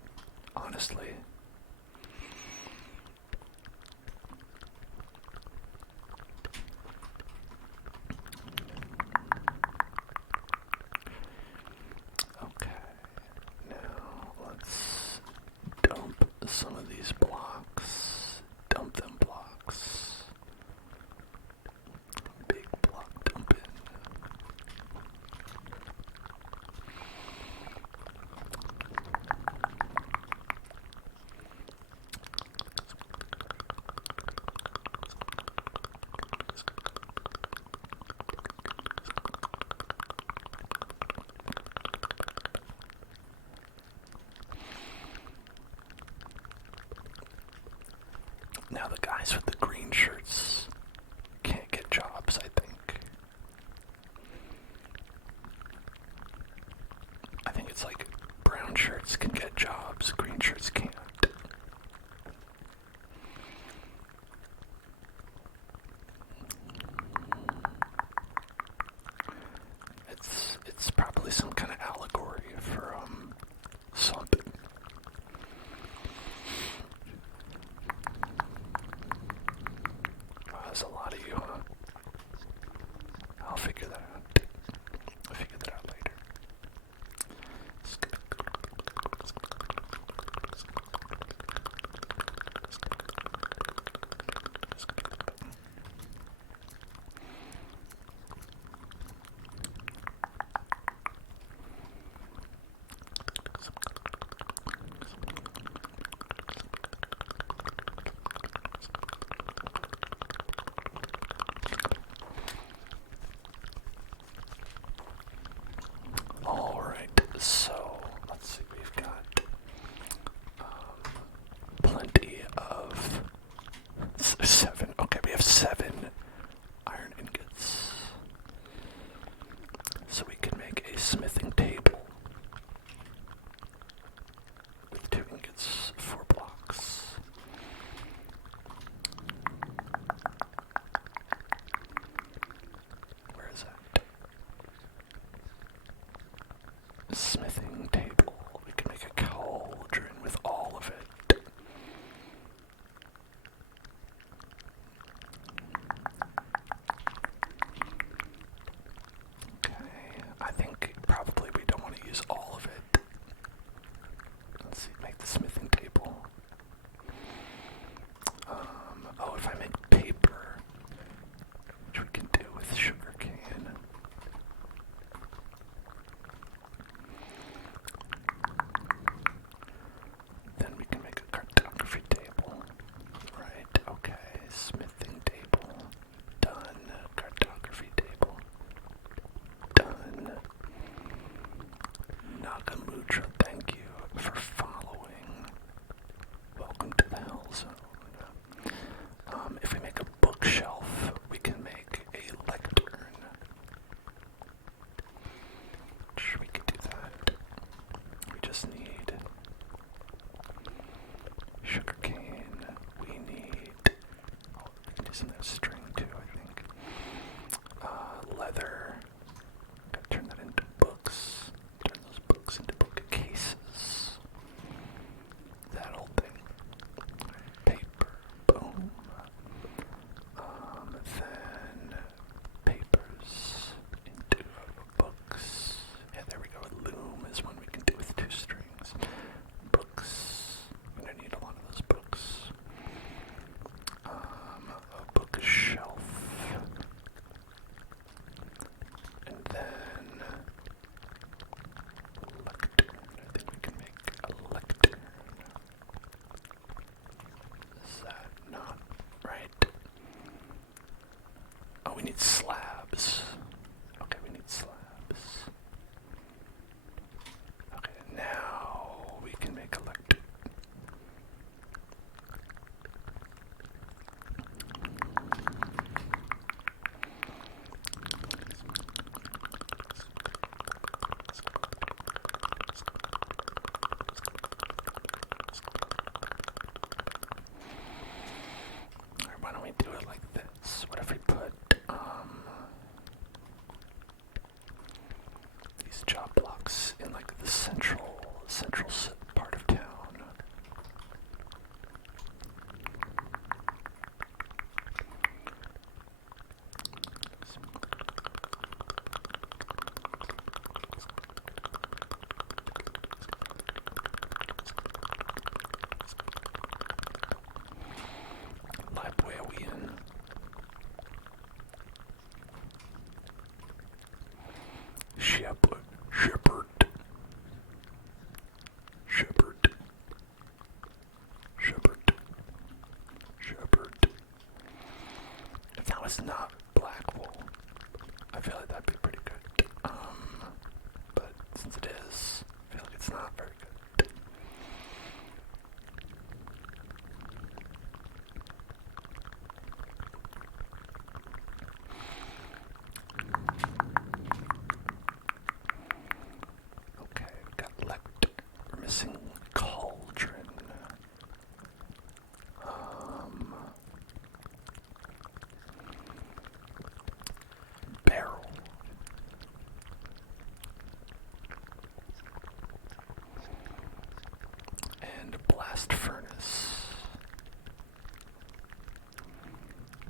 honestly. blocks. Big block dumping. Now the guys with the green shirts can't get jobs, I think. I think it's like brown shirts can get jobs, green shirts can't. It's probably some kind of allegory for something. There's a lot of you, huh? I'll figure that out. I'll figure that out later. Alright, so let's see, we've got plenty of 7. Okay, we have 7 iron ingots. So we can make a smithing table with 2 ingots, 4 blocks. Where is that? Smithing table. We can make a cauldron with all of it. Okay, I think probably we don't want to use all of it. Let's see, make the smithing table. Oh, if I make paper, which we can do with sugar cane. Then we can make a cartography table. Right, okay, smithing table. Done. Cartography table. Done. Nakamutra, thank you for following. Welcome to the Hell Zone. If we make a bookshelf, we can make a lectern. Sure, we could do that. We just need sugar cane. We need, we can do some of that string too, I think. Leather. Gotta turn that into books. Turn those books into bookcases. That old thing. Paper. Boom. Then papers into books. Yeah, there we go. A loom is one we can do with 2 strings. Books. I'm gonna need a lot of those books. A bookshelf. And then lectern. I think we can make a lectern. Is that not right? Oh, we need slabs. Okay, we need slabs. Okay, now we can make a lectern. Alright, why don't we do it like this? What if we put, was not black wool. I feel like that'd be pretty good. But since it is, I feel like it's not very good. Okay, we got left. We're missing cauldron. Barrel. And blast furnace.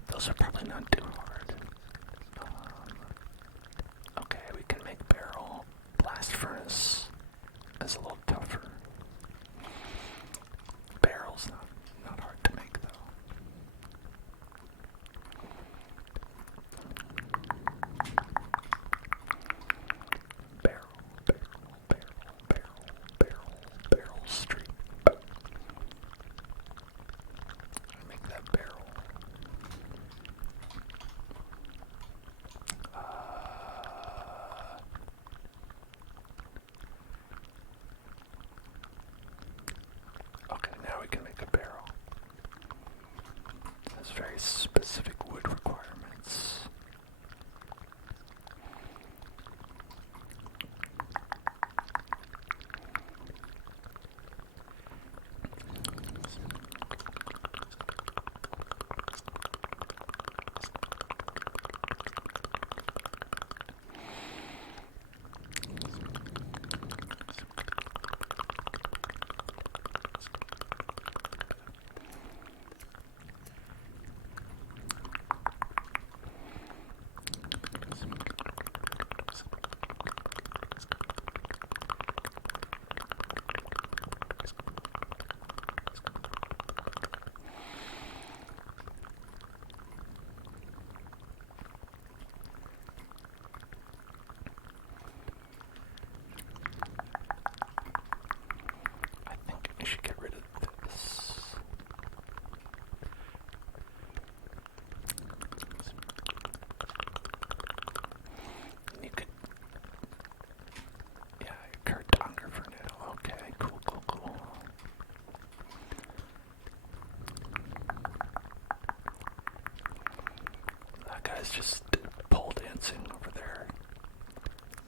Those are probably not too hard. Okay, we can make barrel. Blast furnace is a little tougher. Barrel's not hard to make though. Barrel street. Make that barrel. Okay, now we can make a barrel. It has very specific wood requirements. I should get rid of this. You could, yeah, cartographer for now. Okay, cool. That guy's just pole dancing over there.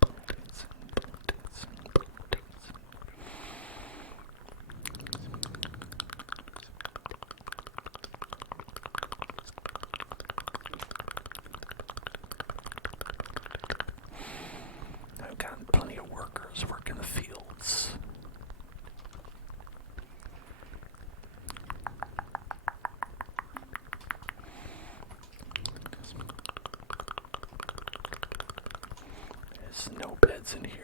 Pole dancing. I've got plenty of workers working the fields. There's no beds in here.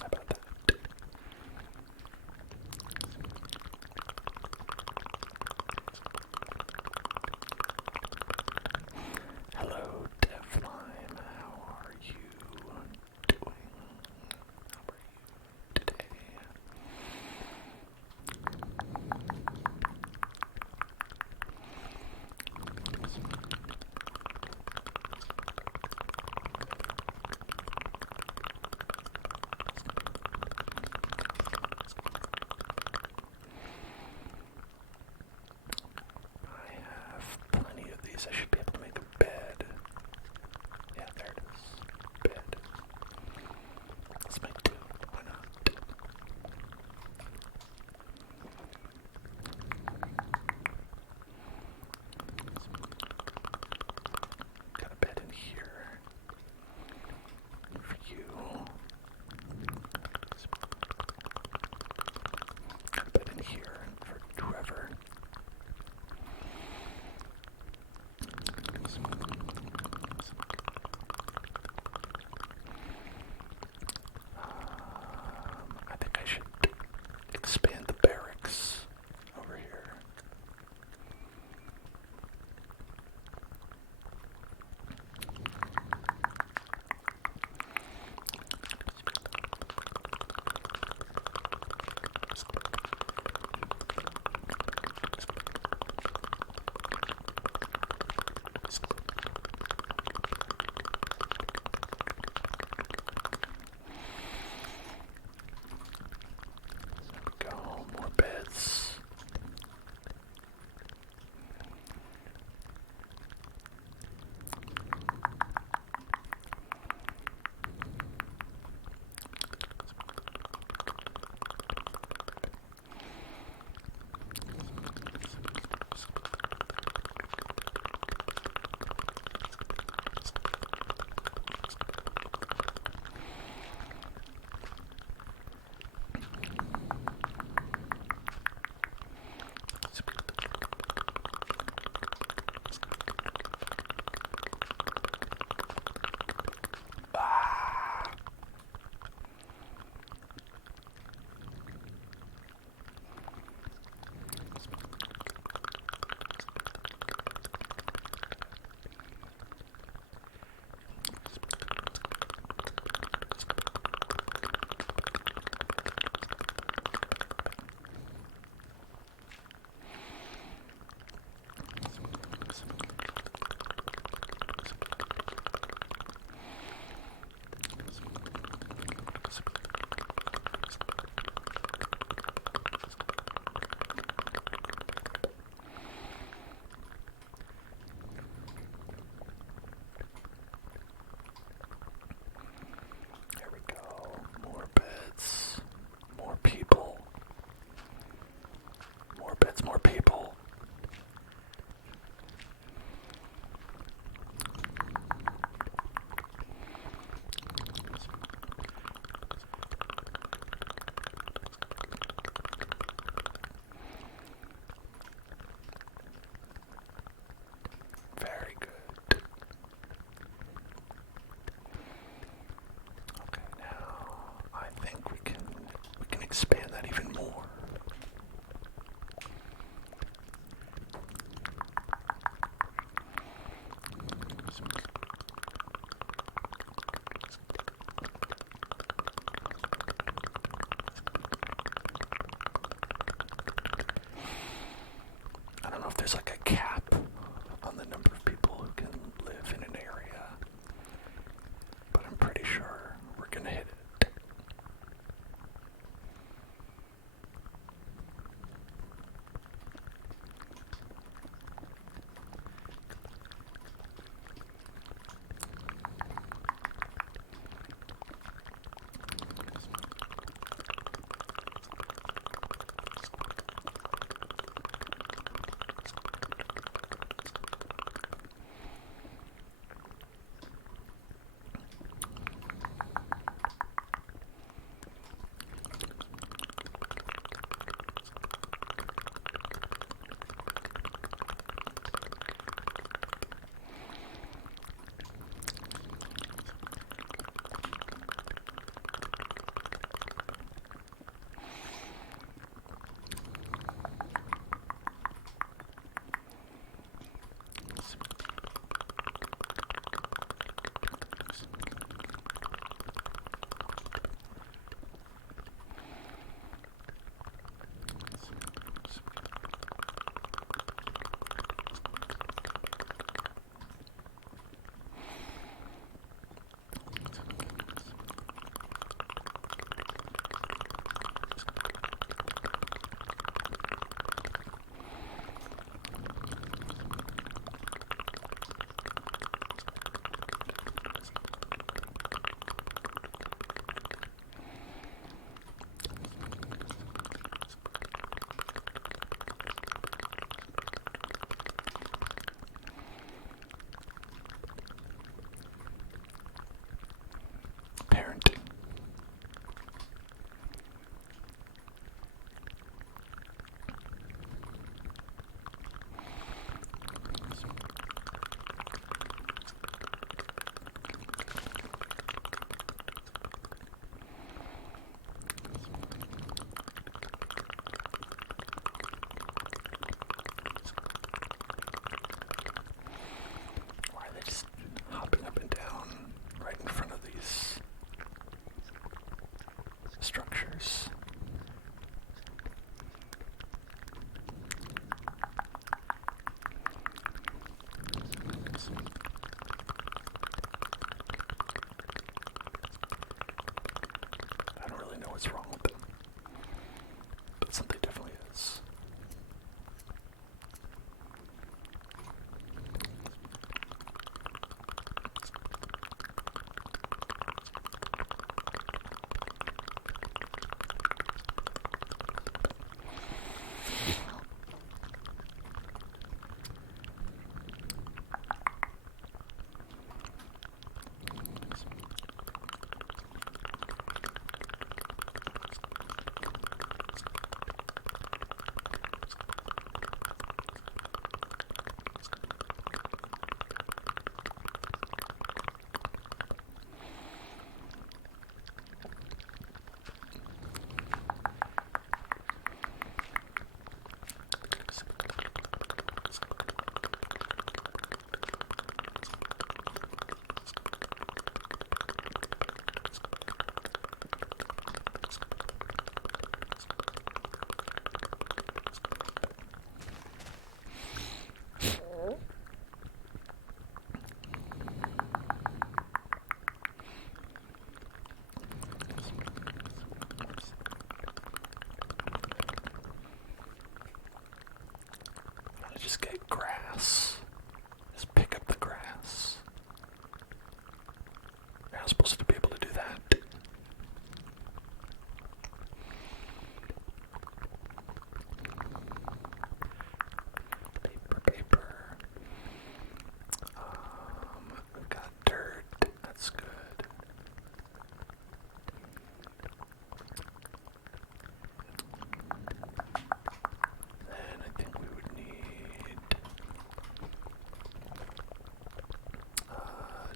How about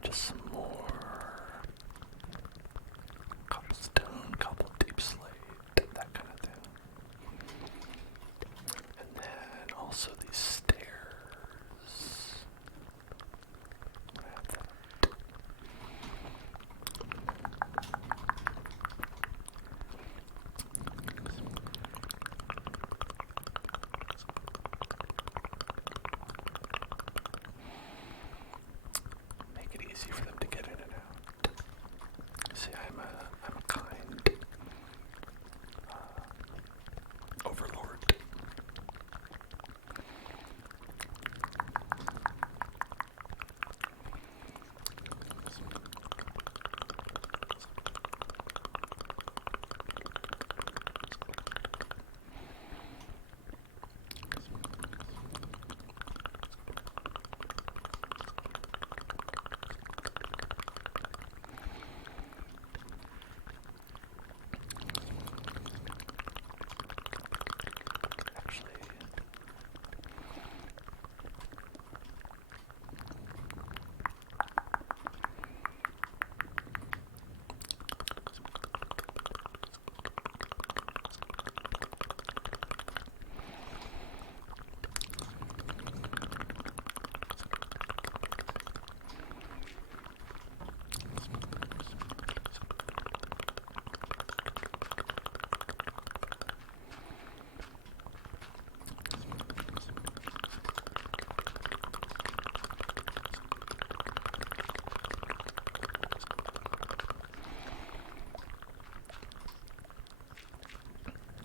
Just some more cobblestone, cobble deep slate, that kind of thing. And then also these stairs. I have that. Make it easy for them to get in and out. See, I'm a kind overlord. Actually,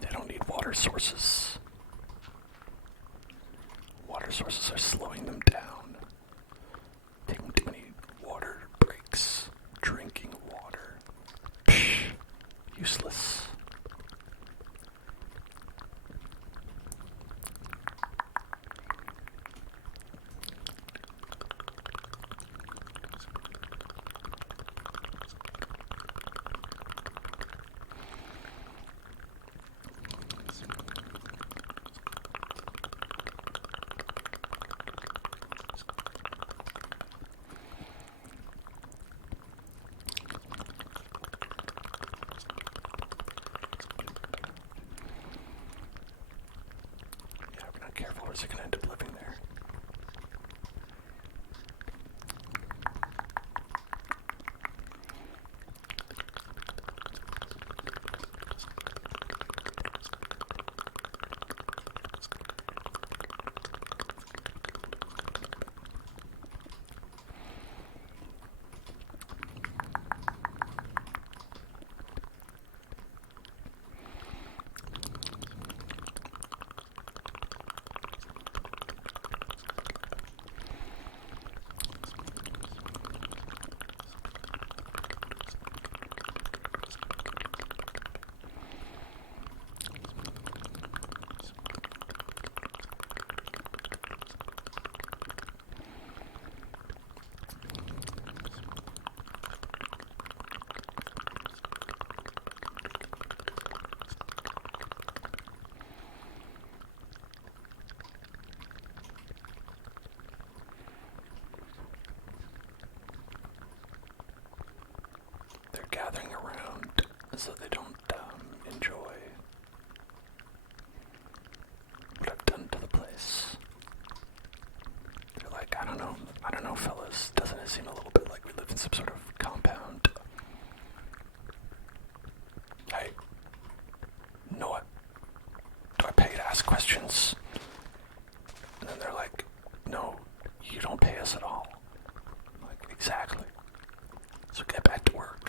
they don't need water sources. Water sources are slowing them down. Taking too many water breaks. Drinking water. Psh, useless. Yeah, if we're not careful, we're just gonna end up living there. They're gathering around so they don't enjoy what I've done to the place. They're like, I don't know, fellas. Doesn't it seem a little bit like we live in some sort of compound? Hey, you know what? Do I pay you to ask questions? And then they're like, no, you don't pay us at all. I'm like, exactly. So get back to work.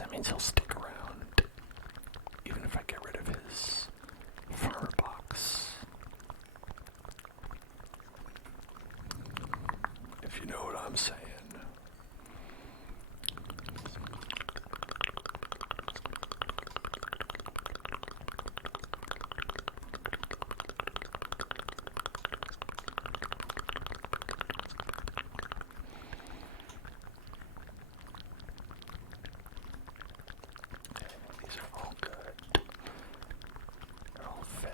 that means he'll stick around, even if I get rid of his farmer box. If you know what I'm saying. These are all good. They're all fed.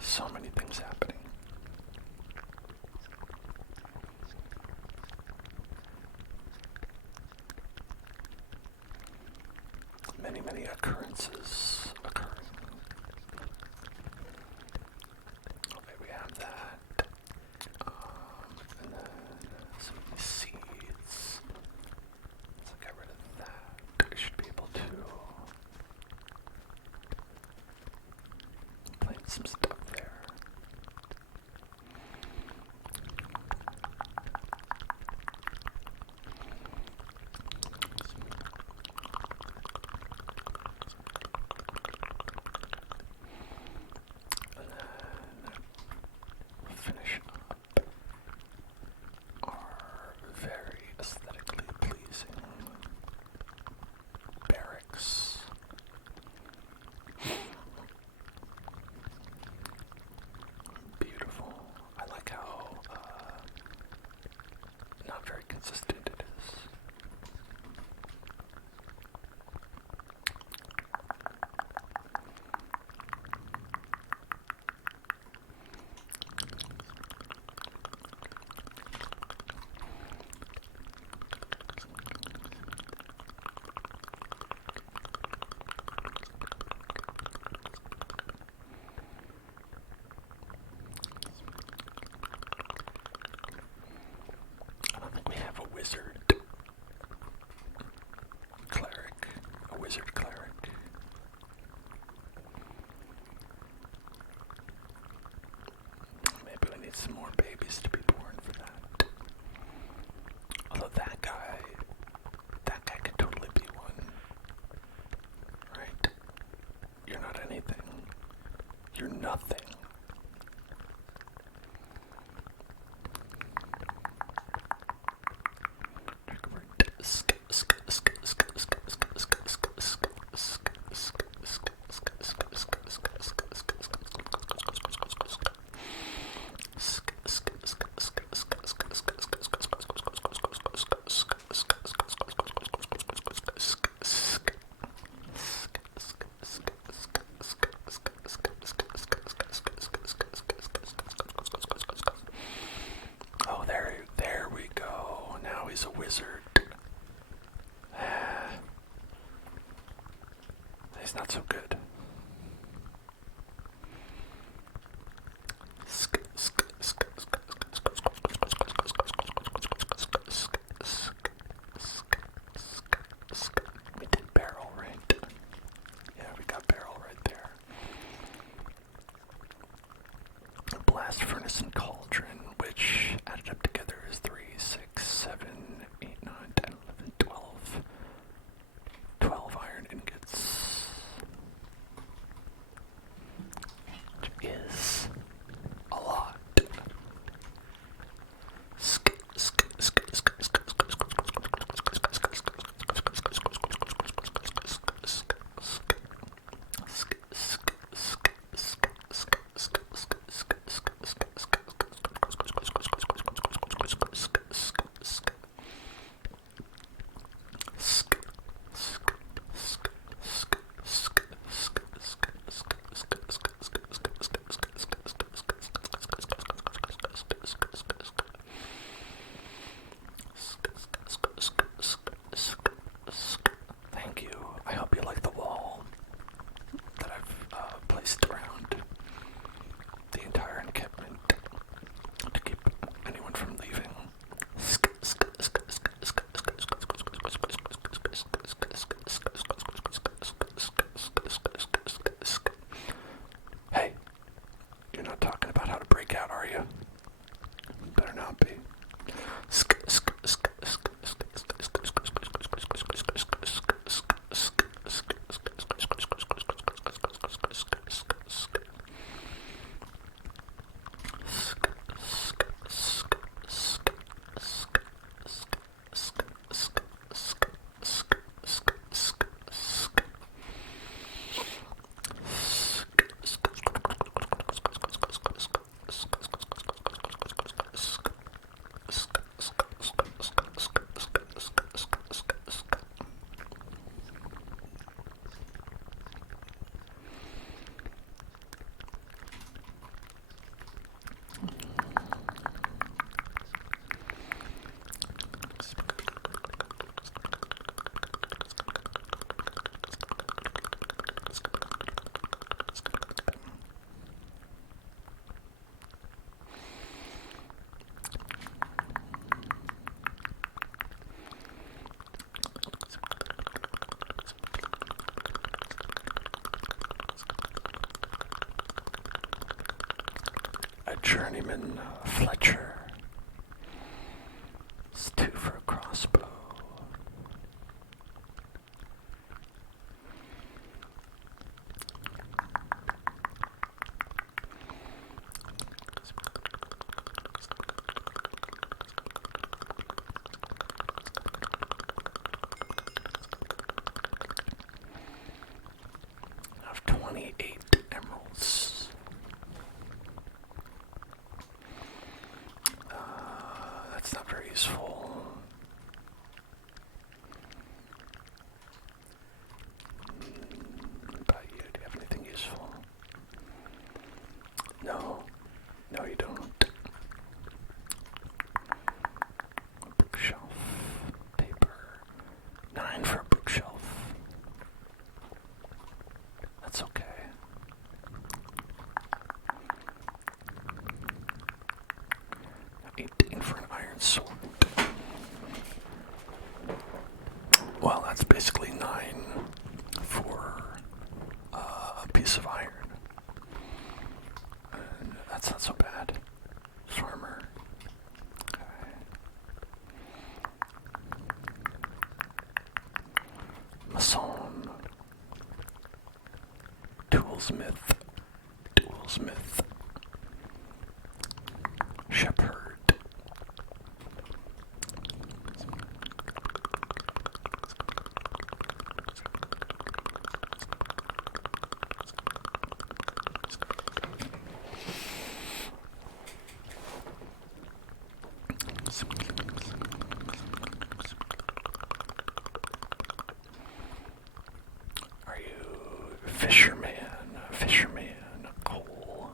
So many things happening. Many occurrences occurring. Okay, we have that. And then some of these seeds. Let's get rid of that. We should be able to plant some stuff there. Finish up our very aesthetically pleasing barracks. Beautiful. I like how not very consistent it is. I don't think we have a wizard cleric. A wizard cleric. Maybe we need some more babies to be born for that. Although that guy could totally be one. Right? You're not anything. You're nothing. Oh, there we go. Now he's a wizard. He's not so good. We did barrel, right? Yeah, we got barrel right there. person cauldron, which added up together is 3, 6, 7, 8, 9, 10, 11, 12. 12 iron ingots. Which is a lot. Thank you. I hope you like the wall that I've placed around the entire encampment to keep anyone from leaving. Hey, you're not talking about how to break out, are you? Better not be. Journeyman Fletcher. It's 2 for a crossbow. I have 28 emeralds. That's not very useful. What about you? Do you have anything useful? No. No, you don't. Bookshelf. Paper. 9 for a bookshelf. That's okay. 18 for an iron sword. Well, that's basically 9 for a piece of iron. And that's not so bad. Farmer. Okay. Mason. Toolsmith. Toolsmith. Shepherd. Are you fisherman? Fisherman, coal.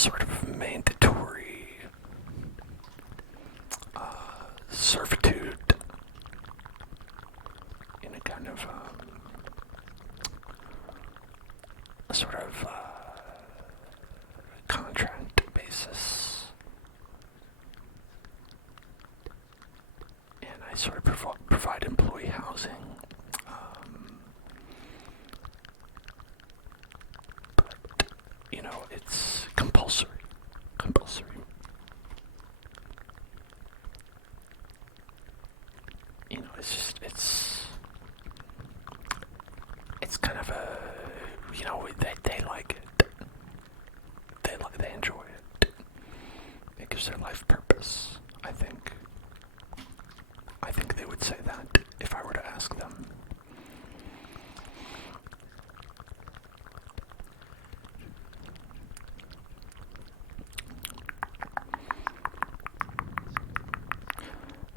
sort of mandatory servitude in a kind of sort of contract basis, and I sort of provide employee housing. But it's compulsory. It's kind of a, they like it. They enjoy it. It gives their life purpose, I think. I think they would say that if I were to ask them.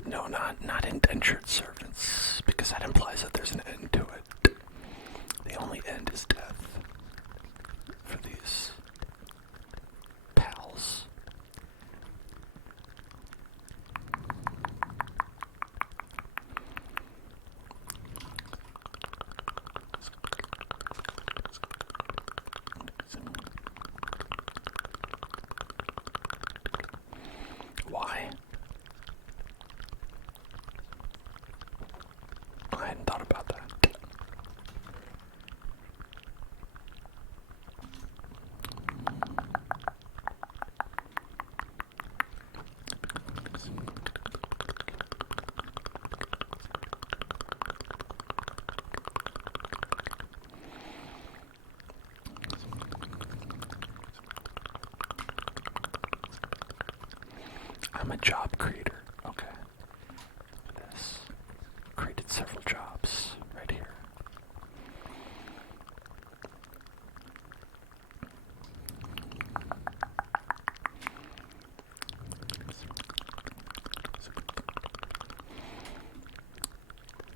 No, not indentured servants, because that implies that there's an end to it. The only end is death for these pals. Why? I hadn't thought about that. I'm a job creator. Okay. Look at this. Created several jobs right here.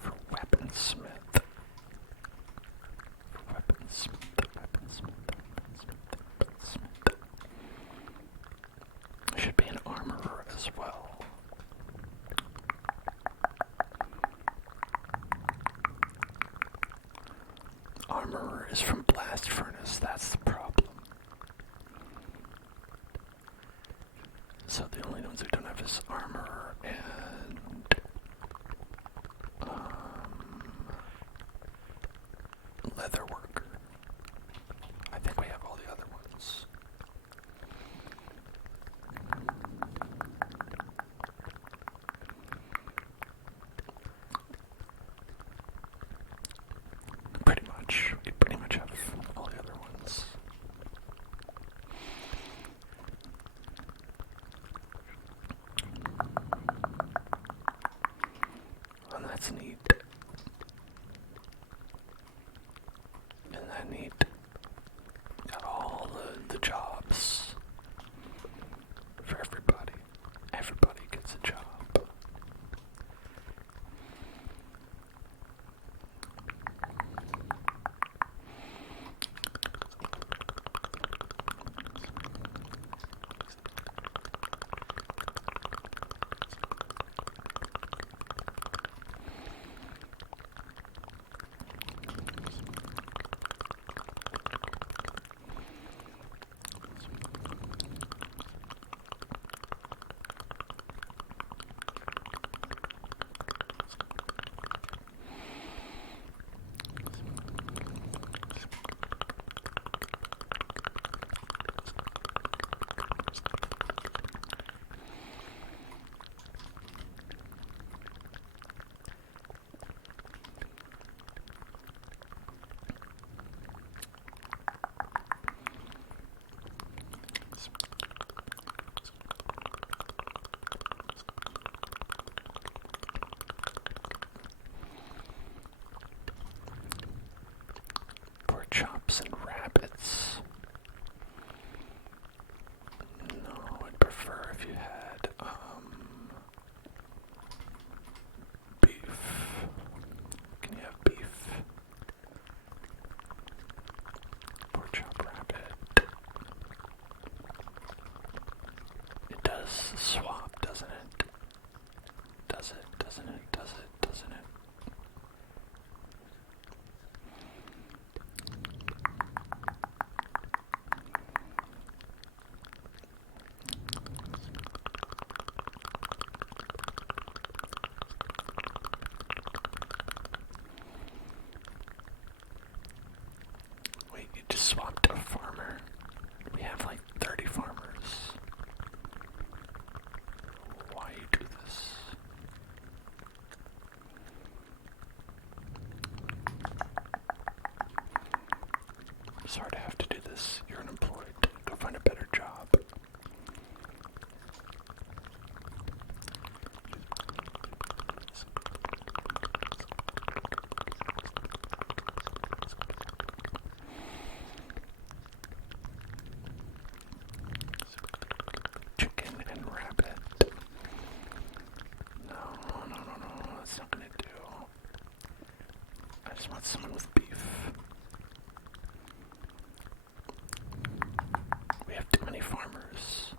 For weaponsmith. Should be an armorer as well. swap, doesn't it? Does it, doesn't it, does it, doesn't it? Wait, you just swapped a farmer? We have like 30 farmers. Why you do this? Sorry to have to do this. You're unemployed. Go find a better job. Chicken and rabbit. No, that's not gonna do. I just want someone with beef. We have too many farmers.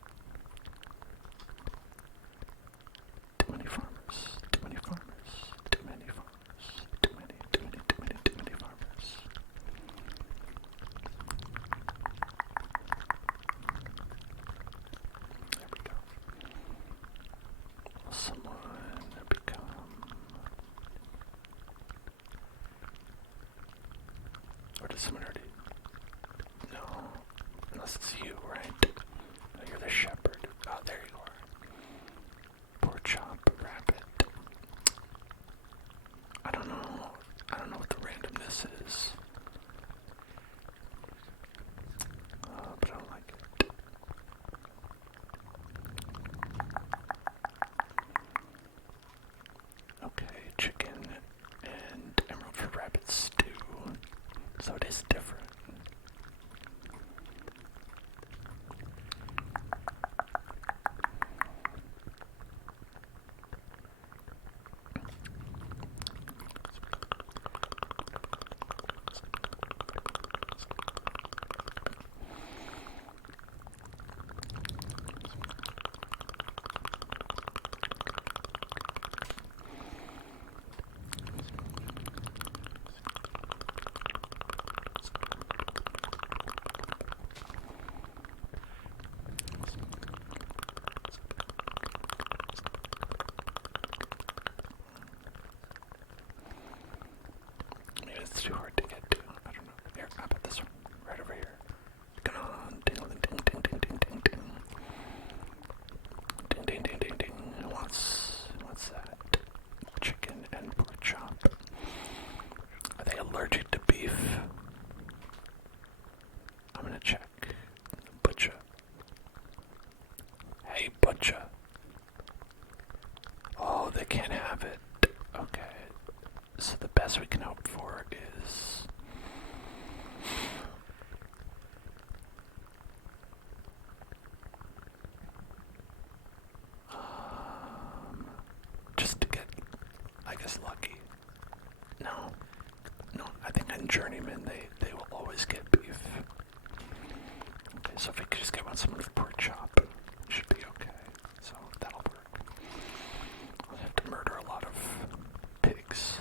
Too many farmers. Too many farmers. Too many farmers. Too many farmers. There we go. Will someone become... Or does someone already... No. Unless it's you, right? No, you're the shepherd. Oh, there you are. Pork chop, rabbit. I don't know. I don't know what the randomness is. But I don't like it. Okay, chicken and emerald for rabbit stew. So it is different. Maybe it's too hard to get to. I don't know. Here, how about this one? Right over here. Come on. Ding, ding, ding, ding, ding, ding, ding, ding. Ding, ding, ding, ding, ding. What's that? Chicken and pork chop. Are they allergic to beef? I'm gonna check. Butcher. Hey, butcher. Oh, they can't have it. Okay. So the best we can hope for is... just to get, I guess, lucky. No, I think on Journeyman they will always get beef. Okay, so if we could just get someone with pork chop, it should be okay. So that'll work. I'll have to murder a lot of pigs.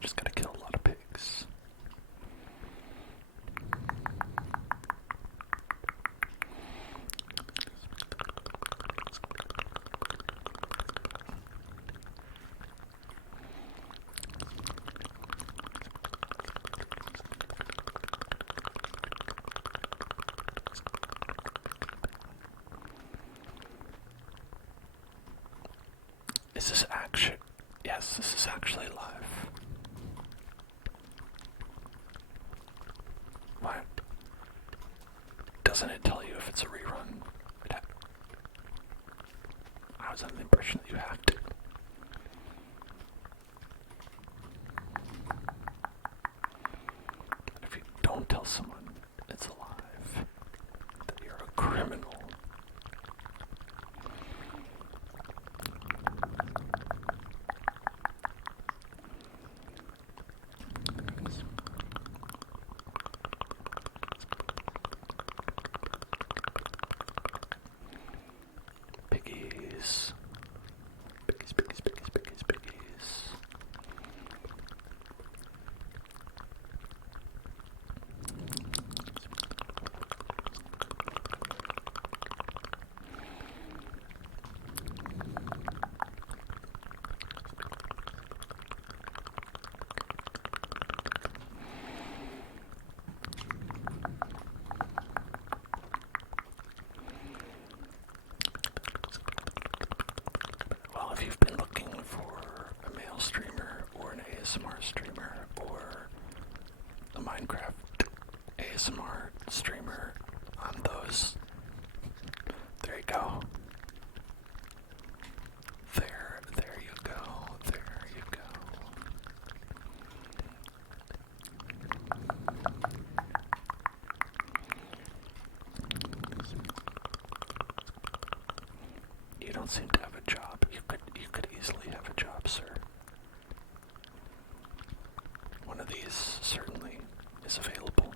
Just gotta kill a lot of pigs. Is this actually... Yes, this is actually live. What? Doesn't it tell you if it's a rerun? I was under the impression that you have to. But if you don't tell someone it's alive, that you're a criminal. Minecraft ASMR streamer on those. There you go. There you go. There you go. You don't seem to have a job. You could easily have a job, sir. One of these certainly is available.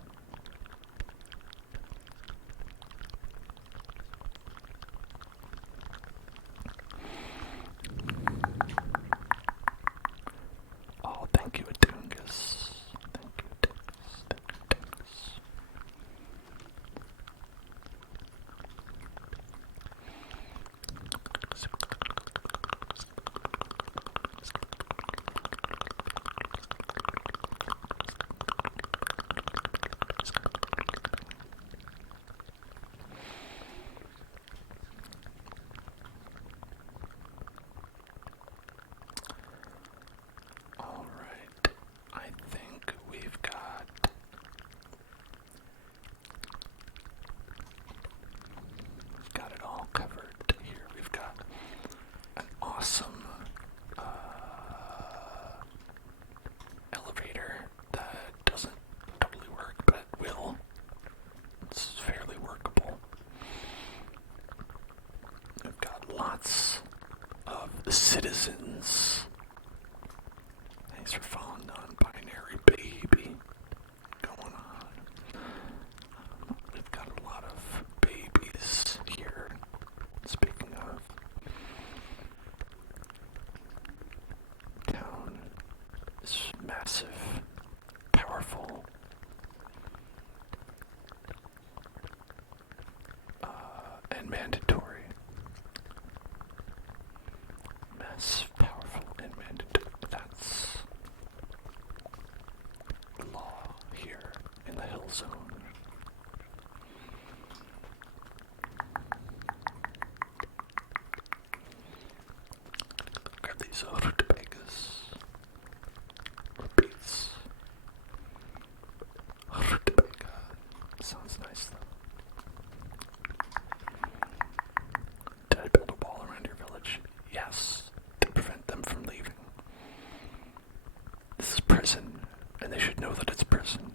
Oh, thank you, Atungus. Thank you, Atungus. Thank you, Atungus. All right, I think we've got it all covered here. We've got an awesome elevator that doesn't totally work, but it will. It's fairly workable. We've got lots of citizens. Thanks for following non-binary baby going on. We've got a lot of babies here. Speaking of, town is massive, powerful, and mandatory. Massive, powerful, and mandatory. That's the law here in the Hill Zone. Grab these rutabagas. Repeats. Rutabaga. Sounds nice though. Did I build a wall around your village? Yes, to prevent them from leaving. This is prison, and they should know that it's prison.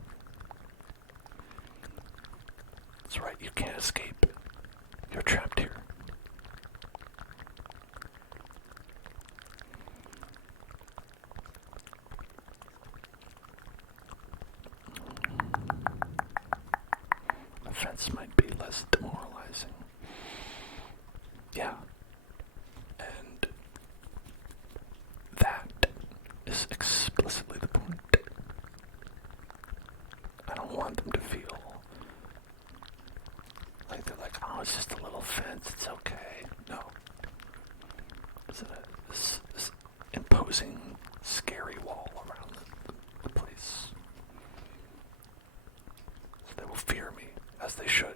That's right, you can't escape. You're trapped here. The fence might be less demoralizing. Yeah. And that is explicitly the point. I don't want them to feel like they're like, oh, it's just a little fence, it's okay. No. It's this imposing, scary wall around the place. So they will fear me, as they should.